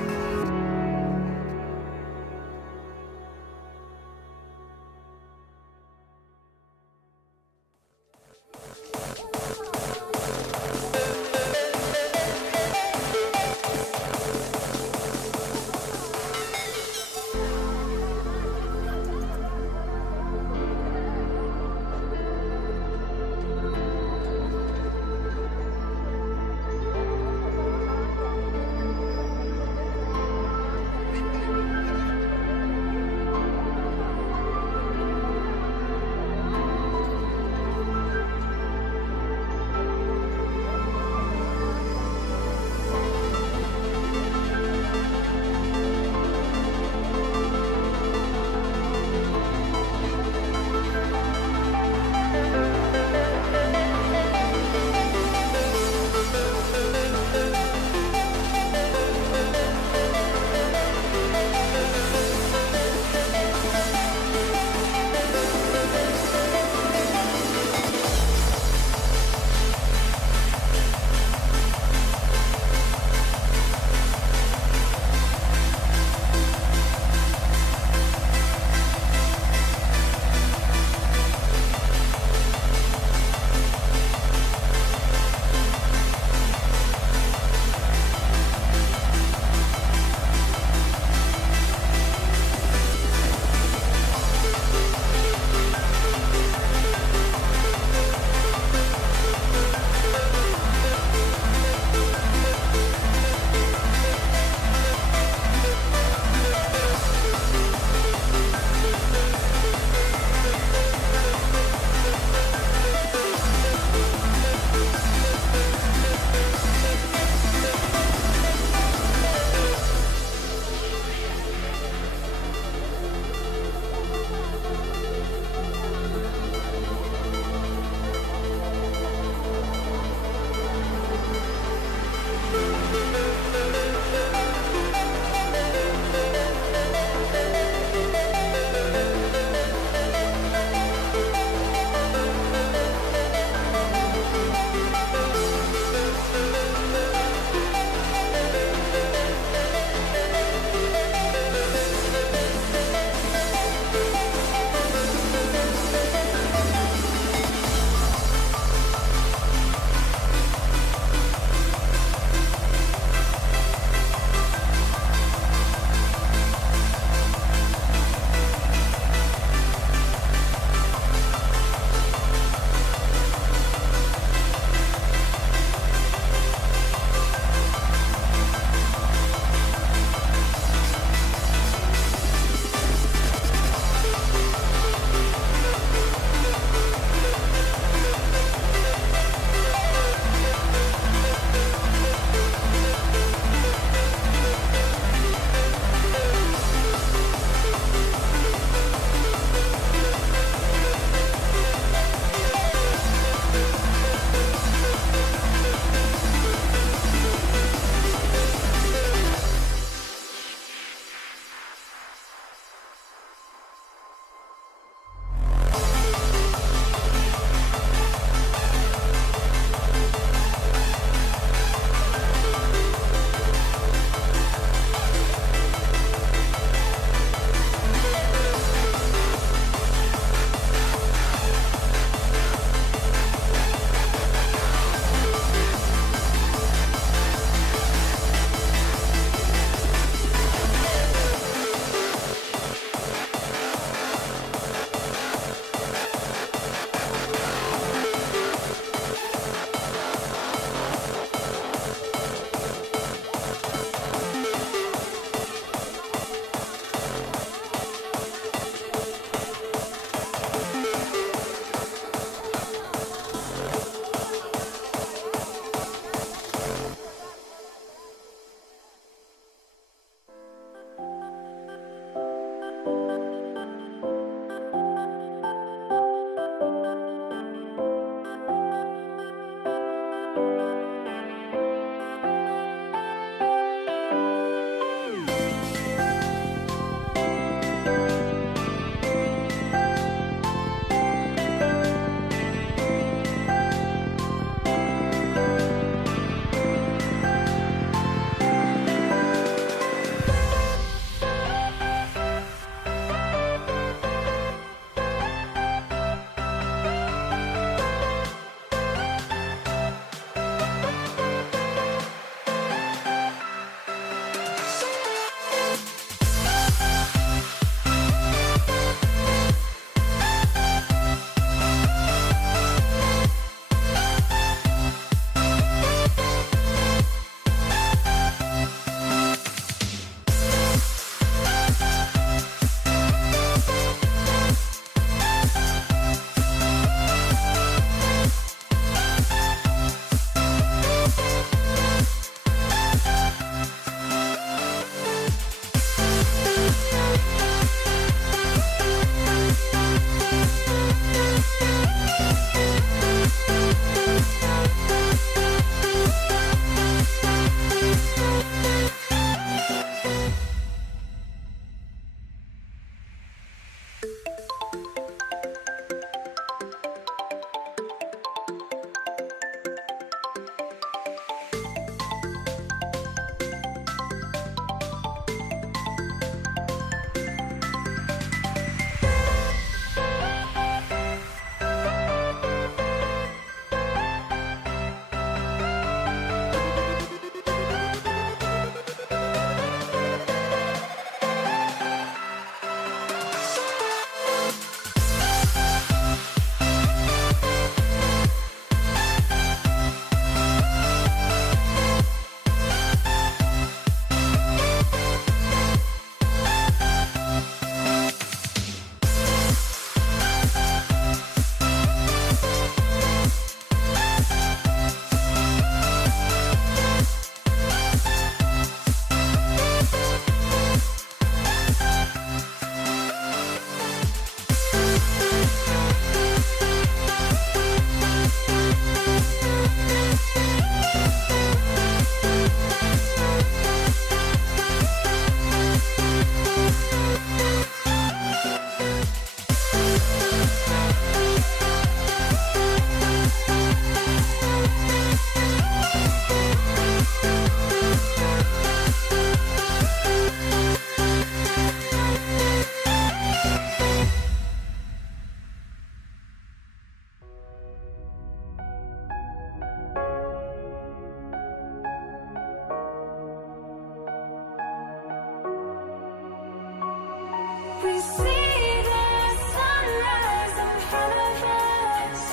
We see the sunrise in front of us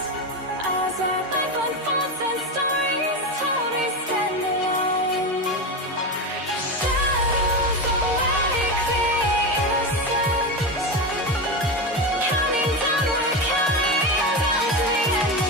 as our life unfolds and stories told. We stand alone. Shadows awake the innocence, counting down, we're counting down to the end.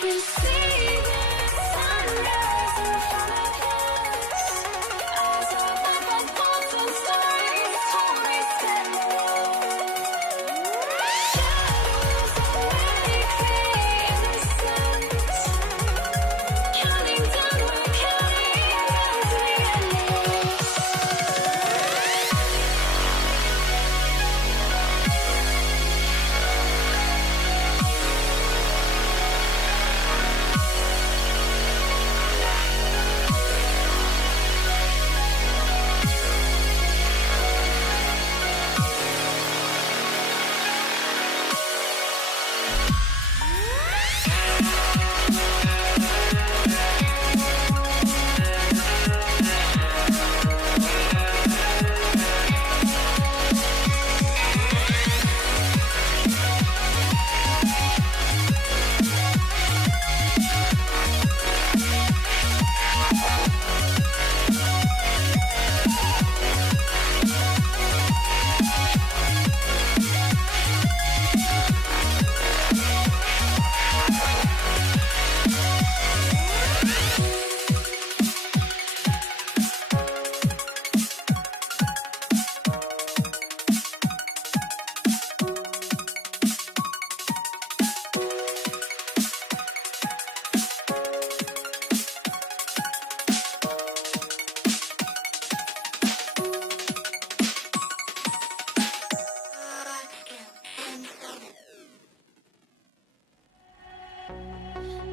We see the sunrise in front of us as our life unfolds and stories told. We stand alone. Shadows awake the innocence, counting down, we're counting down to the end.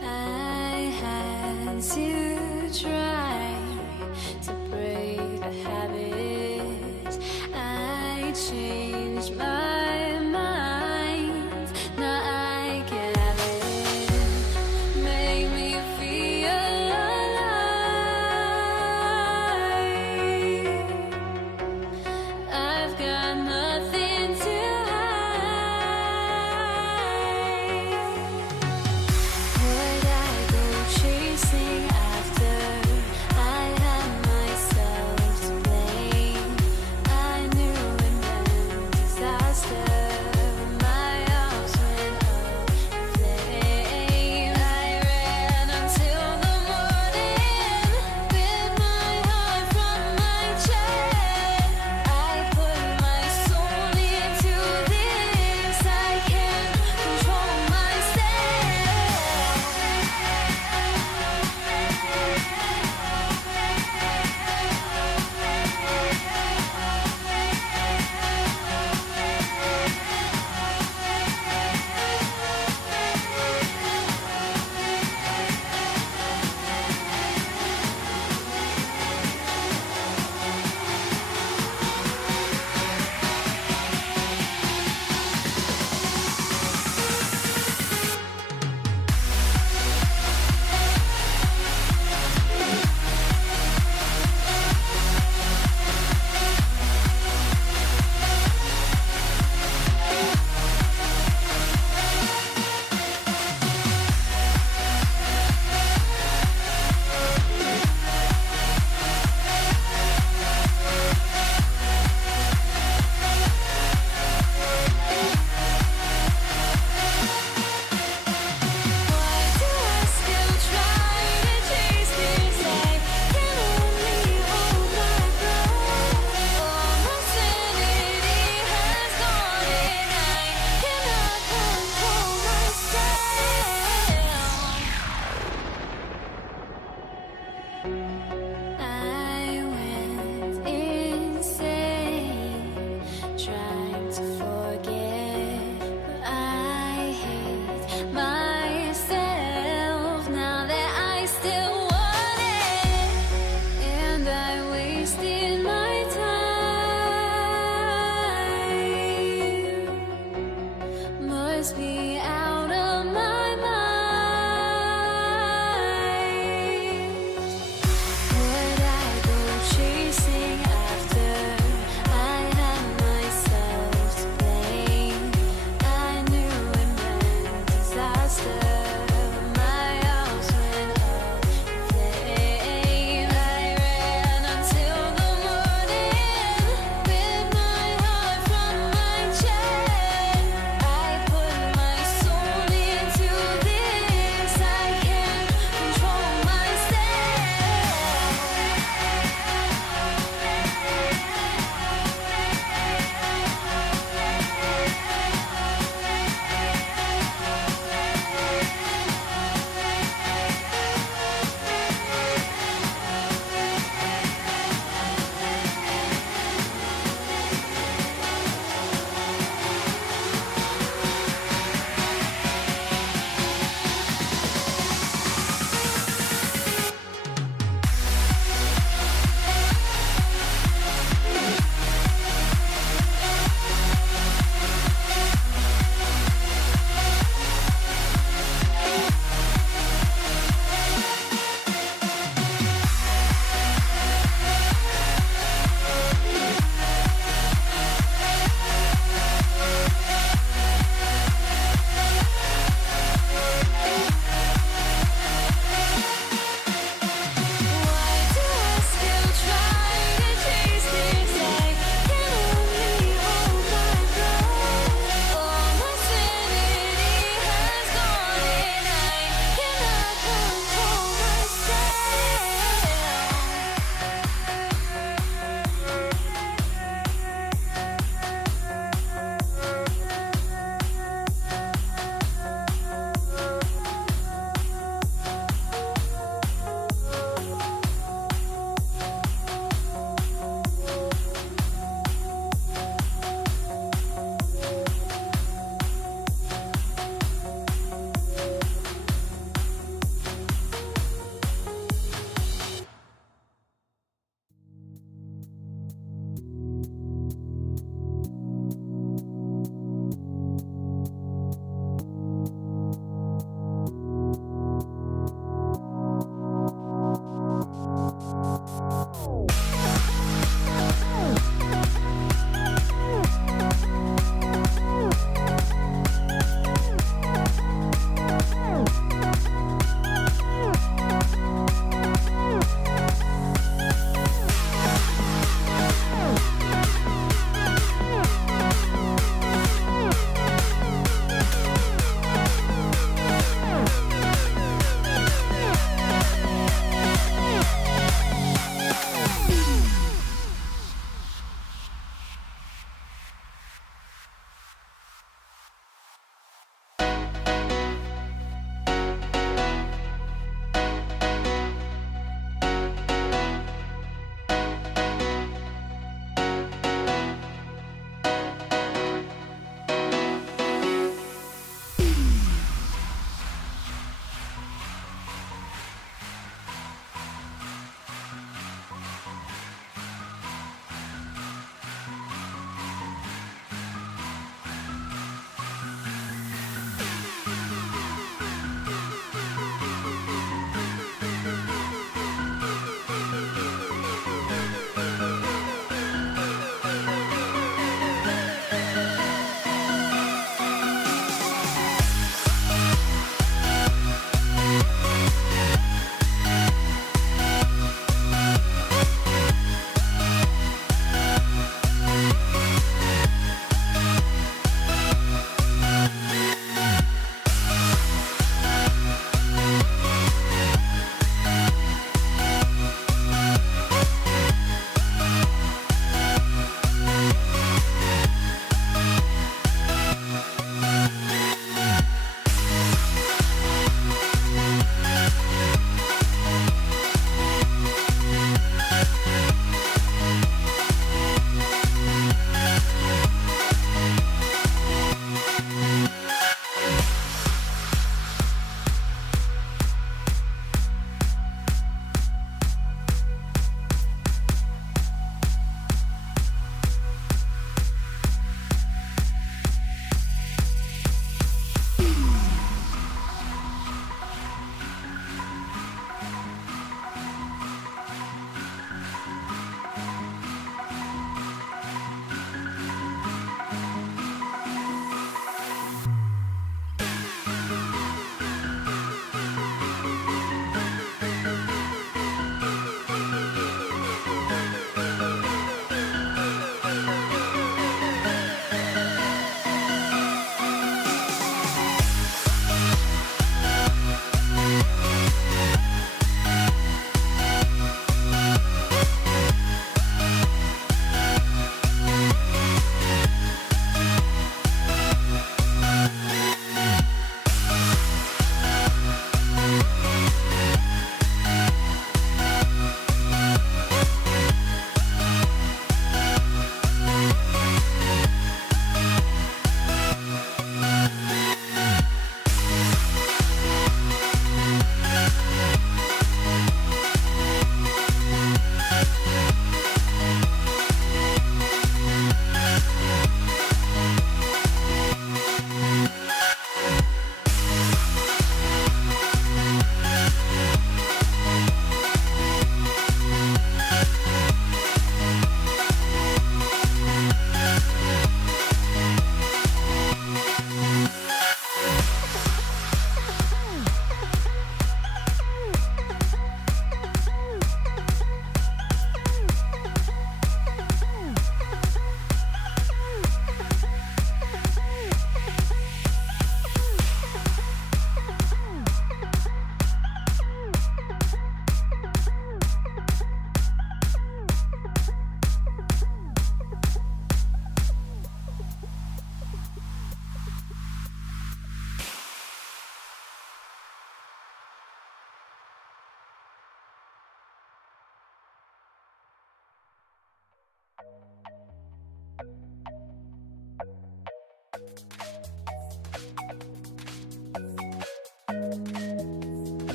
I had to try to break the habit. I changed my mind. Now I can have it. Make me feel alive. I've got nothing to would I go chasing after? I had myself to blame. I knew it meant disaster. me out of my mind. Would I go chasing after? I had myself to blame. I knew it meant disaster. My house went up in flames. I ran until the morning with my heart from my chest. I put my soul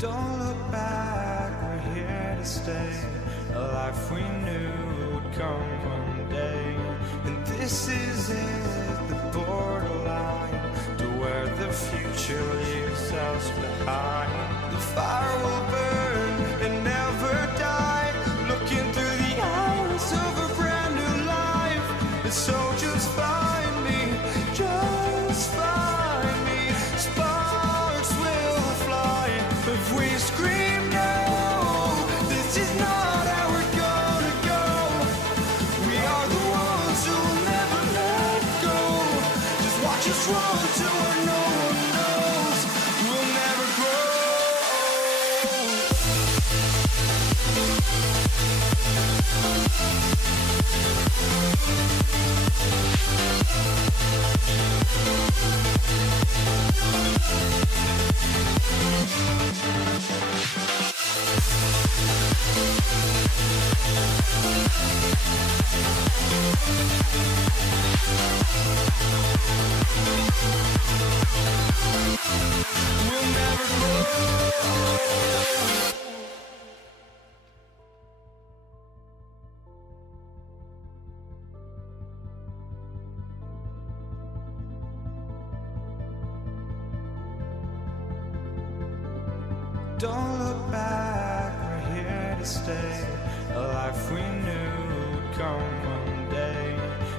Don't look back, we're here to stay. A life we knew would come one day. And this is it, the borderline to where the future leaves us behind. The fire will burn and never die, looking through the eyes of a brand new life. And so just find me, just find me. Sparks will fly if we scream no. This is not how we're gonna go. We are the ones who will never let go. Just watch us run to where no one knows. We'll never grow. We'll never grow. Don't look back, we're here to stay. A life we knew would come one day.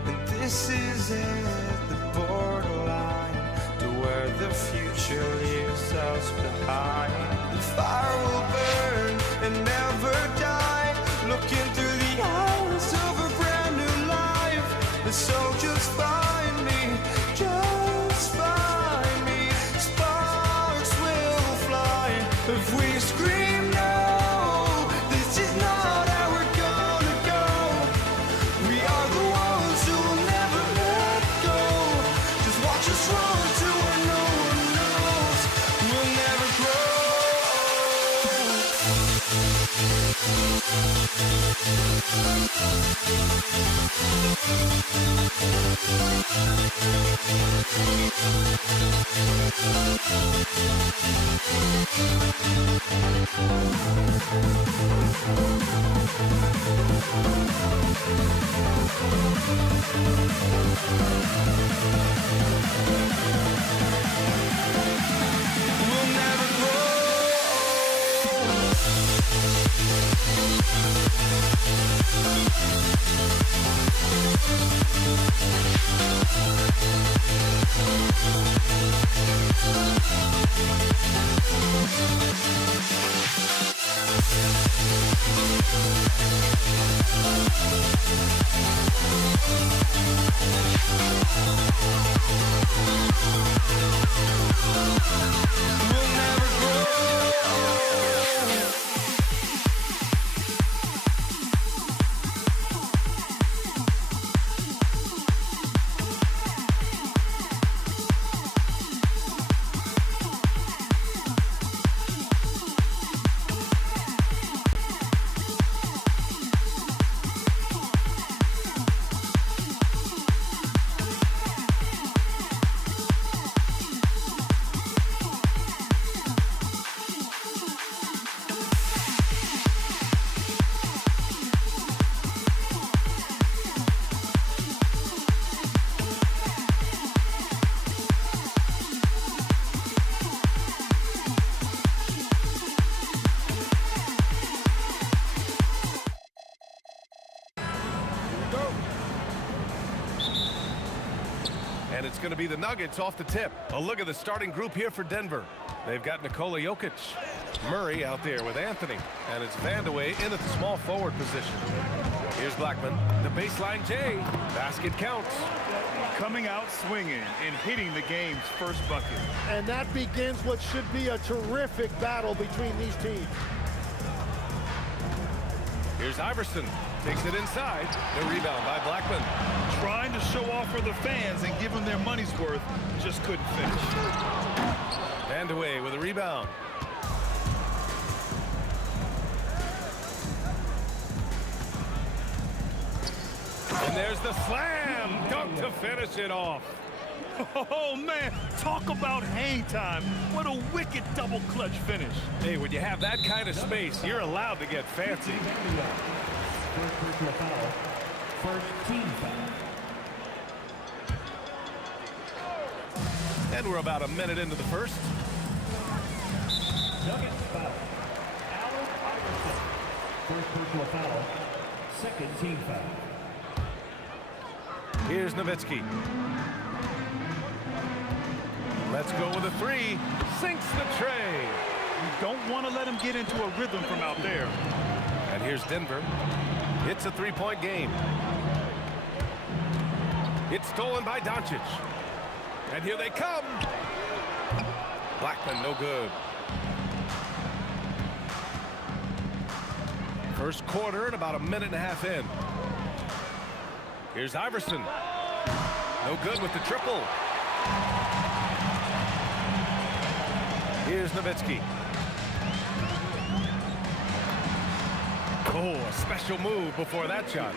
And this is it, the borderline to where the future leaves us behind. The fire will burn and never die, looking through the eyes of a brand new life. And so just find me, just find me. Sparks will fly if we scream no. This is not how we're gonna go. We are the ones who will never let go. Just watch us run to where no one knows. We'll never grow. We'll never grow. We'll never grow. And it's going to be the Nuggets off the tip. A look at the starting group here for Denver. They've got Nikola Jokic, Murray out there with Anthony, and it's Vandeweghe in at the small forward position. Here's Blackman, the baseline J. Basket counts. Coming out swinging and hitting the game's first bucket. And that begins what should be a terrific battle between these teams. Here's Iverson. Takes it inside. The rebound by Blackman. Trying to show off for the fans and give them their money's worth. Just couldn't finish. Vandeweghe with a rebound. And there's the slam dunk to finish it off. Oh, man, talk about hang time. What a wicked double clutch finish. Hey, when you have that kind of space, you're allowed to get fancy. First personal foul. First team foul. And we're about a minute into the first. Nuggets foul. Allen Iverson. First personal foul. Second team foul. Here's Nowitzki. Let's go with a three. Sinks the tray. You don't want to let him get into a rhythm from out there. And here's Denver. It's a three-point game. It's stolen by Doncic. And here they come. Blackman, no good. First quarter and about a minute and a half in. Here's Iverson. No good with the triple. Here's Nowitzki. Oh, a special move before that shot.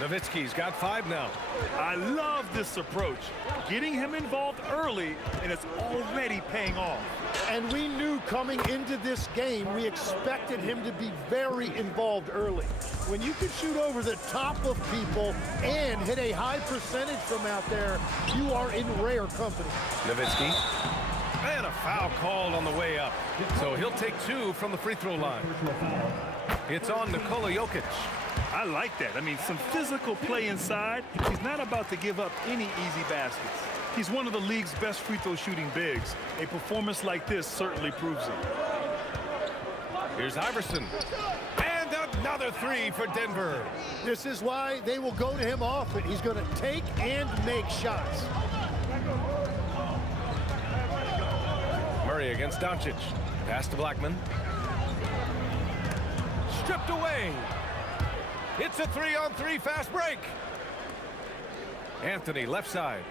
Nowitzki's got 5 now. I love this approach. Getting him involved early, and it's already paying off. And we knew coming into this game, we expected him to be very involved early. When you can shoot over the top of people and hit a high percentage from out there, you are in rare company. Nowitzki. And a foul called on the way up. So he'll take 2 from the free throw line. It's on Nikola Jokic. I like that. I mean, some physical play inside. He's not about to give up any easy baskets. He's one of the league's best free throw shooting bigs. A performance like this certainly proves it. Here's Iverson. And another 3 for Denver. This is why they will go to him often. He's going to take and make shots. Murray against Doncic. Pass to Blackman. Stripped away. It's a 3-on-3 fast break. Anthony left side.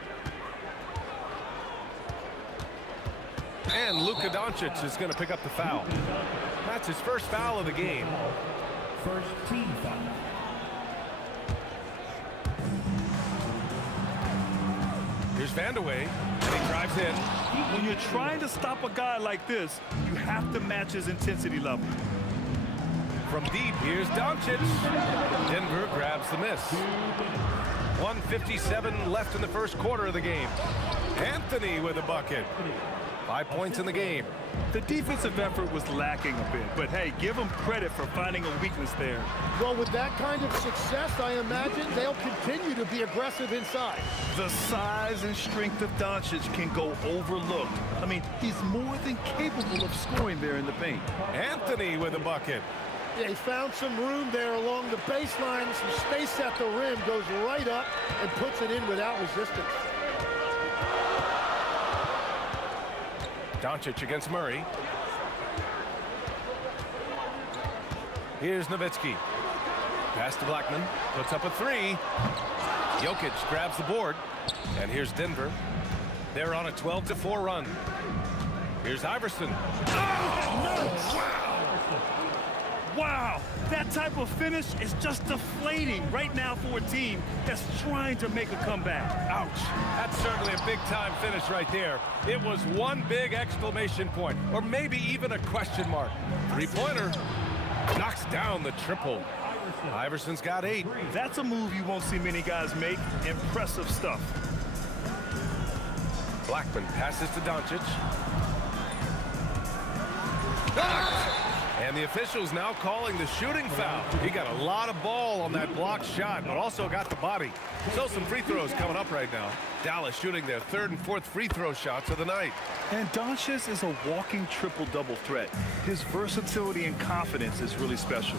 And Luka Doncic is going to pick up the foul. That's his first foul of the game. First team foul. Here's Vandeweghe, and he drives in. When you're trying to stop a guy like this, you have to match his intensity level. From deep, here's Doncic. Denver grabs the miss. 1:57 left in the first quarter of the game. Anthony with a bucket. 5 points in the game. The defensive effort was lacking a bit, but hey, give them credit for finding a weakness there. Well, with that kind of success, I imagine they'll continue to be aggressive inside. The size and strength of Doncic can go overlooked. I mean, he's more than capable of scoring there in the paint. Anthony with a bucket. They found some room there along the baseline, some space at the rim, goes right up and puts it in without resistance. Doncic against Murray. Here's Nowitzki. Pass to Blackman. Puts up a 3. Jokic grabs the board. And here's Denver. They're on a 12-4 run. Here's Iverson. Wow, that type of finish is just deflating right now for a team that's trying to make a comeback. Ouch. That's certainly a big-time finish right there. It was one big exclamation point, or maybe even a question mark. Three-pointer. Knocks down the triple. Iverson's got 8. That's a move you won't see many guys make. Impressive stuff. Blackman passes to Doncic. Blocked! And the officials now calling the shooting foul. He got a lot of ball on that blocked shot, but also got the body. So some free throws coming up right now. Dallas shooting their 3rd and 4th free throw shots of the night. And Doncic is a walking triple-double threat. His versatility and confidence is really special.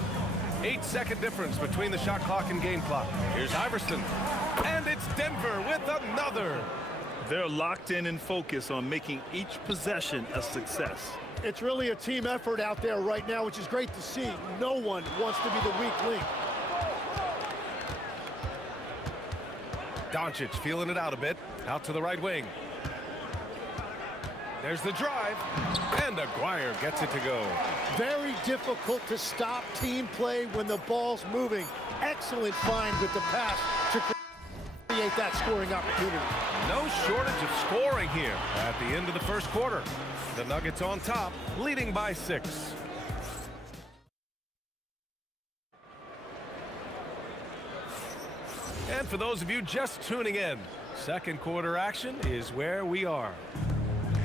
8-second difference between the shot clock and game clock. Here's Iverson. And it's Denver with another. They're locked in and focused on making each possession a success. It's really a team effort out there right now, which is great to see. No one wants to be the weak link. Doncic feeling it out a bit. Out to the right wing. There's the drive. And Aguirre gets it to go. Very difficult to stop team play when the ball's moving. Excellent find with the pass. create that scoring opportunity. No shortage of scoring here at the end of the first quarter. The Nuggets on top, leading by 6. And for those of you just tuning in, second quarter action is where we are.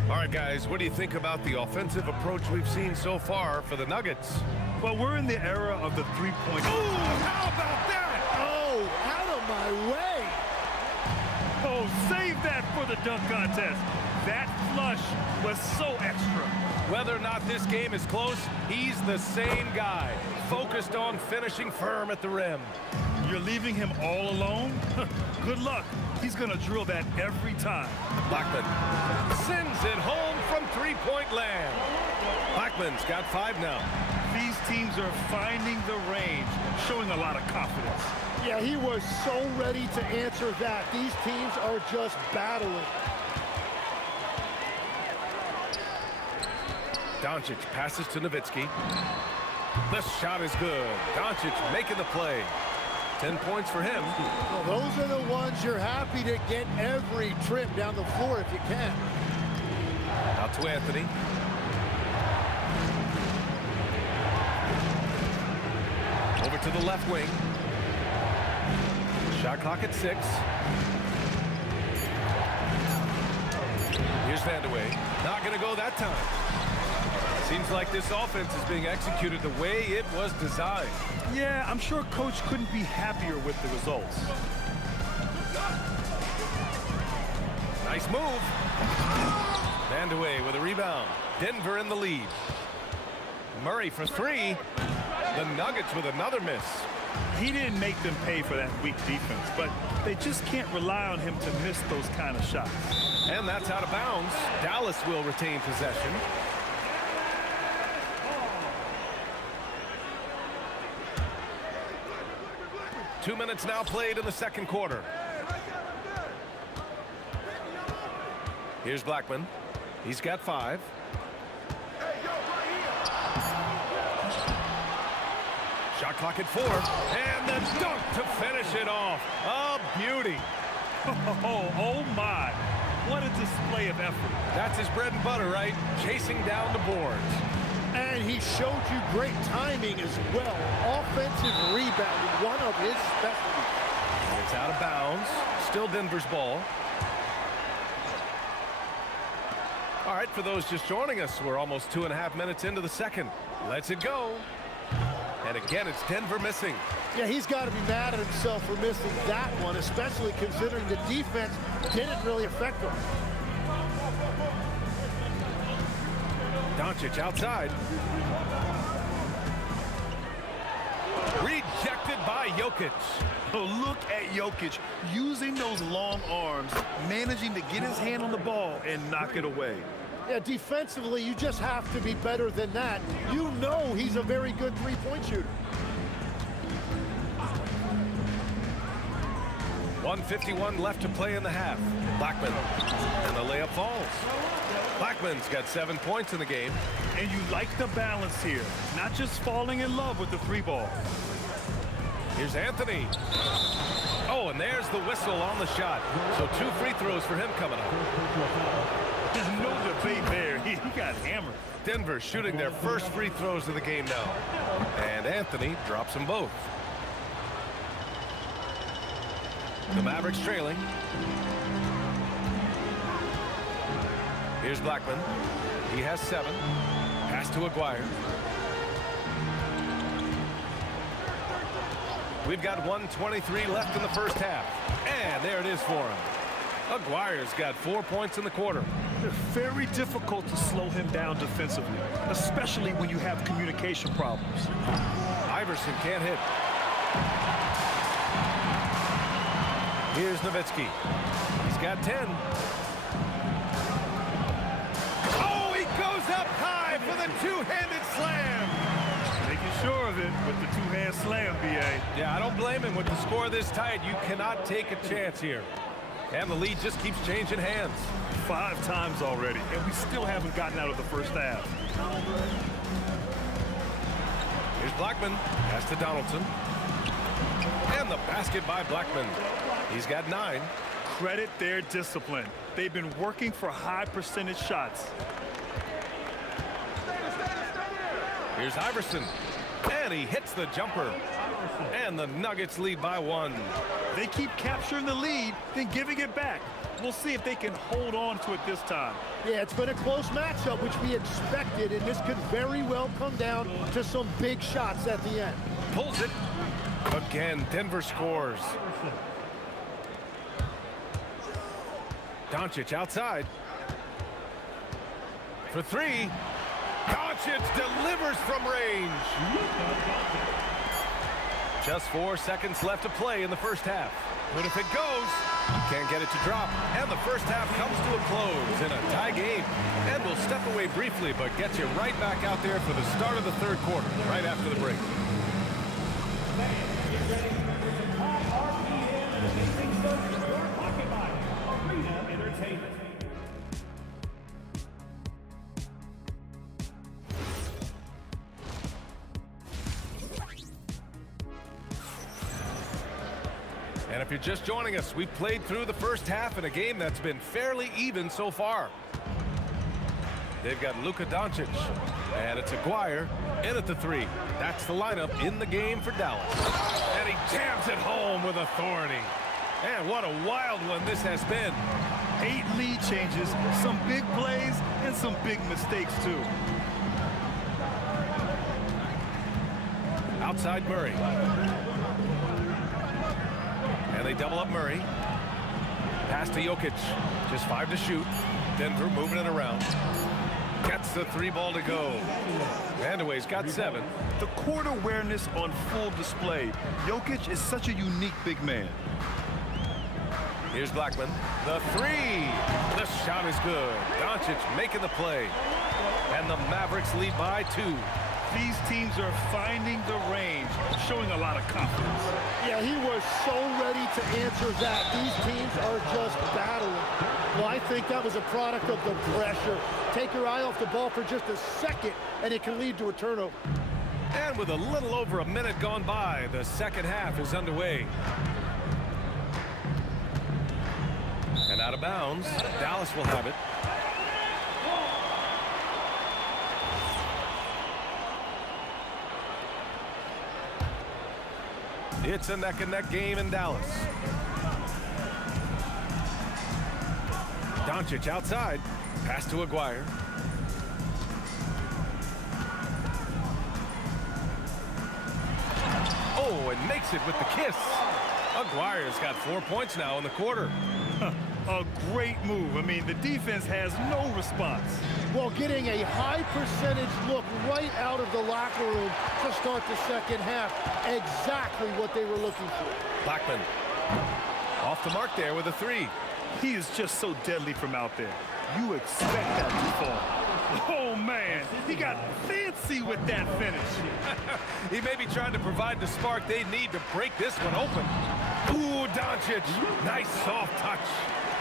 All right, guys, what do you think about the offensive approach we've seen so far for the Nuggets? Well, we're in the era of the three-point. Ooh, how about that? Oh, out of my way. Oh, save that for the dunk contest. That flush was so extra. Whether or not this game is close, he's the same guy, focused on finishing firm at the rim. You're leaving him all alone? Good luck. He's going to drill that every time. Blackman sends it home from three-point land. Blackman's got 5 now. These teams are finding the range, showing a lot of confidence. Yeah, he was so ready to answer that. These teams are just battling. Doncic passes to Nowitzki. The shot is good. Doncic making the play. 10 points for him. Well, those are the ones you're happy to get every trip down the floor if you can. Out to Anthony. Over to the left wing. Shot clock at 6. Here's Vandeweghe. Not going to go that time. Seems like this offense is being executed the way it was designed. Yeah, I'm sure Coach couldn't be happier with the results. Nice move. Vandeweghe with a rebound. Denver in the lead. Murray for 3. The Nuggets with another miss. He didn't make them pay for that weak defense, but they just can't rely on him to miss those kind of shots. And that's out of bounds. Dallas will retain possession. Two minutes now played in the second quarter. Here's Blackman. He's got 5. Shot clock at 4. And the dunk to finish it off. A beauty. Oh my. What a display of effort. That's his bread and butter, right? Chasing down the boards. And he showed you great timing as well. Offensive rebounding, one of his specialties. It's out of bounds. Still Denver's ball. All right, for those just joining us, we're almost 2.5 minutes into the second. Let's it go. And again, it's Denver missing. Yeah, he's got to be mad at himself for missing that one, especially considering the defense didn't really affect him. Doncic outside. Rejected by Jokic. Oh, look at Jokic using those long arms, managing to get his hand on the ball and knock it away. Yeah, defensively, you just have to be better than that. You know he's a very good three-point shooter. 1:51 left to play in the half. Blackman, and the layup falls. Blackman's got 7 points in the game. And you like the balance here, not just falling in love with the 3-ball. Here's Anthony. Oh, and there's the whistle on the shot. So 2 free throws for him coming up. There's no debate there. He got hammered. Denver shooting their first free throws of the game now. And Anthony drops them both. The Mavericks trailing. Here's Blackman. He has 7. Pass to Aguirre. We've got 1:23 left in the first half. And there it is for him. Aguirre's got 4 points in the quarter. It's very difficult to slow him down defensively, especially when you have communication problems. Iverson can't hit. Here's Nowitzki. He's got 10. Oh, he goes up high for the two-handed slam. Making sure of it with the two-hand slam, B.A. Yeah, I don't blame him. With the score this tight, you cannot take a chance here. And the lead just keeps changing hands. 5 times already, and we still haven't gotten out of the first half. Here's Blackman. Pass to Donaldson. And the basket by Blackman. He's got 9. Credit their discipline. They've been working for high percentage shots. Here's Iverson. And he hits the jumper. And the Nuggets lead by 1. They keep capturing the lead, then giving it back. We'll see if they can hold on to it this time. Yeah, it's been a close matchup, which we expected, and this could very well come down to some big shots at the end. Pulls it. Again, Denver scores. Doncic outside. For 3. Doncic delivers from range. Just 4 seconds left to play in the first half. But if it goes, can't get it to drop. And the first half comes to a close in a tie game. And we'll step away briefly, but get you right back out there for the start of the third quarter, right after the break. And if you're just joining us, we've played through the first half in a game that's been fairly even so far. They've got Luka Doncic, and it's Aguirre in at the 3. That's the lineup in the game for Dallas. And he jams it home with authority. And what a wild one this has been. 8 lead changes, some big plays, and some big mistakes, too. Outside Murray. And they double up Murray. Pass to Jokic. Just 5 to shoot. Denver moving it around. Gets the 3 ball to go. Vandeweghe's got 7. The court awareness on full display. Jokic is such a unique big man. Here's Blackman. The 3. The shot is good. Doncic making the play. And the Mavericks lead by 2. These teams are finding the range, showing a lot of confidence. Yeah, he was so ready to answer that. These teams are just battling. Well, I think that was a product of the pressure. Take your eye off the ball for just a second, and it can lead to a turnover. And with a little over a minute gone by, the second half is underway. And out of bounds, Dallas will have it. It's a neck-and-neck game in Dallas. Doncic outside. Pass to Aguirre. Oh, and makes it with the kiss. Aguirre's got 4 points now in the quarter. A great move. I mean, the defense has no response. Well, getting a high percentage look right out of the locker room to start the second half. Exactly what they were looking for. Blackman off the mark there with a 3. He is just so deadly from out there. You expect that to fall. Oh, man. He got fancy with that finish. He may be trying to provide the spark they need to break this one open. Ooh, Doncic. Nice soft touch.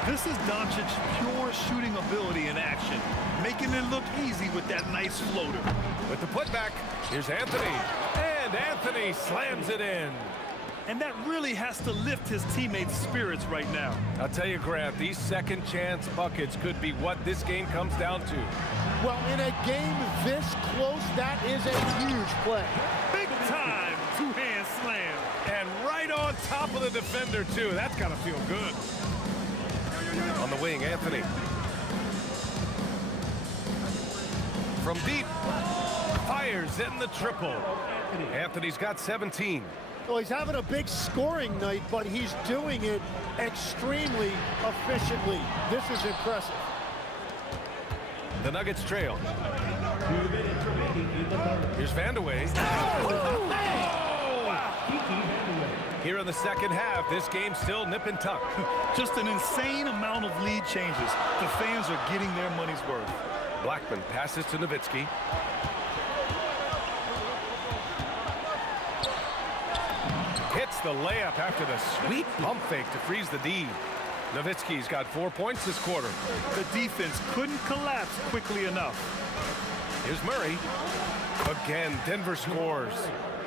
This is Doncic's pure shooting ability in action, making it look easy with that nice floater. With the putback, here's Anthony. And Anthony slams it in. And that really has to lift his teammates' spirits right now. I'll tell you, Grant, these second chance buckets could be what this game comes down to. Well, in a game this close, that is a huge play. Big time two-hand slam. And right on top of the defender, too. That's got to feel good. On the wing, Anthony. From deep, fires in the triple. Anthony's got 17. Well, he's having a big scoring night, but he's doing it extremely efficiently. This is impressive. The Nuggets trail. Here's Vandeweghe. Here in the second half, this game's still nip and tuck. Just an insane amount of lead changes. The fans are getting their money's worth. Blackman passes to Nowitzki. Hits the layup after the sweet pump fake to freeze the D. Nowitzki's got 4 points this quarter. The defense couldn't collapse quickly enough. Here's Murray. Again, Denver scores.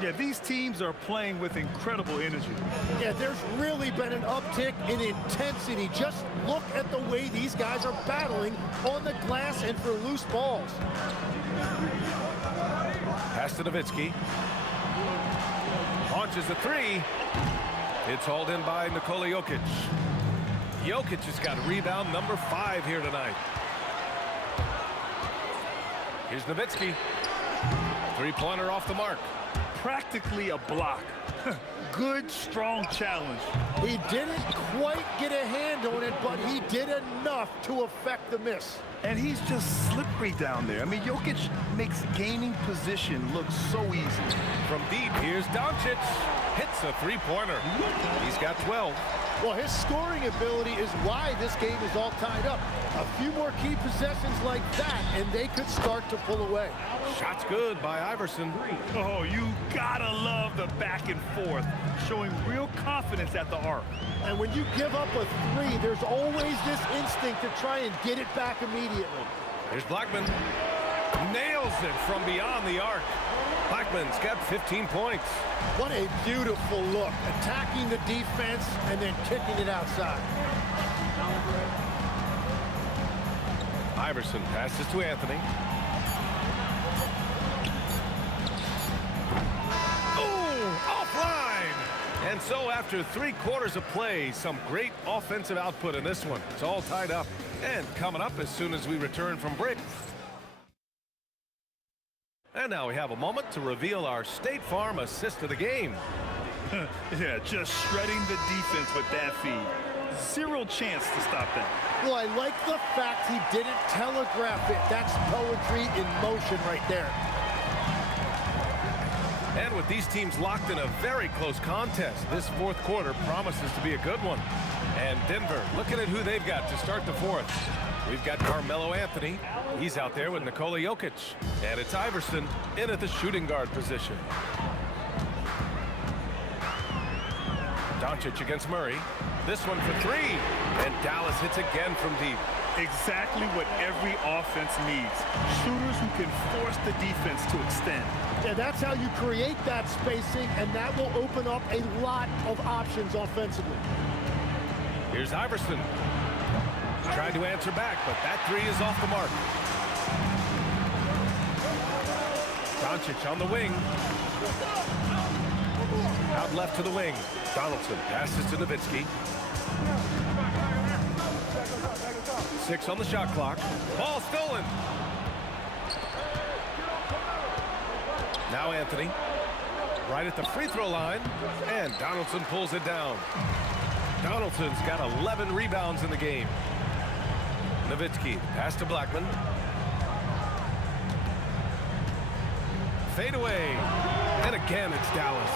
Yeah, these teams are playing with incredible energy. Yeah, there's really been an uptick in intensity. Just look at the way these guys are battling on the glass and for loose balls. Pass to Nowitzki. Launches a three. It's hauled in by Nikola Jokic. Jokic has got rebound number 5 here tonight. Here's Nowitzki. Three-pointer off the mark. Practically a block. Good, strong challenge. He didn't quite get a hand on it, but he did enough to affect the miss. And he's just slippery down there. I mean, Jokic makes gaining position look so easy. From deep, here's Doncic. Hits a three-pointer. He's got 12. Well, his scoring ability is why this game is all tied up. A few more key possessions like that, and they could start to pull away. Shot's good by Iverson. Oh, you gotta love the back and forth, showing real confidence at the arc. And when you give up a three, there's always this instinct to try and get it back immediately. Here's Blackman. Nails it from beyond the arc. Blackman's got 15 points. What a beautiful look. Attacking the defense and then kicking it outside. Iverson passes to Anthony. Oh, offline! And so after 3 quarters of play, some great offensive output in this one. It's all tied up. And coming up as soon as we return from break. And now we have a moment to reveal our State Farm assist of the game. Yeah, just shredding the defense with that feed. Zero chance to stop that. Well, I like the fact he didn't telegraph it. That's poetry in motion right there. And with these teams locked in a very close contest, this 4th quarter promises to be a good one. And Denver, looking at who they've got to start the 4th. We've got Carmelo Anthony. He's out there with Nikola Jokic. And it's Iverson in at the shooting guard position. Doncic against Murray. This one for 3. And Dallas hits again from deep. Exactly what every offense needs. Shooters who can force the defense to extend. Yeah, that's how you create that spacing, and that will open up a lot of options offensively. Here's Iverson. Tried to answer back, but that 3 is off the mark. Doncic on the wing. Out left to the wing. Donaldson passes to Nowitzki. 6 on the shot clock. Ball stolen. Now Anthony. Right at the free throw line. And Donaldson pulls it down. Donaldson's got 11 rebounds in the game. Nowitzki, pass to Blackman. Fade away. And again, it's Dallas.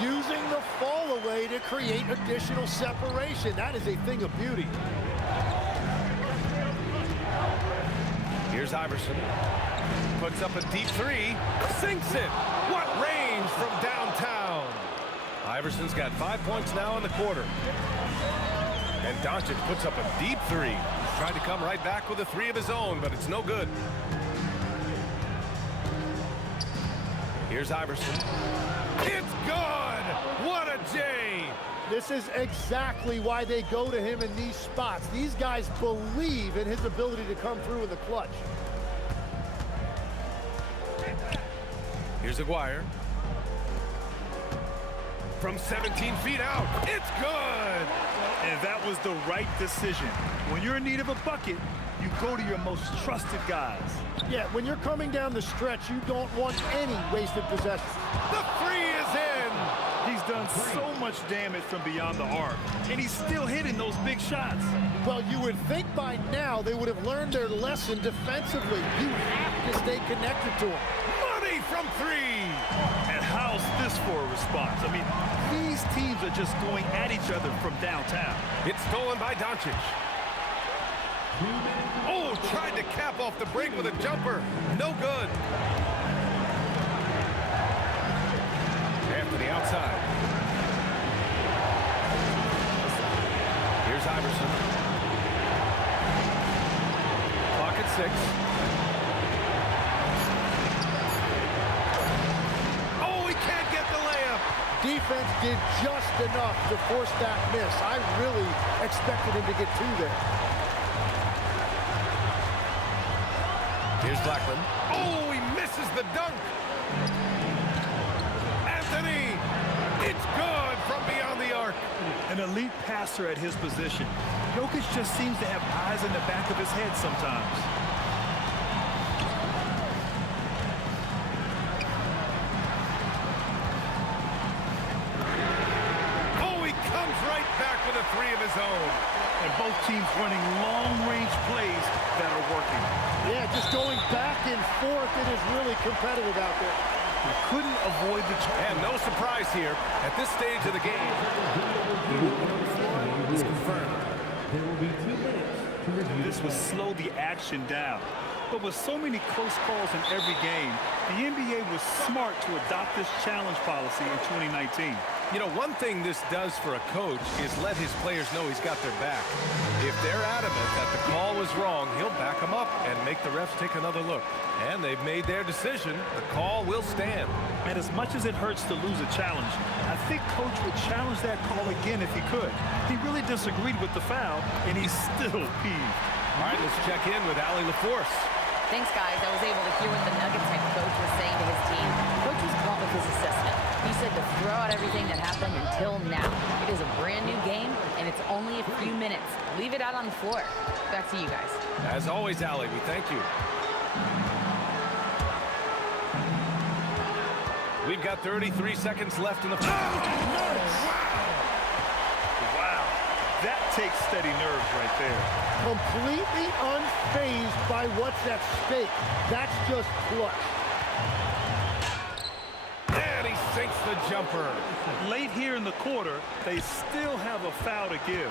Using the fall away to create additional separation. That is a thing of beauty. Here's Iverson. Puts up a deep 3. Sinks it. What range from downtown. Iverson's got 5 points now in the quarter. And Doncic puts up a deep 3. He's tried to come right back with a 3 of his own, but it's no good. Here's Iverson. It's good! What a J! This is exactly why they go to him in these spots. These guys believe in his ability to come through in the clutch. Here's Aguirre. From 17 feet out. It's good! And that was the right decision. When you're in need of a bucket, you go to your most trusted guys. Yeah, when you're coming down the stretch, you don't want any wasted possessions. The 3 is in! He's done so much damage from beyond the arc, and he's still hitting those big shots. Well, you would think by now they would have learned their lesson defensively. You have to stay connected to him. Money from 3! And how's this for a response? I mean, these teams are just going at each other from downtown. It's stolen by Doncic. Oh, tried to cap off the break with a jumper. No good. Anthony outside. Here's Iverson. Clock at 6. Oh, he can't get defense did just enough to force that miss. I really expected him to get two there. Here's Blackman. Oh, he misses the dunk. Anthony, it's good from beyond the arc. An elite passer at his position. Jokic just seems to have eyes in the back of his head sometimes. Oh, he comes right back with a three of his own. And both teams running long-range plays that are working. Yeah, just going back and forth. It is really competitive out there. He couldn't avoid the... And no surprise here at this stage of the game. Is confirmed. There will be 2 minutes to review. This would slow the action down. But with so many close calls in every game, the NBA was smart to adopt this challenge policy in 2019. You know, one thing this does for a coach is let his players know he's got their back. If they're adamant that the call was wrong, he'll back them up and make the refs take another look. And they've made their decision. The call will stand. And as much as it hurts to lose a challenge, I think Coach would challenge that call again if he could. He really disagreed with the foul, and he's still peeved. All right, let's check in with Allie LaForce. Thanks, guys. I was able to hear what the Nuggets head coach was saying to his team. Coach was blunt with his assessment. He said to throw out everything that happened until now. It is a brand new game, and it's only a few minutes. Leave it out on the floor. Back to you guys. As always, Allie, we thank you. We've got 33 seconds left in the... Wow. That takes steady nerves right there. Completely unfazed by what's at stake. That's just clutch. And he sinks the jumper. Late here in the quarter, they still have a foul to give.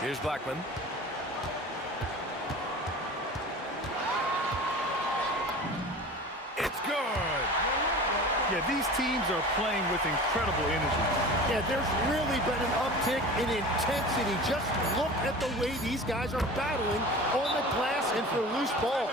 Here's Blackman. It's good. Yeah, these teams are playing with incredible energy. Yeah, there's really been an uptick in intensity. Just look at the way these guys are battling on the glass and for loose balls.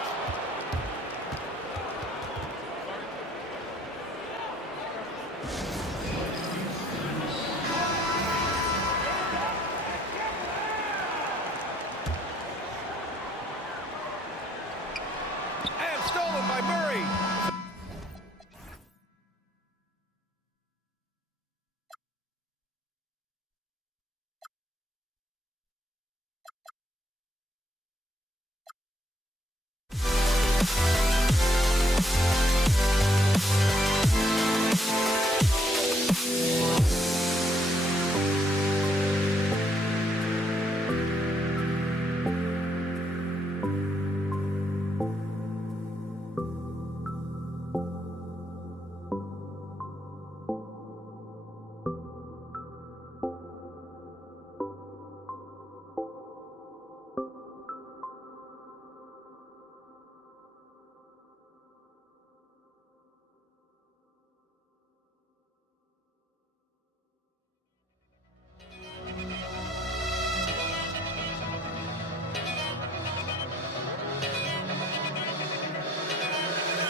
And stolen by Murray.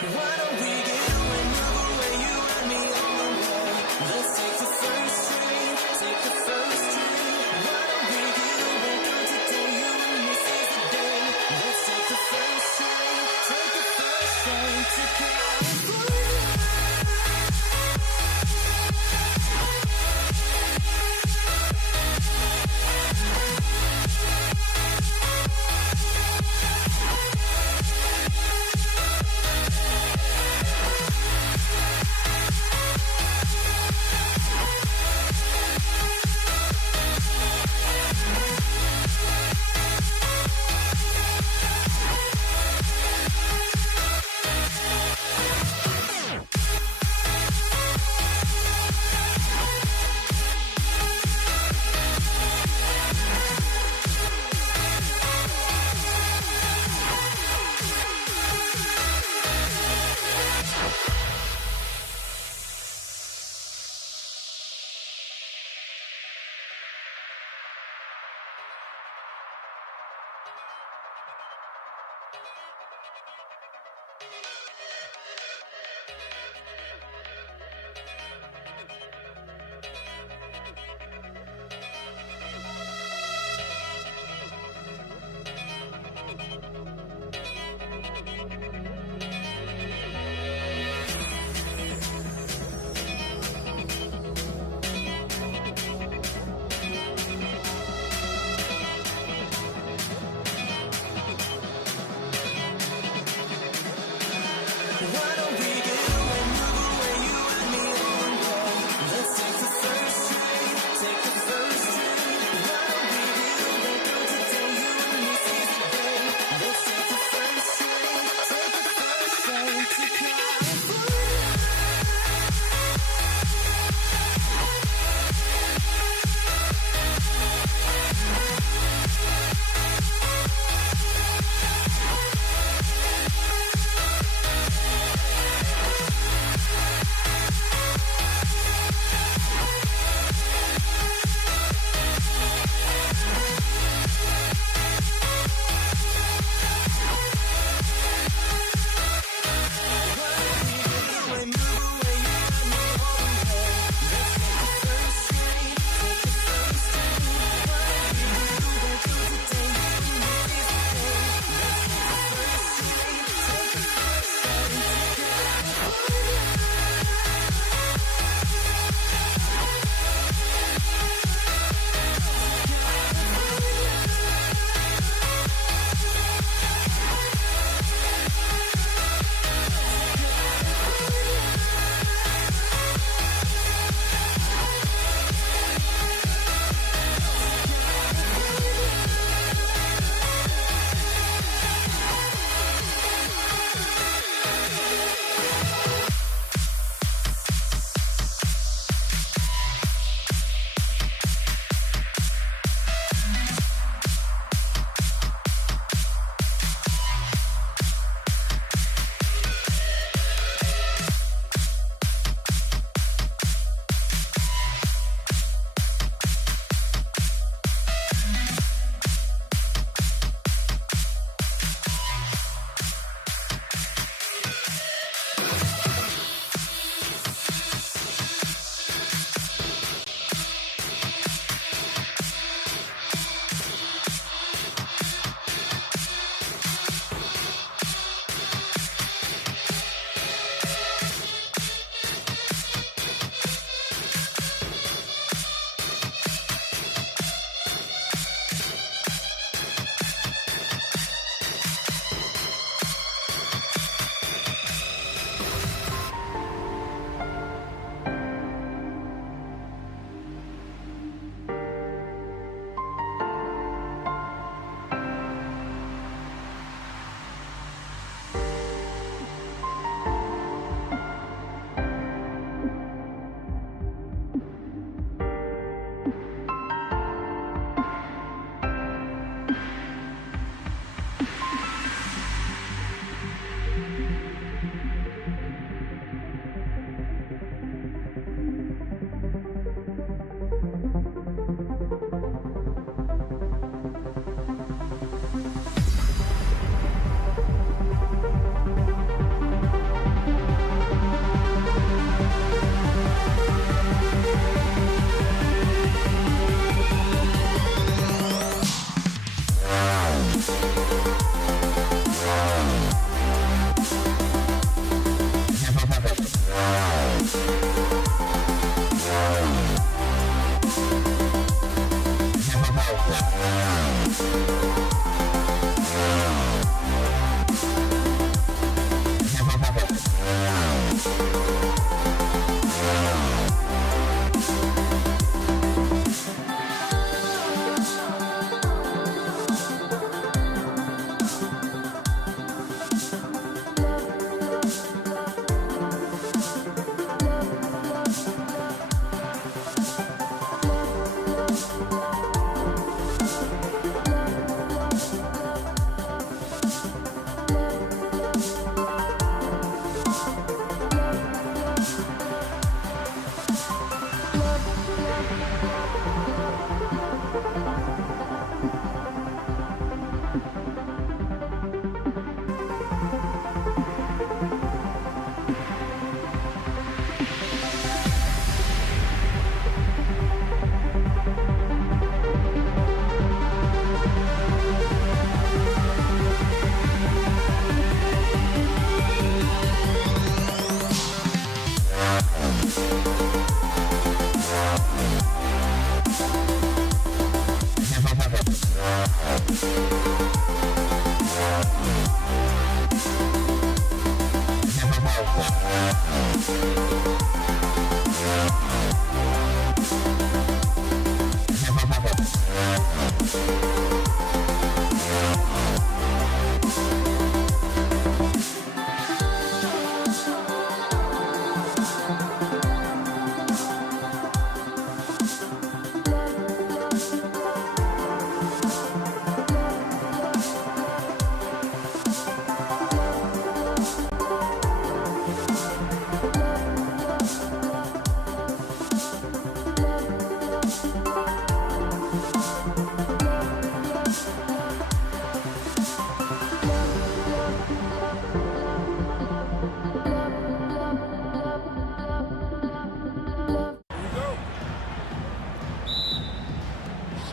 Why don't we get another way you and me on? Let's take the first string, take the first string. Why don't we get back on today? You and me seize the day. Let's take the first string, take the first string, take it out of the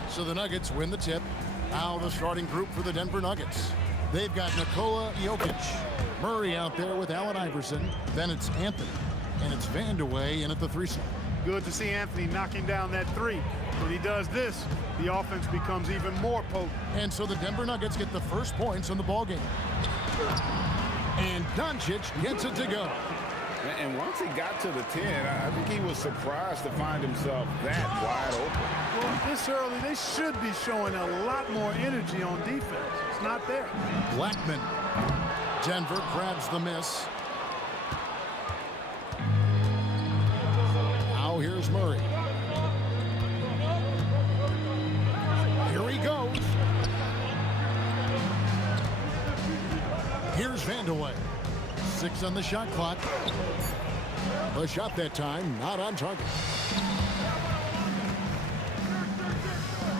So the Nuggets win the tip. Now the starting group for the Denver Nuggets. They've got Nikola Jokic, Murray out there with Allen Iverson. Then it's Anthony, and it's Vandeweghe in at the 3 slot. Good to see Anthony knocking down that three. When he does this, the offense becomes even more potent. And so the Denver Nuggets get the first points in the ballgame. And Doncic gets it to go. And once he got to the 10, I think he was surprised to find himself that wide open. Well, this early, they should be showing a lot more energy on defense. It's not there. Blackman. Denver grabs the miss. Now here's Murray. Here he goes. Here's Vandeweghe. 6 on the shot clock. The shot that time, not on target.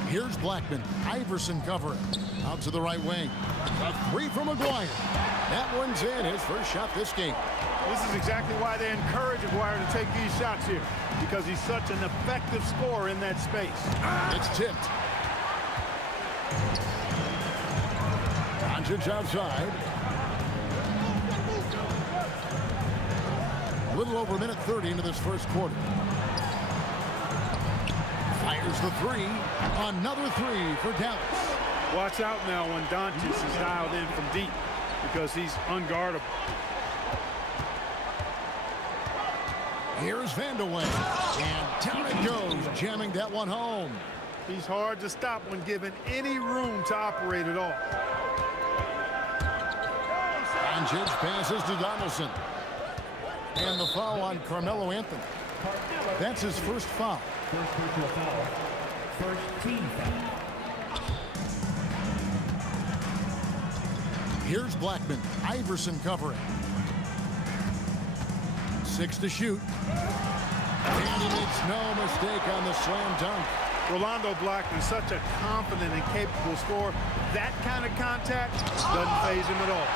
Here's Blackman. Iverson covering. Out to the right wing. A 3 from McGuire. That one's in, his first shot this game. This is exactly why they encourage McGuire to take these shots here, because he's such an effective scorer in that space. It's tipped. Doncic outside. A little over a minute 30 into this first quarter. Fires the 3. Another 3 for Dallas. Watch out now when Doncic is dialed in from deep, because he's unguardable. Here's Vandeweghe. And down it goes, jamming that one home. He's hard to stop when given any room to operate at all. Doncic passes to Donaldson. And the foul on Carmelo Anthony. That's his first foul. First personal foul. First team foul. Here's Blackman. Iverson covering. 6 to shoot. And he makes no mistake on the slam dunk. Rolando Blackman, such a confident and capable scorer. That kind of contact doesn't faze him at all.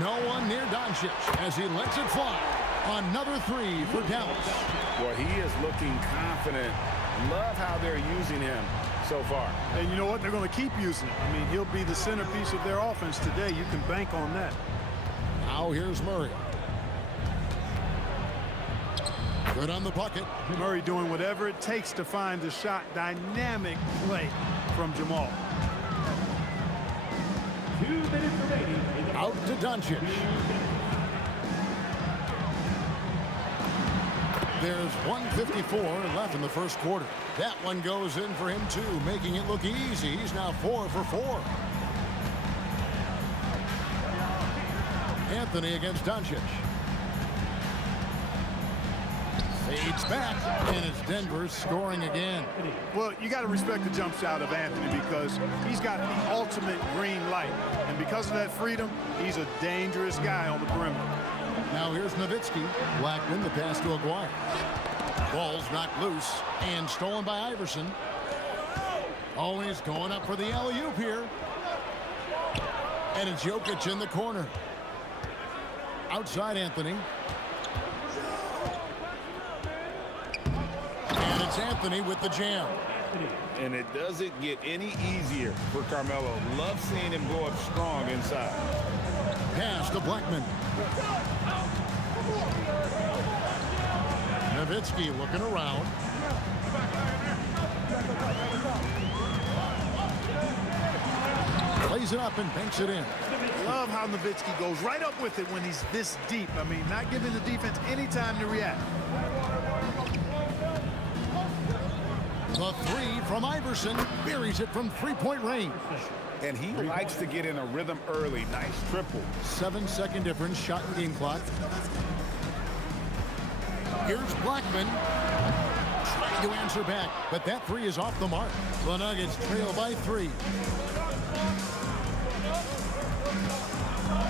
No one near Doncic as he lets it fly. Another 3 for Dallas. Well, he is looking confident. Love how they're using him so far. And you know what? They're going to keep using him. I mean, he'll be the centerpiece of their offense today. You can bank on that. Now here's Murray. Good on the bucket. Murray doing whatever it takes to find the shot. Dynamic play from Jamal. 2 minutes remaining. Out to Doncic. There's 1:54 left in the first quarter. That one goes in for him too, making it look easy. He's now 4 for 4. Anthony against Doncic. Fades back, and it's Denver scoring again. Well, you got to respect the jump shot of Anthony, because he's got the ultimate green light. And because of that freedom, he's a dangerous guy on the perimeter. Now here's Nowitzki. Blackman, the pass to Aguirre. Ball's knocked loose and stolen by Iverson. Oh, he's going up for the alley-oop here. And it's Jokic in the corner. Outside Anthony. And it's Anthony with the jam. And it doesn't get any easier for Carmelo. Love seeing him go up strong inside. Pass to Blackman. Nowitzki looking around. Plays Lays it up and banks it in. Love how Nowitzki goes right up with it when he's this deep. I mean, not giving the defense any time to react. The three from Iverson buries it from three-point range. And he likes to get in a rhythm early. Nice triple. 7-second difference, shot and game clock. Here's Blackman trying to answer back, but that three is off the mark. The Nuggets trail by 3.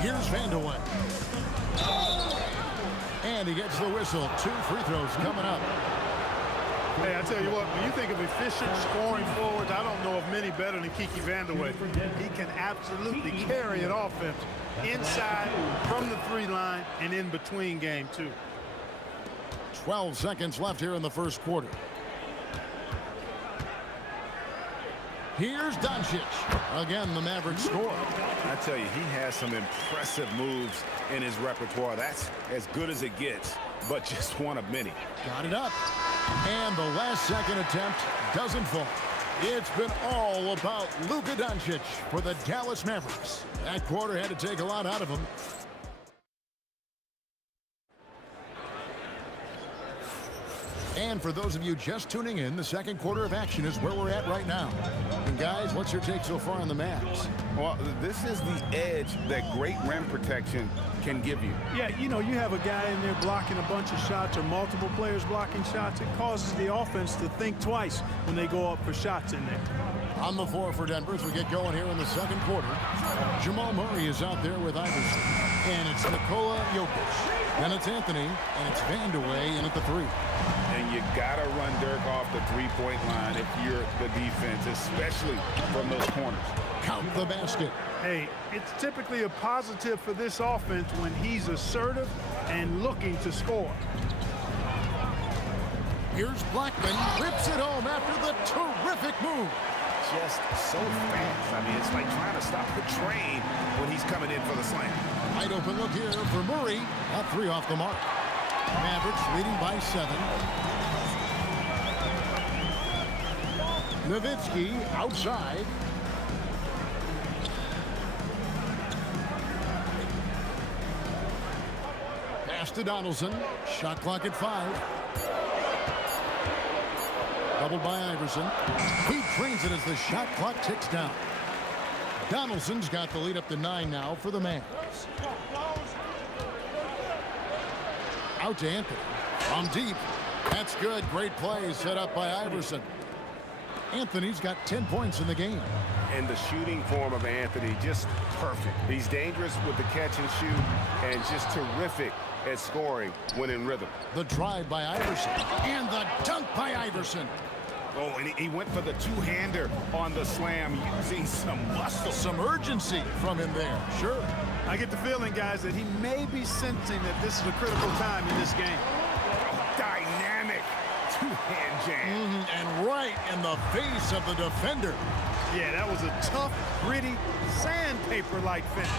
Here's Vandeweghe. And he gets the whistle. 2 free throws coming up. Hey, I tell you what, when you think of efficient scoring forwards, I don't know of many better than Kiki Vandeweghe. He can absolutely carry an offense inside, from the 3 line, and in between game, too. 12 seconds left here in the first quarter. Here's Doncic. Again, the Mavericks score. I tell you, he has some impressive moves in his repertoire. That's as good as it gets, but just one of many. Got it up. And the last second attempt doesn't fall. It's been all about Luka Doncic for the Dallas Mavericks. That quarter had to take a lot out of him. And for those of you just tuning in, the second quarter of action is where we're at right now. And guys, what's your take so far on the Mavs? Well, this is the edge that great rim protection can give you. Yeah, you know, you have a guy in there blocking a bunch of shots or multiple players blocking shots. It causes the offense to think twice when they go up for shots in there. On the floor for Denver as we get going here in the second quarter. Jamal Murray is out there with Iverson. And it's Nikola Jokic. Then it's Anthony, and it's Vandeweghe in at the 3. And you gotta run Dirk off the three-point line if you're the defense, especially from those corners. Count the basket. Hey, it's typically a positive for this offense when he's assertive and looking to score. Here's Blackman, rips it home after the terrific move. Just so fast. I mean, it's like trying to stop the train when he's coming in for the slam. Wide open look here for Murray. That 3 off the mark. Mavericks leading by 7. Nowitzki outside. Pass to Donaldson. Shot clock at 5. Doubled by Iverson. He trains it as the shot clock ticks down. Donaldson's got the lead up to 9 now for the Mavs. Out to Anthony. From deep. That's good. Great play set up by Iverson. Anthony's got 10 points in the game. And the shooting form of Anthony, just perfect. He's dangerous with the catch and shoot and just terrific at scoring when in rhythm. The drive by Iverson. And the dunk by Iverson. Oh, and he went for the two-hander on the slam using some muscle. Some urgency from him there. Sure. I get the feeling, guys, that he may be sensing that this is a critical time in this game. Dynamic two-hand jam. And right in the face of the defender. Yeah, that was a tough, gritty, sandpaper-like finish.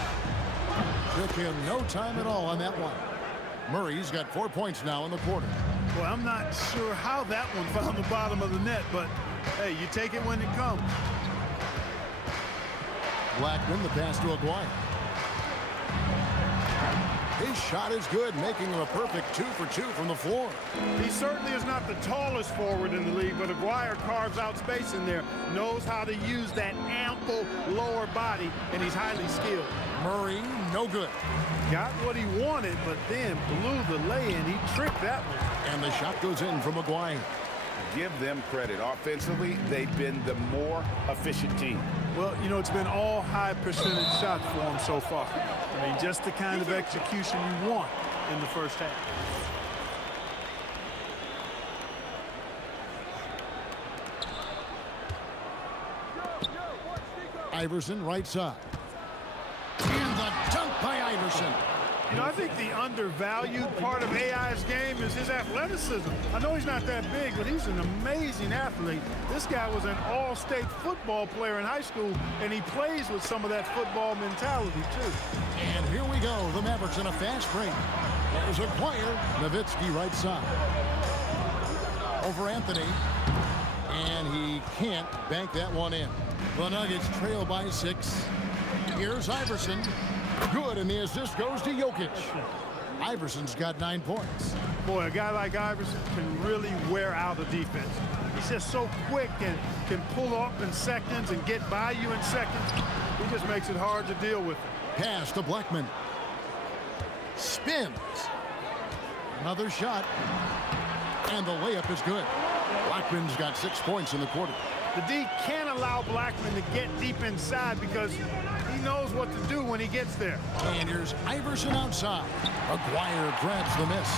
Took him no time at all on that one. Murray's got 4 points now in the quarter. Well, I'm not sure how that one found the bottom of the net, but, hey, you take it when it comes. Blackman, the pass to Aguirre. His shot is good, making him a perfect 2 for 2 from the floor. He certainly is not the tallest forward in the league, but Aguirre carves out space in there, knows how to use that ample lower body, and he's highly skilled. Murray, no good. Got what he wanted, but then blew the lay-in. He tricked that one. And the shot goes in from Aguirre. Give them credit. Offensively, they've been the more efficient team. Well, you know, it's been all high percentage shots for them so far. I mean, just the kind of execution you want in the first half. Iverson, right side. And the dunk by Iverson. You know, I think the undervalued part of AI's game is his athleticism. I know he's not that big, but he's an amazing athlete. This guy was an all-state football player in high school, and he plays with some of that football mentality, too. And here we go. The Mavericks in a fast break. There's Aguirre. Nowitzki right side. Over Anthony. And he can't bank that one in. The Nuggets trail by 6. Here's Iverson. Good, and the assist goes to Jokic. Iverson's got 9 points. Boy, a guy like Iverson can really wear out a defense. He's just so quick and can pull up in seconds and get by you in seconds. He just makes it hard to deal with him. Pass to Blackman. Spins. Another shot. And the layup is good. Blackman's got 6 points in the quarter. The D can't allow Blackman to get deep inside because he knows what to do when he gets there. And here's Iverson outside. Aguirre grabs the miss.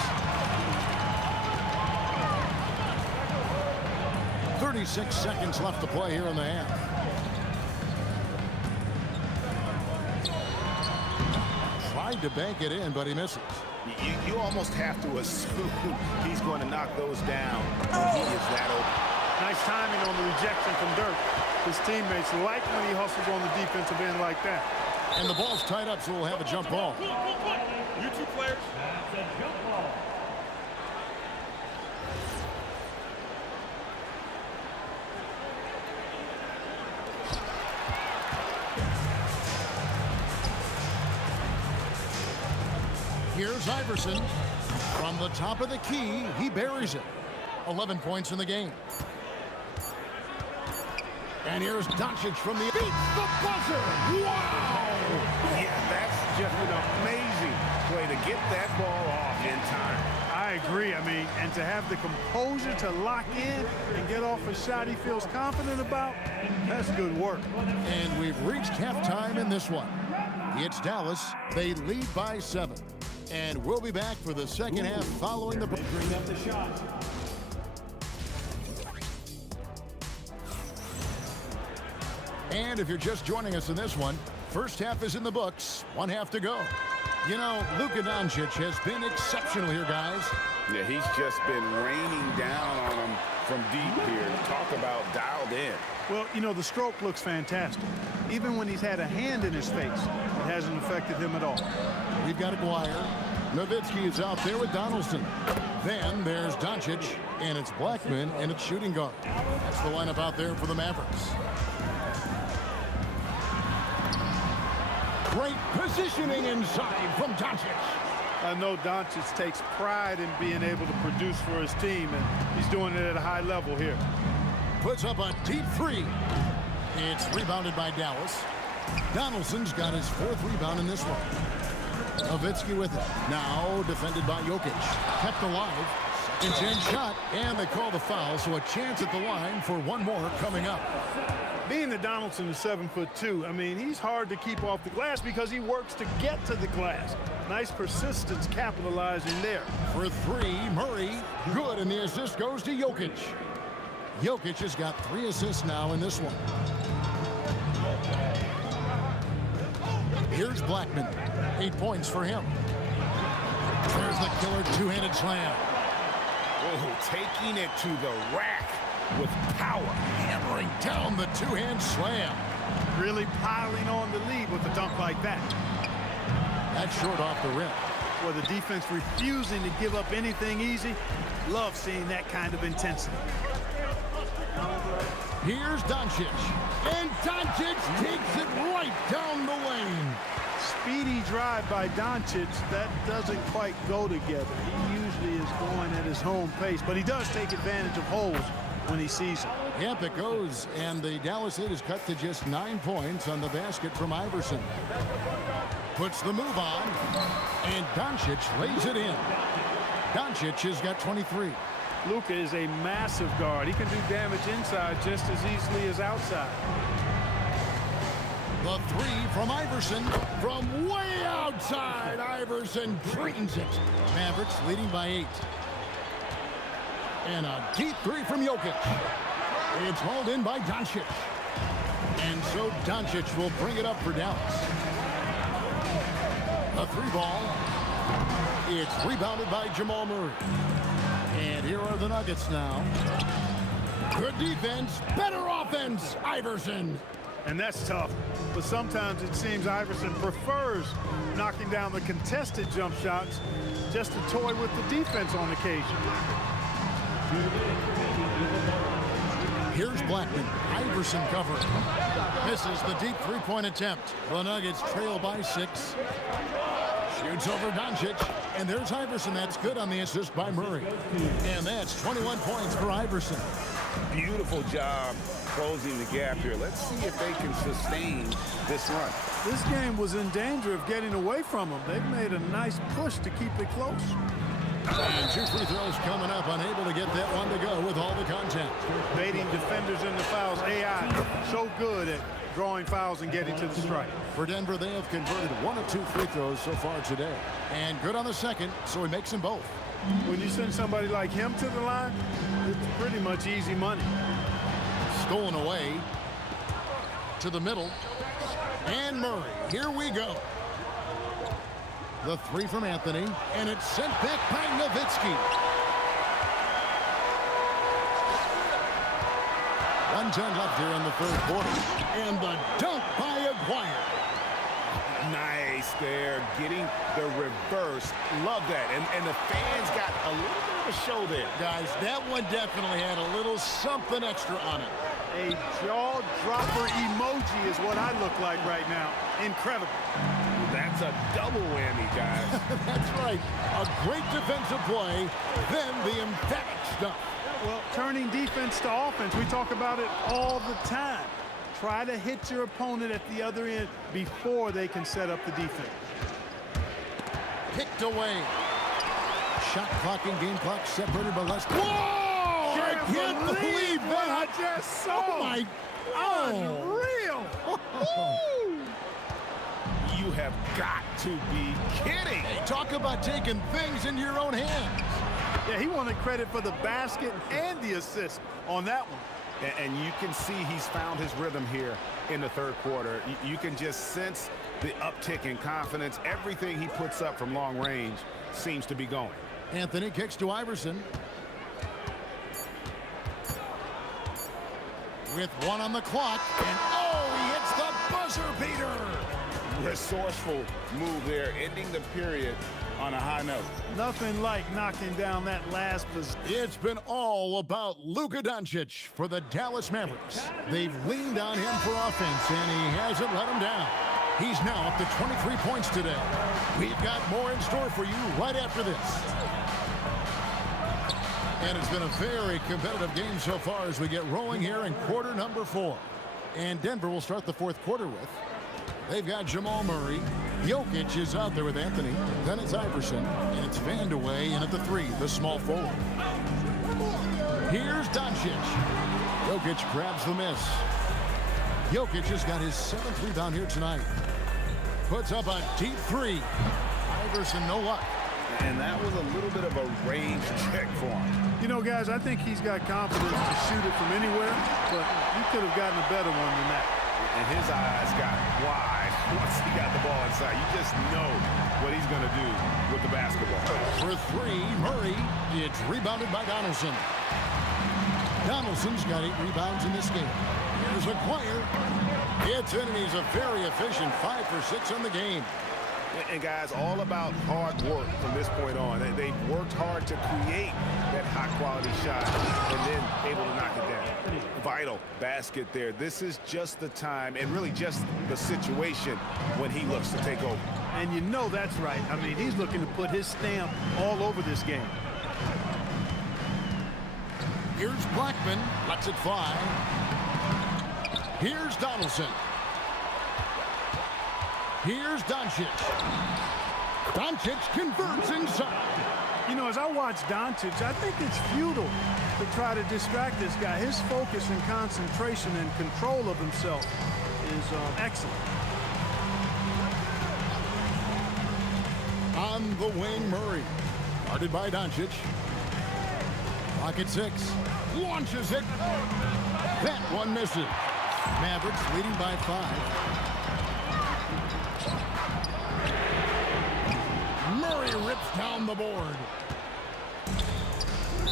36 seconds left to play here in the half. Tried to bank it in, but he misses. You almost have to assume he's going to knock those down when he is that open. Nice timing on the rejection from Dirk. His teammates like when he hustles on the defensive end like that. And the ball's tied up, so we'll have a jump ball. You two players. That's a jump ball. Here's Iverson. From the top of the key, he buries it. 11 points in the game. And here's Doncic from the... Beats the buzzer! Wow! Yeah, that's just an amazing way to get that ball off in time. I agree. I mean, and to have the composure to lock in and get off a shot he feels confident about, that's good work. And we've reached halftime in this one. It's Dallas. They lead by 7. And we'll be back for the second half following the break. Bring up the shot. And if you're just joining us in this one, first half is in the books. 1 half to go. You know, Luka Doncic has been exceptional here, guys. Yeah, he's just been raining down on him from deep here. Talk about dialed in. Well, you know, the stroke looks fantastic. Even when he's had a hand in his face, it hasn't affected him at all. We've got Aguirre. Nowitzki is out there with Donaldson. Then there's Doncic, and it's Blackman, and it's shooting guard. That's the lineup out there for the Mavericks. Great positioning inside from Doncic. I know Doncic takes pride in being able to produce for his team, and he's doing it at a high level here. Puts up a deep 3. It's rebounded by Dallas. Donaldson's got his 4th rebound in this one. Nowitzki with it. Now defended by Jokic. Kept alive. It's in shot, and they call the foul, so a chance at the line for one more coming up. Being that Donaldson is 7'2", I mean, he's hard to keep off the glass because he works to get to the glass. Nice persistence capitalizing there. For 3, Murray. Good, and the assist goes to Jokic. Jokic has got 3 assists now in this one. Here's Blackman. 8 points for him. There's the killer 2-handed slam. Oh, taking it to the rack with power. Hammering down the 2-hand slam. Really piling on the lead with a dunk like that. That's short off the rim. For the defense refusing to give up anything easy, love seeing that kind of intensity. Here's Doncic. And Doncic takes it right down the lane. Speedy drive by Doncic, that doesn't quite go together. He usually is going at his home pace, but he does take advantage of holes when he sees them. Yep, it goes, and the Dallas lead is cut to just 9 points on the basket from Iverson. Puts the move on, and Doncic lays it in. Doncic has got 23. Luka is a massive guard. He can do damage inside just as easily as outside. The 3 from Iverson from way outside. Iverson drains it. Mavericks leading by 8. And a deep 3 from Jokic. It's hauled in by Doncic. And so Doncic will bring it up for Dallas. A 3 ball. It's rebounded by Jamal Murray. And here are the Nuggets now. Good defense, better offense, Iverson. And that's tough. But sometimes it seems Iverson prefers knocking down the contested jump shots just to toy with the defense on occasion. Here's Blackman. Iverson covering. Misses the deep three-point attempt. The Nuggets trail by 6. Shoots over Doncic. And there's Iverson. That's good on the assist by Murray. And that's 21 points for Iverson. Beautiful job closing the gap here. Let's see if they can sustain this run. This game was in danger of getting away from them. They've made a nice push to keep it close. And 2 free throws coming up, unable to get that one to go with all the contact. Baiting defenders into fouls. AI so good at drawing fouls and getting to the strike. For Denver, they have converted 1 of 2 free throws so far today. And good on the second, so he makes them both. When you send somebody like him to the line, it's pretty much easy money. Stolen away to the middle. And Murray, here we go. The 3 from Anthony, and it's sent back by Nowitzki. 1:10 left here in the third quarter. And the dunk by Aguirre. Nice there, getting the reverse. Love that. And the fans got a little bit of a show there. Guys, that one definitely had a little something extra on it. A jaw-dropper emoji is what I look like right now. Incredible. That's a double whammy, guys. That's right. A great defensive play, then the emphatic stuff. Well, turning defense to offense, we talk about it all the time. Try to hit your opponent at the other end before they can set up the defense. Picked away. Shot clock and game clock separated by less. Whoa! I can't believe what that. I just saw. Oh, my. Unreal. You have got to be kidding. Hey, talk about taking things into your own hands. Yeah, he wanted credit for the basket and the assist on that one. And you can see he's found his rhythm here in the third quarter. You can just sense the uptick in confidence. Everything he puts up from long range seems to be going. Anthony kicks to Iverson. With 1 on the clock. And he hits the buzzer beater. Resourceful move there, ending the period on a high note. Nothing like knocking down that last possession. It's been all about Luka Doncic for the Dallas Mavericks. They've leaned on him for offense, and he hasn't let them down. He's now up to 23 points today. We've got more in store for you right after this. And it's been a very competitive game so far as we get rolling here in quarter number 4. And Denver will start the fourth quarter with. They've got Jamal Murray. Jokic is out there with Anthony. Then it's Iverson. And it's Vandeweghe in at the 3, the small forward. Here's Doncic. Jokic grabs the miss. Jokic has got his 7th rebound here tonight. Puts up a deep 3. Iverson, no luck. And that was a little bit of a range check for him. You know, guys, I think he's got confidence to shoot it from anywhere, but he could have gotten a better one than that. And his eyes got wide once he got the ball inside. You just know what he's going to do with the basketball. For 3, Murray. It's rebounded by Donaldson. Donaldson's got 8 rebounds in this game. Here's Aguirre. It's in, and he's a very efficient 5 for 6 on the game. And guys, all about hard work from this point on. They've worked hard to create that high-quality shot and then able to knock it down. Vital basket there. This is just the time and really just the situation when he looks to take over. And you know that's right. I mean, he's looking to put his stamp all over this game. Here's Blackman. Lets it fly. Here's Donaldson. Here's Doncic. Doncic converts inside. You know, as I watch Doncic, I think it's futile to try to distract this guy. His focus and concentration and control of himself is excellent. On the wing, Murray. Guarded by Doncic. Clock at 6. Launches it. That one misses. Mavericks leading by 5. Murray rips down the board.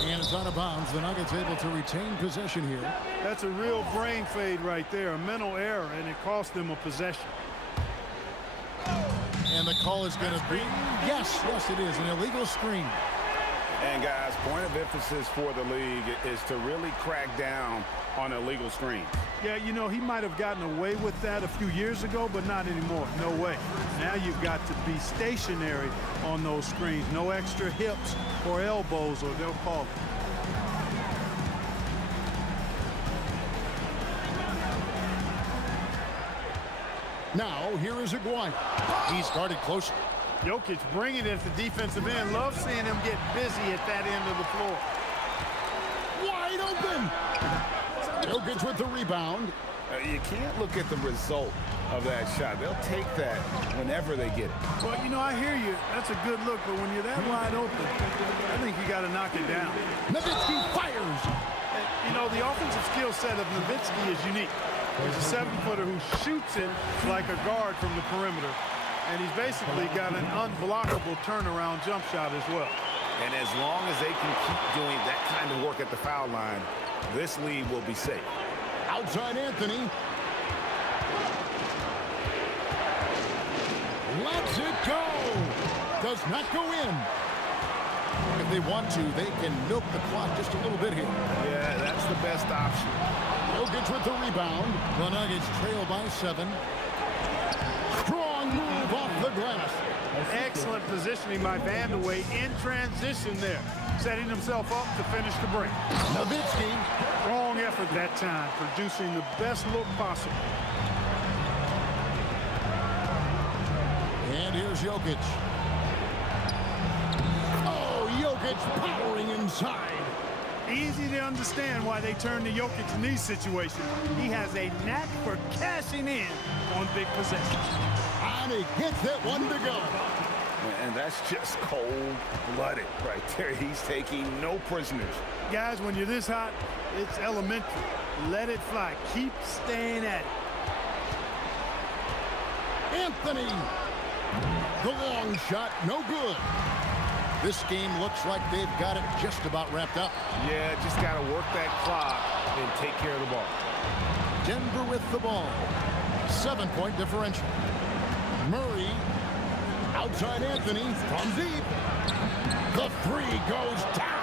And it's out of bounds. The Nuggets able to retain possession here. That's a real brain fade right there, a mental error, and it cost them a possession. And the call is going to be, yes, it is, an illegal screen. And guys, point of emphasis for the league is to really crack down on illegal screens. Yeah, you know, he might have gotten away with that a few years ago, but not anymore. No way. Now you've got to be stationary on those screens. No extra hips or elbows, or they'll call it. Now, here is Aguirre. He's guarded closely. Jokic bringing it at the defensive end. Love seeing him get busy at that end of the floor. Wide open. Jokic with the rebound. You can't look at the result of that shot. They'll take that whenever they get it. Well, you know, I hear you. That's a good look, but when you're that wide open, I think you got to knock it down. Nowitzki fires. And, you know, the offensive skill set of Nowitzki is unique. He's a 7-footer who shoots it like a guard from the perimeter. And he's basically got an unblockable turnaround jump shot as well. And as long as they can keep doing that kind of work at the foul line, this lead will be safe. Outside Anthony. Lets it go. Does not go in. If they want to, they can milk the clock just a little bit here. Yeah, that's the best option. Jokic with the rebound. The Nuggets trail by 7. Strong move off the glass. Excellent positioning by Vandeweghe in transition there. Setting himself up to finish the break. Nowitzki. Strong effort that time, producing the best look possible. And here's Jokic. Oh, Jokic powering inside. Easy to understand why they turn to Jokic in these situations. He has a knack for cashing in on big possessions. And he gets that one to go. And that's just cold-blooded right there. He's taking no prisoners. Guys, when you're this hot, it's elementary. Let it fly. Keep staying at it. Anthony. The long shot, no good. This game looks like they've got it just about wrapped up. Yeah, just got to work that clock and take care of the ball. Denver with the ball. 7-point differential. Murray. Outside Anthony from deep. The 3 goes down.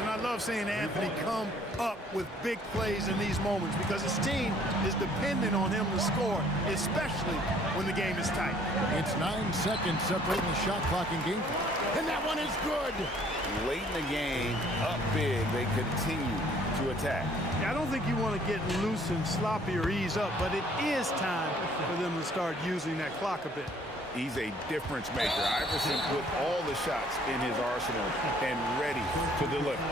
And I love seeing Anthony come up with big plays in these moments because his team is dependent on him to score, especially when the game is tight. It's 9 seconds separating the shot clock and game. And that one is good. Late in the game, up big, they continue to attack. I don't think you want to get loose and sloppy or ease up, but it is time for them to start using that clock a bit. He's a difference maker. Iverson put all the shots in his arsenal and ready to deliver.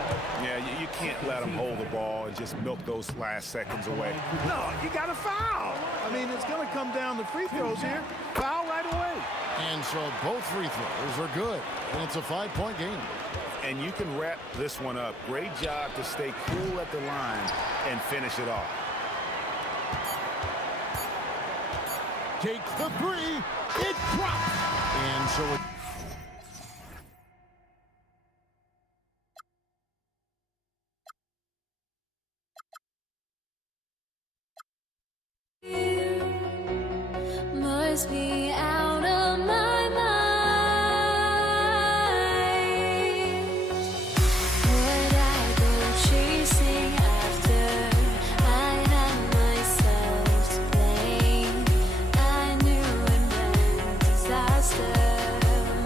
Yeah, you can't let him hold the ball and just milk those last seconds away. No, you got to foul. I mean, it's going to come down to free throws here. Foul right away. And so both free throws are good. And it's a 5-point game. And you can wrap this one up. Great job to stay cool at the line and finish it off. Takes the 3. It drops. And so it... Must be out of my mind. Would I go chasing after? I had myself to blame. I knew it meant disaster.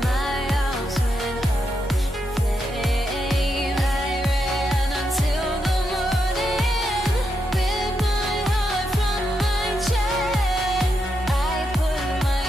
My house went up in flames. I ran until the morning with my heart from my chest. I put my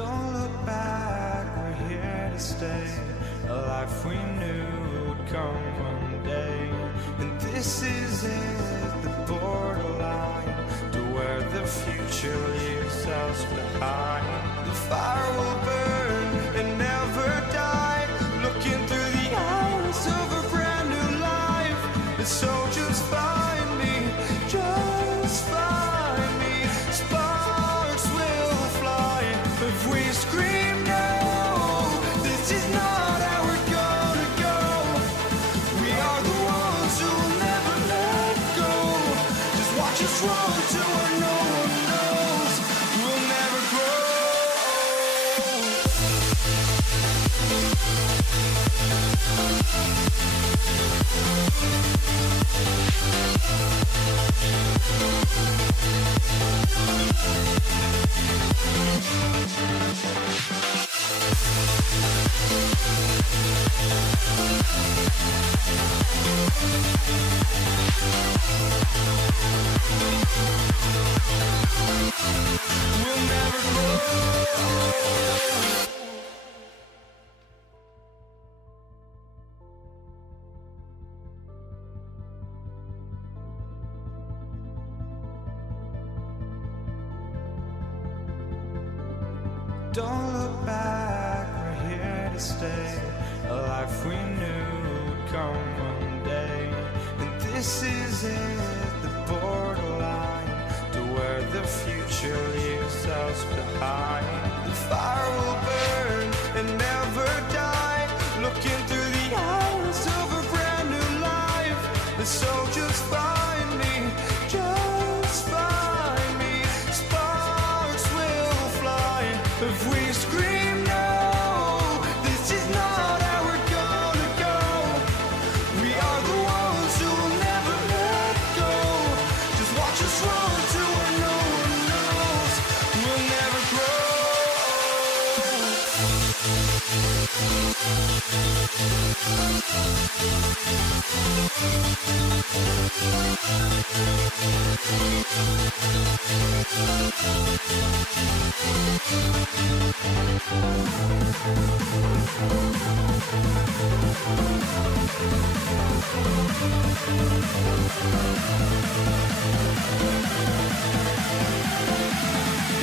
Don't look back, we're here to stay. A life we knew would come one day. And this is it, the borderline to where the future leaves us behind. The fire will burn and never die, looking through the eyes of a brand new life. And so just find me, just find me. Sparks will fly if we scream no. This is not how we're gonna go. We are the ones who will never let go. Just watch us run to where no one knows. We'll never grow. We'll never grow. Don't look back, we're here to stay. A life we knew would come one day. And this is it, the borderline to where the future leaves us behind. The fire will burn and never die, looking through the eyes of a brand new life. And so just find me, just find me. Sparks will fly if we scream no. This is not how we're gonna go. We are the ones who will never let go. Just watch us run to where no one knows. We'll never grow.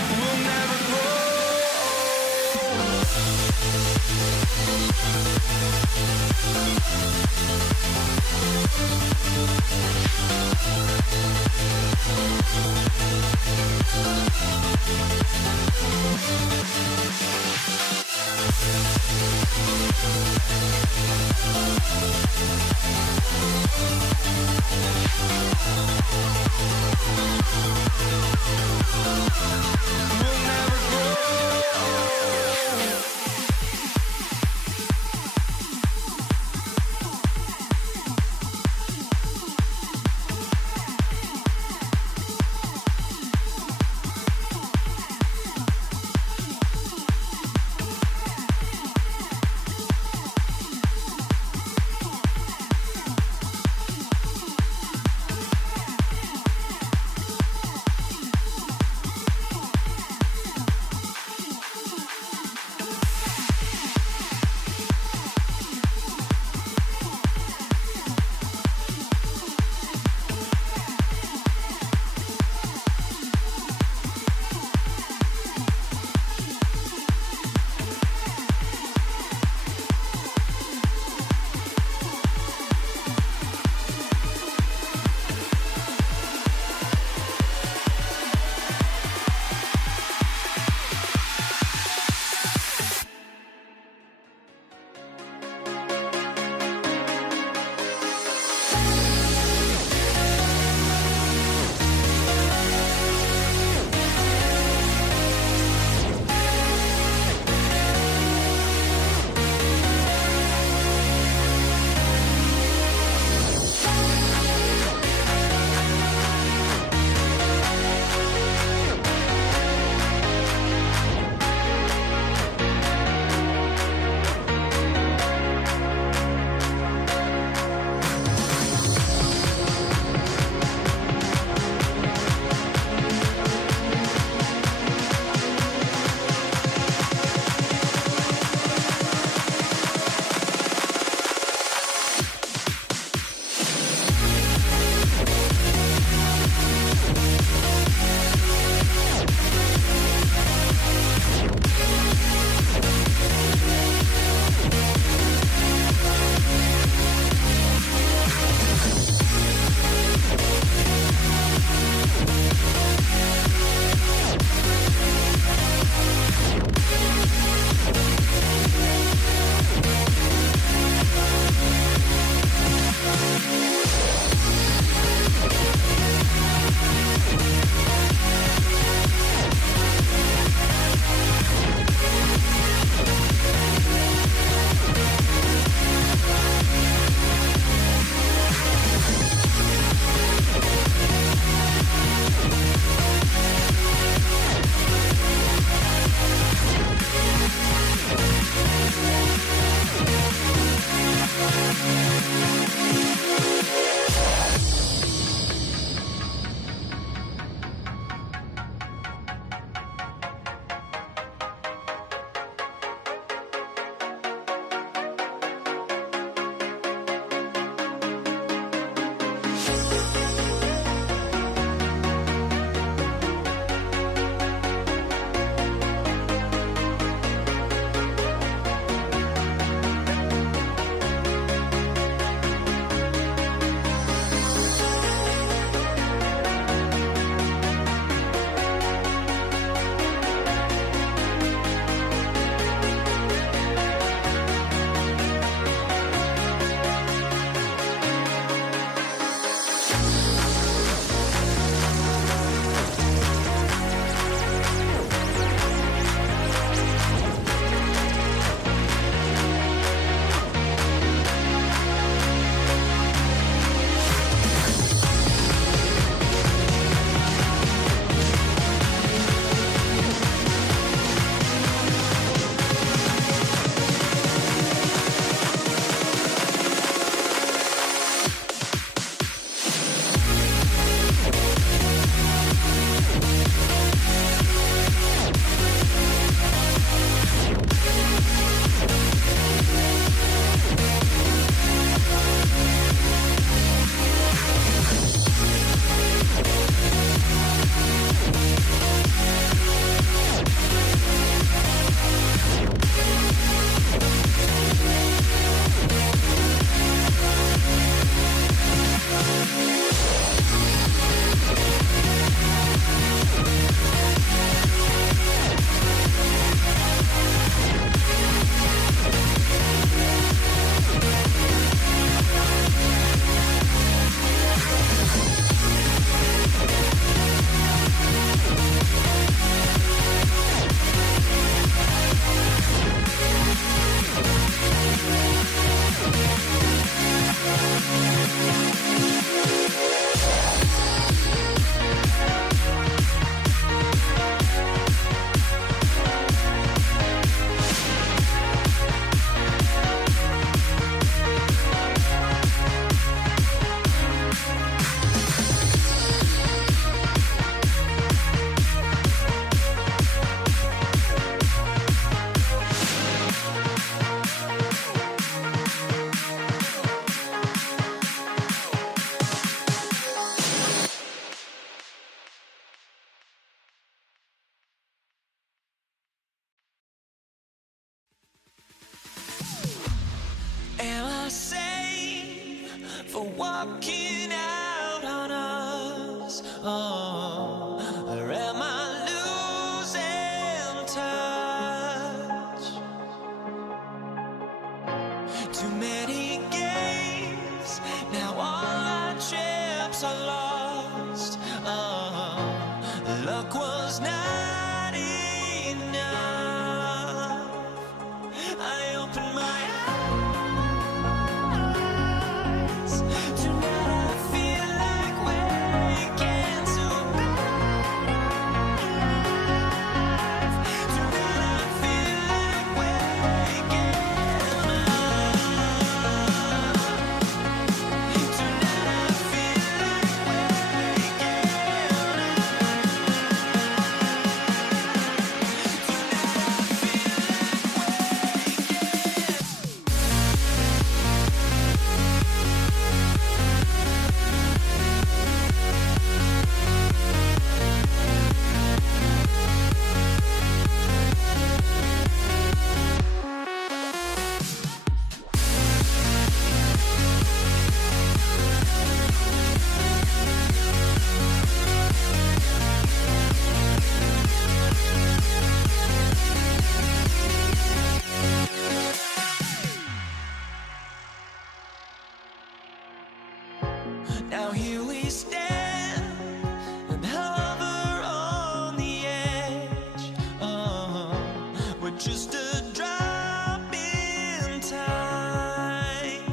We'll never grow. We'll never grow. walking out on us? Oh, or am I losing touch? Too many games, now all our chips are lost. Oh, luck was not enough. I opened my eyes. Tonight I feel like waking to a better life. Tonight I feel like waking up. Tonight I feel like waking Now here we stand and hover on the edge. We're just a drop in time.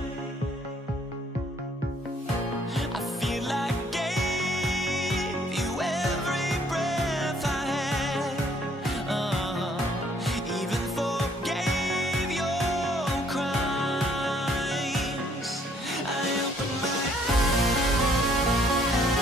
I feel like I gave you every breath I had. Even forgave your crimes. I opened my eyes.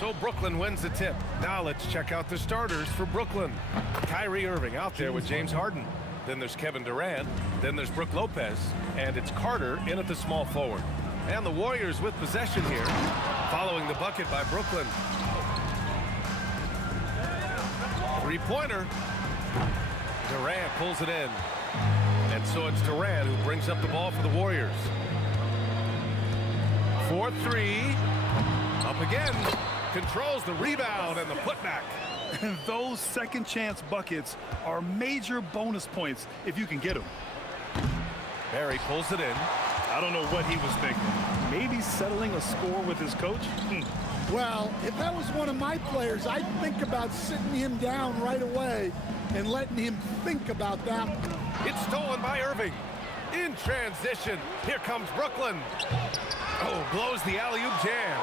So Brooklyn wins the tip. Now let's check out the starters for Brooklyn. Kyrie Irving out there with James Harden. Then there's Kevin Durant. Then there's Brook Lopez. And it's Carter in at the small forward. And the Warriors with possession here, following the bucket by Brooklyn. Three-pointer. Durant pulls it in. And so it's Durant who brings up the ball for the Warriors. 4-3. Up again. Controls the rebound and the putback. And those second chance buckets are major bonus points if you can get them. Barry pulls it in. I don't know what he was thinking. Maybe settling a score with his coach? Well, if that was one of my players, I'd think about sitting him down right away and letting him think about that. It's stolen by Irving. In transition, here comes Brooklyn. Oh, blows the alley-oop jam.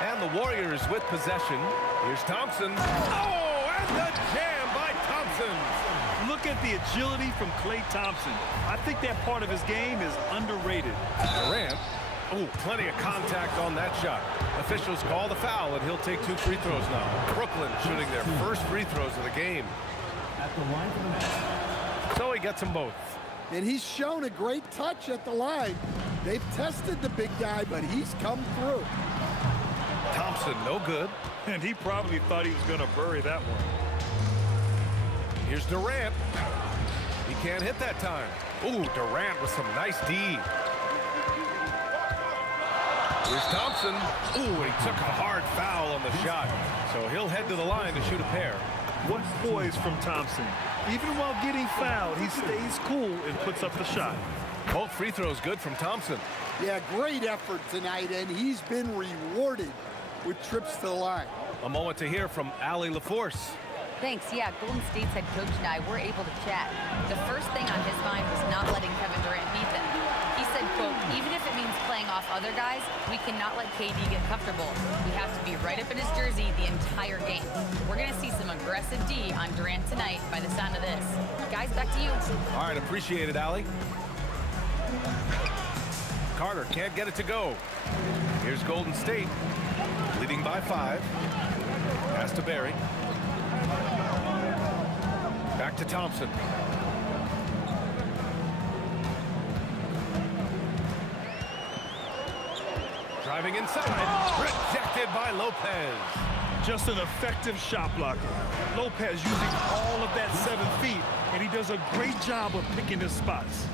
And the Warriors with possession. Here's Thompson. Oh, and the jam by Thompson. Look at the agility from Klay Thompson. I think that part of his game is underrated. Durant. Oh, plenty of contact on that shot. Officials call the foul, and he'll take 2 free throws now. Brooklyn shooting their first free throws of the game. At the line for the match. So he gets them both. And he's shown a great touch at the line. They've tested the big guy, but he's come through. Thompson, no good. And he probably thought he was going to bury that one. Here's Durant. He can't hit that time. Ooh, Durant with some nice D. Here's Thompson. Ooh, and he took a hard foul on the shot. So he'll head to the line to shoot a pair. What poise from Thompson. Even while getting fouled, he stays cool and puts up the shot. Both free throws good from Thompson. Yeah, great effort tonight, and he's been rewarded with trips to the line. A moment to hear from Allie LaForce. Thanks. Yeah, Golden State's head coach and I were able to chat. The first thing on his mind was not letting Kevin Durant beat them. He said, quote, even if it means playing off other guys, we cannot let KD get comfortable. We have to be right up in his jersey the entire game. We're going to see some aggressive D on Durant tonight by the sound of this. Guys, back to you. All right, appreciate it, Allie. Carter can't get it to go. Here's Golden State, leading by 5. Pass to Barry. Back to Thompson. Driving inside, rejected by Lopez. Just an effective shot blocker. Lopez using all of that 7 feet, and he does a great job of picking his spots.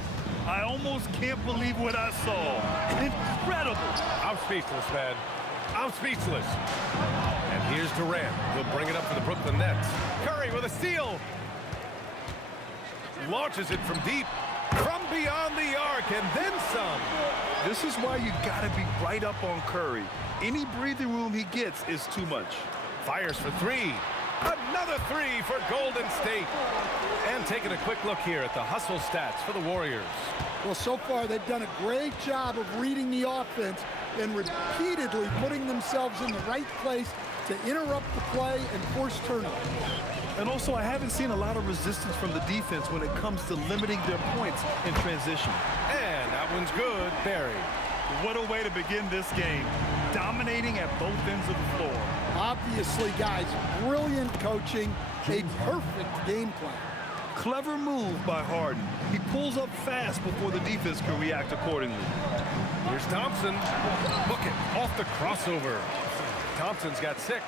I almost can't believe what I saw. Incredible. I'm speechless, man. I'm speechless. And here's Durant. He'll bring it up for the Brooklyn Nets. Curry with a steal. Launches it from deep, from beyond the arc, and then some. This is why you gotta be right up on Curry. Any breathing room he gets is too much. Fires for 3. Another 3 for Golden State. And taking a quick look here at the hustle stats for the Warriors. Well, so far they've done a great job of reading the offense and repeatedly putting themselves in the right place to interrupt the play and force turnovers. And also, I haven't seen a lot of resistance from the defense when it comes to limiting their points in transition. And that one's good, Barry. What a way to begin this game. Dominating at both ends of the floor. Obviously, guys, brilliant coaching, a perfect game plan. Clever move by Harden. He pulls up fast before the defense can react accordingly. Here's Thompson. Look it, off the crossover. Thompson's got 6.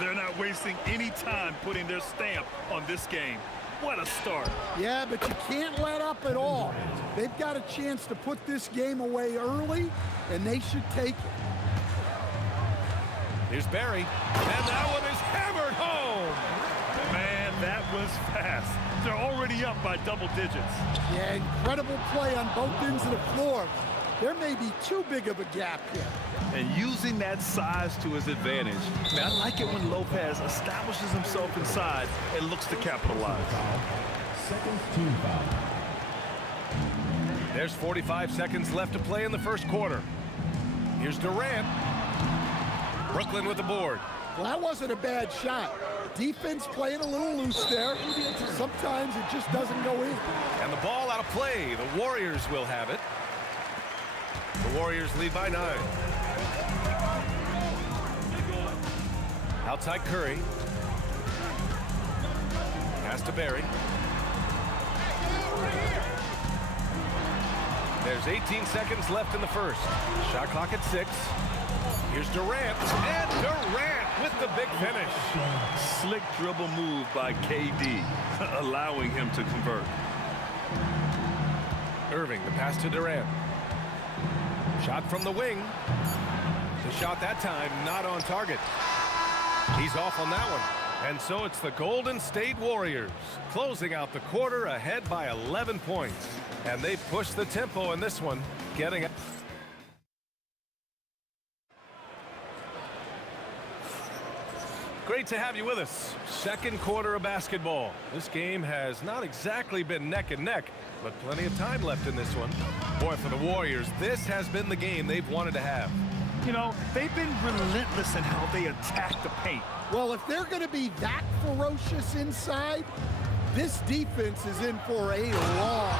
They're not wasting any time putting their stamp on this game. What a start. Yeah, but you can't let up at all. They've got a chance to put this game away early, and they should take it. Here's Barry, and that one is hammered home. Man, that was fast. They're already up by double digits. Yeah, incredible play on both ends of the floor. There may be too big of a gap here. And using that size to his advantage. Man, I like it when Lopez establishes himself inside and looks to capitalize. Second team foul. There's 45 seconds left to play in the first quarter. Here's Durant. Brooklyn with the board. Well, that wasn't a bad shot. Defense playing a little loose there. Sometimes it just doesn't go in. And the ball out of play. The Warriors will have it. The Warriors lead by 9. Outside Curry. Pass to Barry. There's 18 seconds left in the first. Shot clock at 6. Here's Durant. And Durant with the big finish. Slick dribble move by KD, allowing him to convert. Irving, the pass to Durant. Shot from the wing. The shot that time not on target. He's off on that one. And so it's the Golden State Warriors closing out the quarter ahead by 11 points. And they push the tempo in this one, getting it. Great to have you with us. Second quarter of basketball. This game has not exactly been neck and neck, but plenty of time left in this one. Boy, for the Warriors, this has been the game they've wanted to have. You know, they've been relentless in how they attack the paint. Well, if they're going to be that ferocious inside, this defense is in for a long.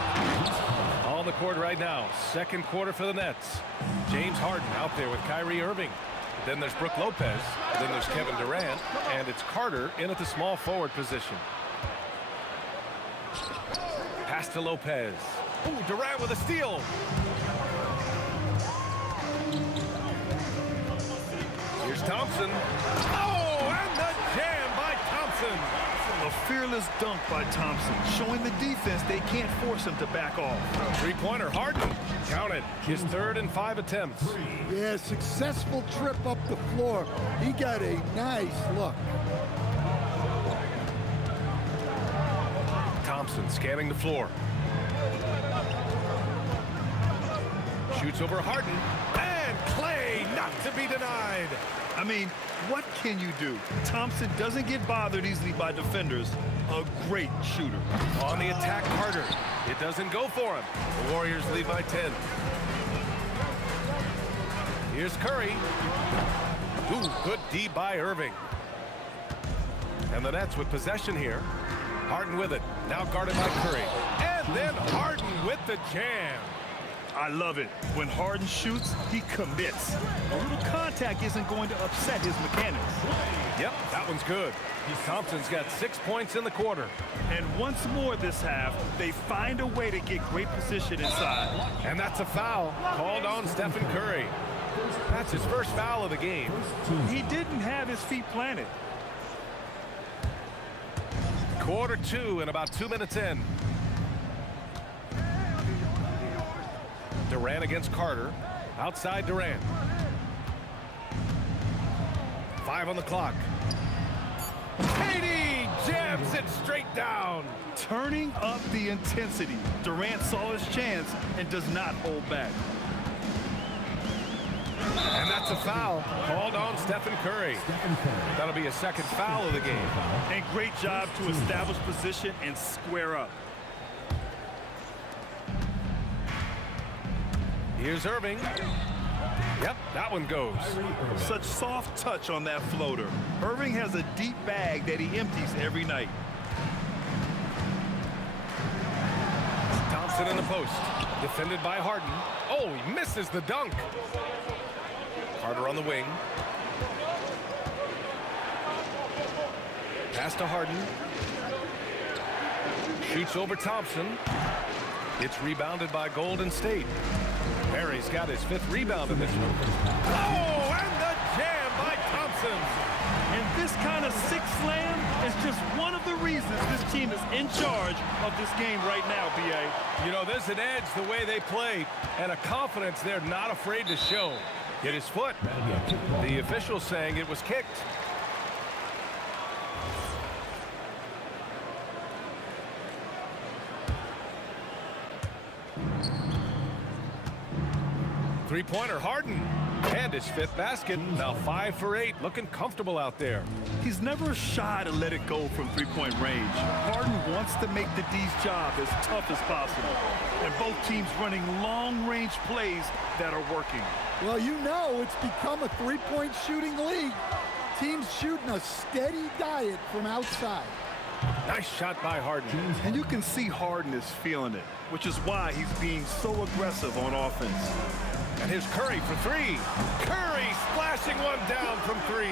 On the court right now, second quarter for the Nets. James Harden out there with Kyrie Irving. Then there's Brook Lopez. Then there's Kevin Durant. And it's Carter in at the small forward position. Pass to Lopez. Ooh, Durant with a steal. Here's Thompson. Oh, and the jam by Thompson. A fearless dunk by Thompson, showing the defense they can't force him to back off. Three-pointer, Harden. Count it. His 3rd and 5 attempts. Yeah, successful trip up the floor. He got a nice look. Thompson scanning the floor. Shoots over Harden. And Clay not to be denied. I mean, what can you do? Thompson doesn't get bothered easily by defenders. A great shooter. On the attack, Carter. It doesn't go for him. The Warriors lead by 10. Here's Curry. Ooh, good D by Irving. And the Nets with possession here. Harden with it. Now guarded by Curry. And then Harden with the jam. I love it. When Harden shoots, he commits. A little contact isn't going to upset his mechanics. Yep, that one's good. Thompson's got 6 points in the quarter. And once more this half, they find a way to get great position inside. And that's a foul called on Stephen Curry. That's his first foul of the game. He didn't have his feet planted. Quarter 2 and about 2 minutes in. Durant against Carter. Outside Durant. 5 on the clock. KD jams it straight down. Turning up the intensity. Durant saw his chance and does not hold back. And that's a foul called on Stephen Curry. That'll be a second foul of the game. And great job to establish position and square up. Here's Irving. Yep, that one goes. Such soft touch on that floater. Irving has a deep bag that he empties every night. Thompson in the post. Defended by Harden. Oh, he misses the dunk. Carter on the wing. Pass to Harden. Shoots over Thompson. It's rebounded by Golden State. Perry's got his 5th rebound in this one. Oh, and the jam by Thompson. And this kind of six slam is just one of the reasons this team is in charge of this game right now, B.A. You know, there's an edge the way they play and a confidence they're not afraid to show. Hit his foot. The official saying it was kicked. Three-pointer, Harden. And his 5th basket. Now 5 for 8. Looking comfortable out there. He's never shy to let it go from three-point range. Harden wants to make the D's job as tough as possible. And both teams running long-range plays that are working. Well, you know it's become a three-point shooting league. Teams shooting a steady diet from outside. Nice shot by Harden. And you can see Harden is feeling it, which is why he's being so aggressive on offense. And here's Curry for 3. Curry splashing one down from 3.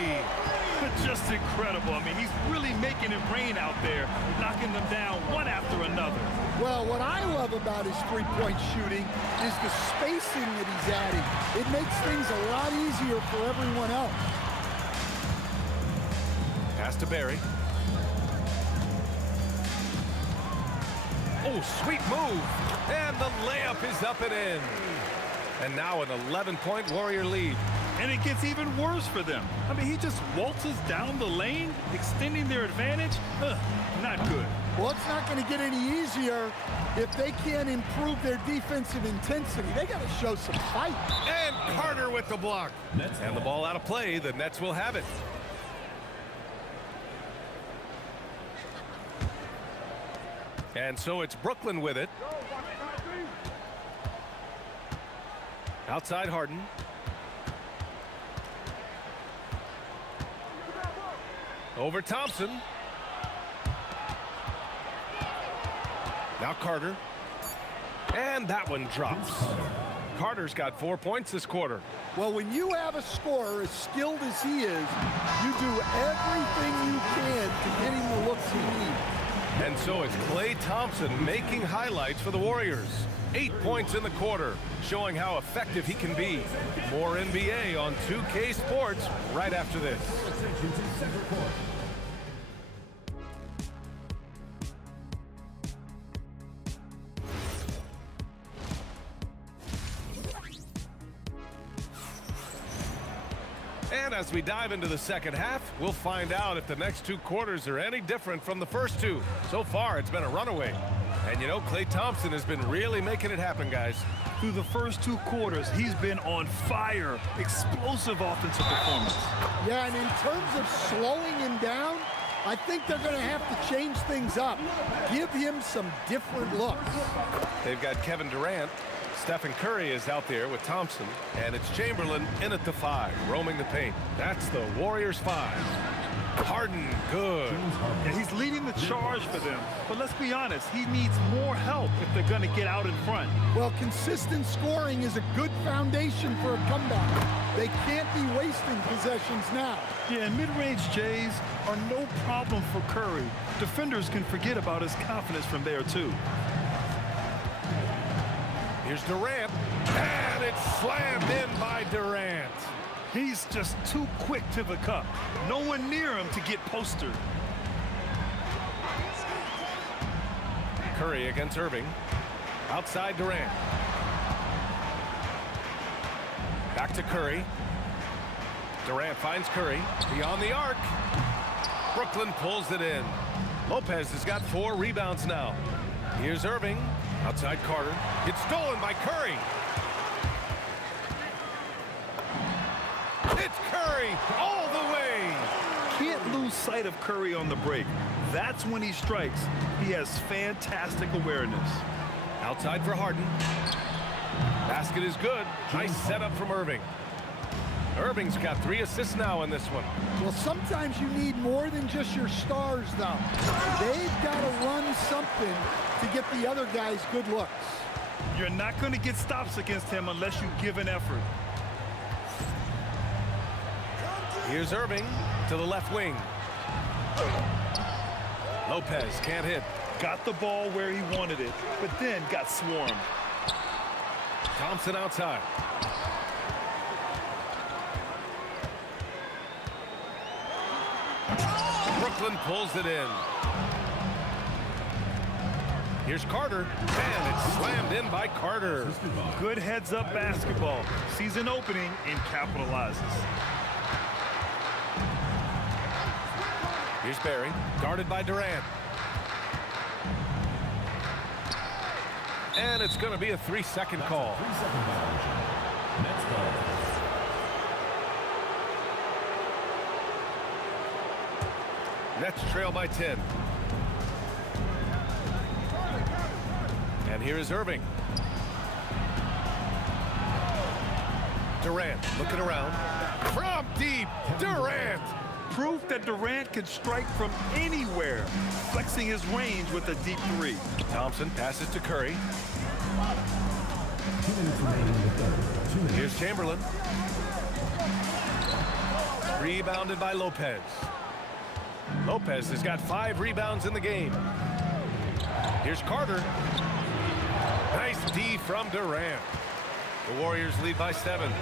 Just incredible. I mean, he's really making it rain out there, knocking them down one after another. Well, what I love about his three-point shooting is the spacing that he's adding. It makes things a lot easier for everyone else. Pass to Barry. Oh, sweet move. And the layup is up and in. And now an 11-point Warrior lead. And it gets even worse for them. I mean, he just waltzes down the lane, extending their advantage. Not good. Well, it's not going to get any easier if they can't improve their defensive intensity. They got to show some fight. And Carter with the block. And the ball out of play. The Nets will have it. And so it's Brooklyn with it. Outside Harden. Over Thompson. Now Carter. And that one drops. Carter's got 4 points this quarter. Well, when you have a scorer as skilled as he is, you do everything you can to get him the looks he needs. And so it's Klay Thompson making highlights for the Warriors. 8 points in the quarter, showing how effective he can be. More NBA on 2K Sports right after this. And as we dive into the second half, we'll find out if the next 2 quarters are any different from the first 2. So far, it's been a runaway. And you know, Klay Thompson has been really making it happen, guys. Through the first 2 quarters, he's been on fire. Explosive offensive performance. Yeah, and in terms of slowing him down, I think they're going to have to change things up. Give him some different looks. They've got Kevin Durant. Stephen Curry is out there with Thompson. And it's Chamberlain in at the 5, roaming the paint. That's the Warriors 5. Harden, good. Yeah, he's leading the charge for them. But let's be honest, he needs more help if they're going to get out in front. Well, consistent scoring is a good foundation for a comeback. They can't be wasting possessions now. Yeah, and mid-range Jays are no problem for Curry. Defenders can forget about his confidence from there, too. Here's Durant, and it's slammed in by Durant. He's just too quick to the cup. No one near him to get postered. Curry against Irving. Outside Durant. Back to Curry. Durant finds Curry. Beyond the arc. Brooklyn pulls it in. Lopez has got 4 rebounds now. Here's Irving. Outside Carter. It's stolen by Curry. It's Curry all the way. Can't lose sight of Curry on the break. That's when he strikes. He has fantastic awareness. Outside for Harden. Basket is good. Nice setup from Irving. Irving's got 3 assists now in this one. Well, sometimes you need more than just your stars, though. They've got to run something to get the other guys good looks. You're not going to get stops against him unless you give an effort. Here's Irving to the left wing. Lopez can't hit. Got the ball where he wanted it, but then got swarmed. Thompson outside. Brooklyn pulls it in. Here's Carter, and it's slammed in by Carter. Good heads-up basketball. Sees an opening and capitalizes. Here's Barry, guarded by Durant. And it's going to be a 3-second call. 3-second violation. Next ball. Nets trail by 10. And here is Irving. Durant looking around. From deep, Durant. Proof that Durant can strike from anywhere, flexing his range with a deep 3. Thompson passes to Curry. 2 minutes remaining in the third. 2 minutes. Here's Chamberlain. Rebounded by Lopez. Lopez has got 5 rebounds in the game. Here's Carter. Nice D from Durant. The Warriors lead by 7.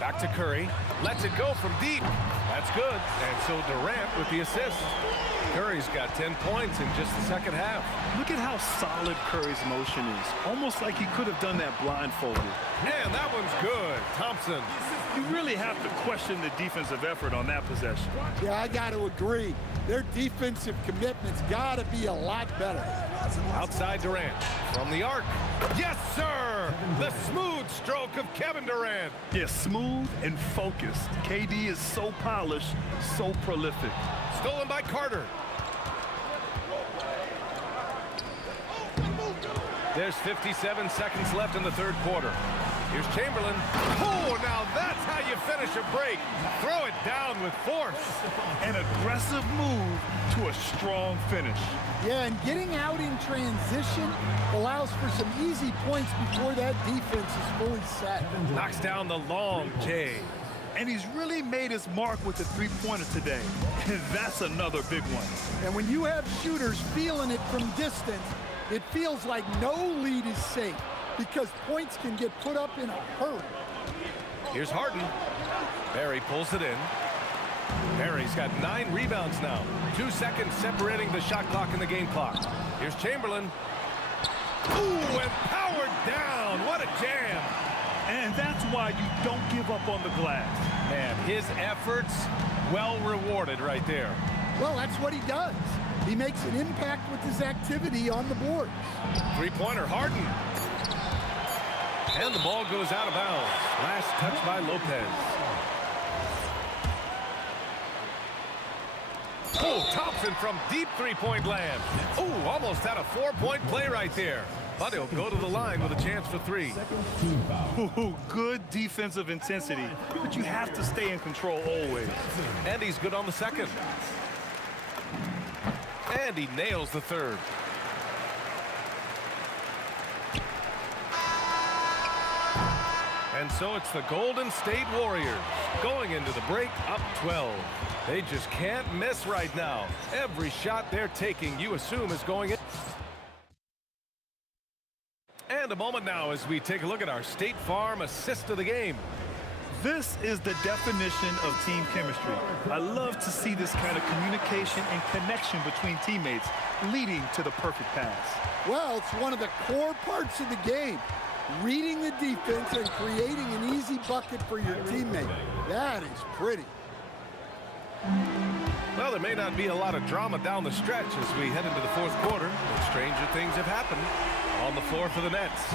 Back to Curry. Lets it go from deep. That's good. And so Durant with the assist. Curry's got 10 points in just the second half. Look at how solid Curry's motion is. Almost like he could have done that blindfolded. And that one's good. Thompson. You really have to question the defensive effort on that possession. Yeah, I got to agree. Their defensive commitment's got to be a lot better. Outside Durant. From the arc. Yes, sir! The smooth stroke of Kevin Durant. Yeah, smooth and focused. KD is so polished, so prolific. Stolen by Carter. There's 57 seconds left in the third quarter. Here's Chamberlain. Oh, now that's how you finish a break. Throw it down with force. An aggressive move to a strong finish. Yeah, and getting out in transition allows for some easy points before that defense is fully set. Knocks down the long J. And he's really made his mark with the three-pointer today. And that's another big one. And when you have shooters feeling it from distance, it feels like no lead is safe because points can get put up in a hurry. Here's Harden. Barry pulls it in. Barry's got 9 rebounds now. 2 seconds separating the shot clock and the game clock. Here's Chamberlain. Ooh, and powered down. What a jam. And that's why you don't give up on the glass. Man, his efforts well rewarded right there. Well, that's what he does. He makes an impact with his activity on the boards. Three-pointer, Harden. And the ball goes out of bounds. Last touch by Lopez. Oh, Thompson from deep three-point land. Oh, almost had a 4-point play right there. but he'll go to the line with a chance for 3. Ooh, good defensive intensity, but you have to stay in control always. And he's good on the second. And he nails the third. And so it's the Golden State Warriors going into the break up 12. They just can't miss right now. Every shot they're taking, you assume, is going in. And a moment now as we take a look at our State Farm assist of the game. This is the definition of team chemistry. I love to see this kind of communication and connection between teammates leading to the perfect pass. Well, it's one of the core parts of the game. Reading the defense and creating an easy bucket for your teammate. That is pretty. Well, there may not be a lot of drama down the stretch as we head into the fourth quarter, but stranger things have happened on the floor for the Nets.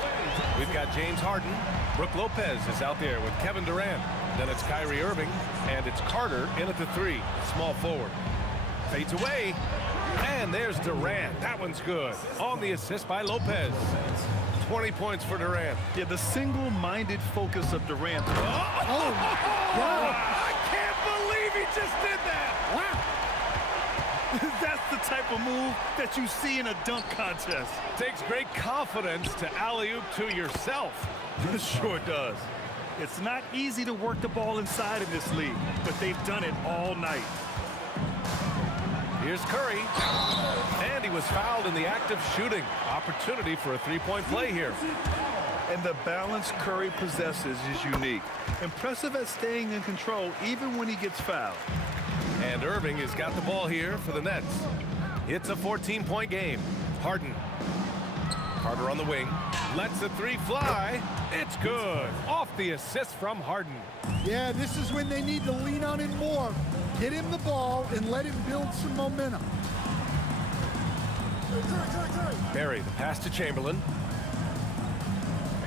We've got James Harden. Brook Lopez is out there with Kevin Durant. Then it's Kyrie Irving, and it's Carter in at the 3, small forward. Fades away, and there's Durant. That one's good. On the assist by Lopez. 20 points for Durant. Yeah, the single-minded focus of Durant. Oh, my God. I can't believe he just did that. Wow. That's the type of move that you see in a dunk contest. Takes great confidence to alley-oop to yourself. It sure does. It's not easy to work the ball inside of this league, but they've done it all night. Here's Curry, and he was fouled in the act of shooting. Opportunity for a 3-point play here. And the balance Curry possesses is unique. Impressive at staying in control even when he gets fouled. And Irving has got the ball here for the Nets. It's a 14-point game. Harden. Carter on the wing. Lets the 3 fly. It's good. Off the assist from Harden. Yeah, this is when they need to lean on him more. Get him the ball and let him build some momentum. Barry, the pass to Chamberlain.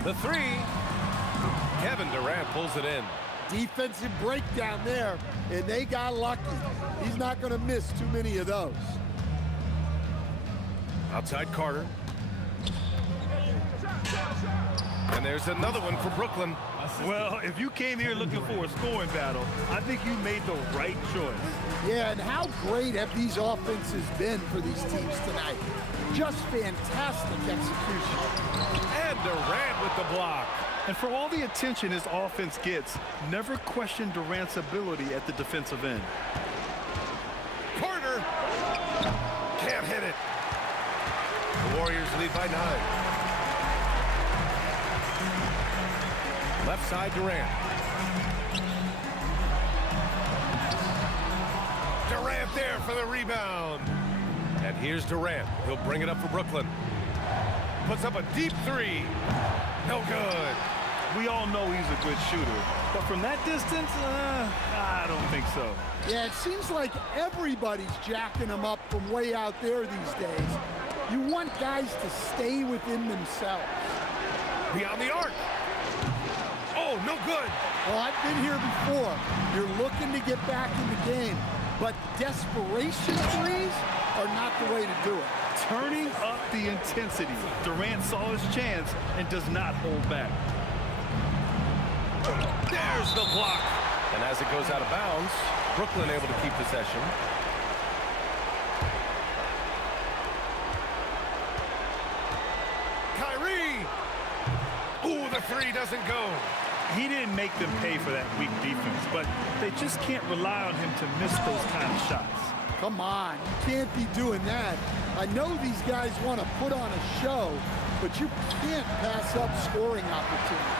The 3. Kevin Durant pulls it in. Defensive breakdown there, and they got lucky. He's not going to miss too many of those. Outside Carter. And there's another one for Brooklyn. Well, if you came here looking for a scoring battle, I think you made the right choice. Yeah, and how great have these offenses been for these teams tonight? Just fantastic execution. And Durant with the block. And for all the attention his offense gets, never question Durant's ability at the defensive end. Carter can't hit it. The Warriors lead by 9. Left side, Durant. Durant there for the rebound. And here's Durant. He'll bring it up for Brooklyn. Puts up a deep 3. No good. We all know he's a good shooter. But from that distance, I don't think so. Yeah, it seems like everybody's jacking him up from way out there these days. You want guys to stay within themselves. Beyond the arc. Oh, no good. Well, I've been here before. You're looking to get back in the game, but desperation threes are not the way to do it. Turning up the intensity. Durant saw his chance and does not hold back. There's the block. And as it goes out of bounds, Brooklyn able to keep possession. Kyrie. Ooh, the 3 doesn't go. He didn't make them pay for that weak defense, but they just can't rely on him to miss those kind of shots. Come on, you can't be doing that. I know these guys want to put on a show, but you can't pass up scoring opportunities.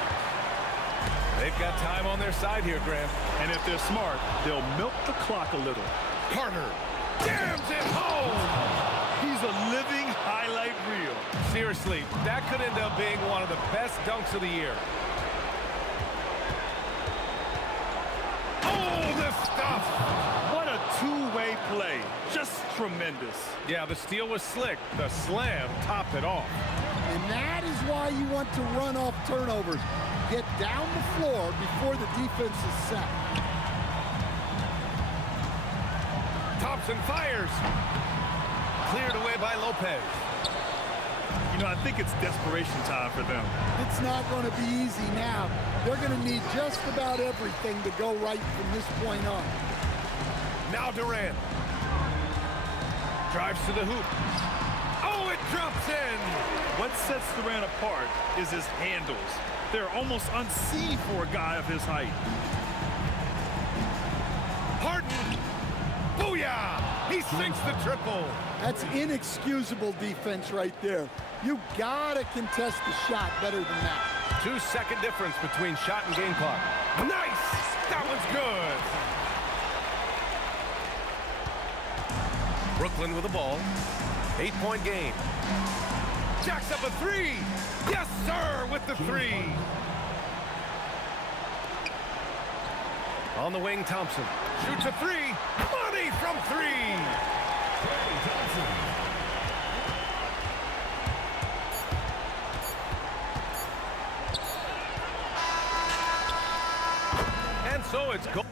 They've got time on their side here, Grant. And if they're smart, they'll milk the clock a little. Carter jams it home. He's a living highlight reel. Seriously, that could end up being one of the best dunks of the year. Oh, the stuff! What a two-way play. Just tremendous. Yeah, the steal was slick. The slam topped it off. And that is why you want to run off turnovers. Get down the floor before the defense is set. Thompson fires. Cleared away by Lopez. You know, I think it's desperation time for them. It's not going to be easy now. They're going to need just about everything to go right from this point on. Now Durant. Drives to the hoop. Oh, it drops in. What sets Durant apart is his handles. They're almost unseen for a guy of his height. Harden. Booyah! He sinks the triple. That's inexcusable defense right there. You gotta contest the shot better than that. 2-second difference between shot and game clock. Nice! That one's good. Brooklyn with the ball. 8-point game. Jacks up a three. Yes, sir, with the three. On the wing, Thompson shoots a three. Money from three. And so it's goal.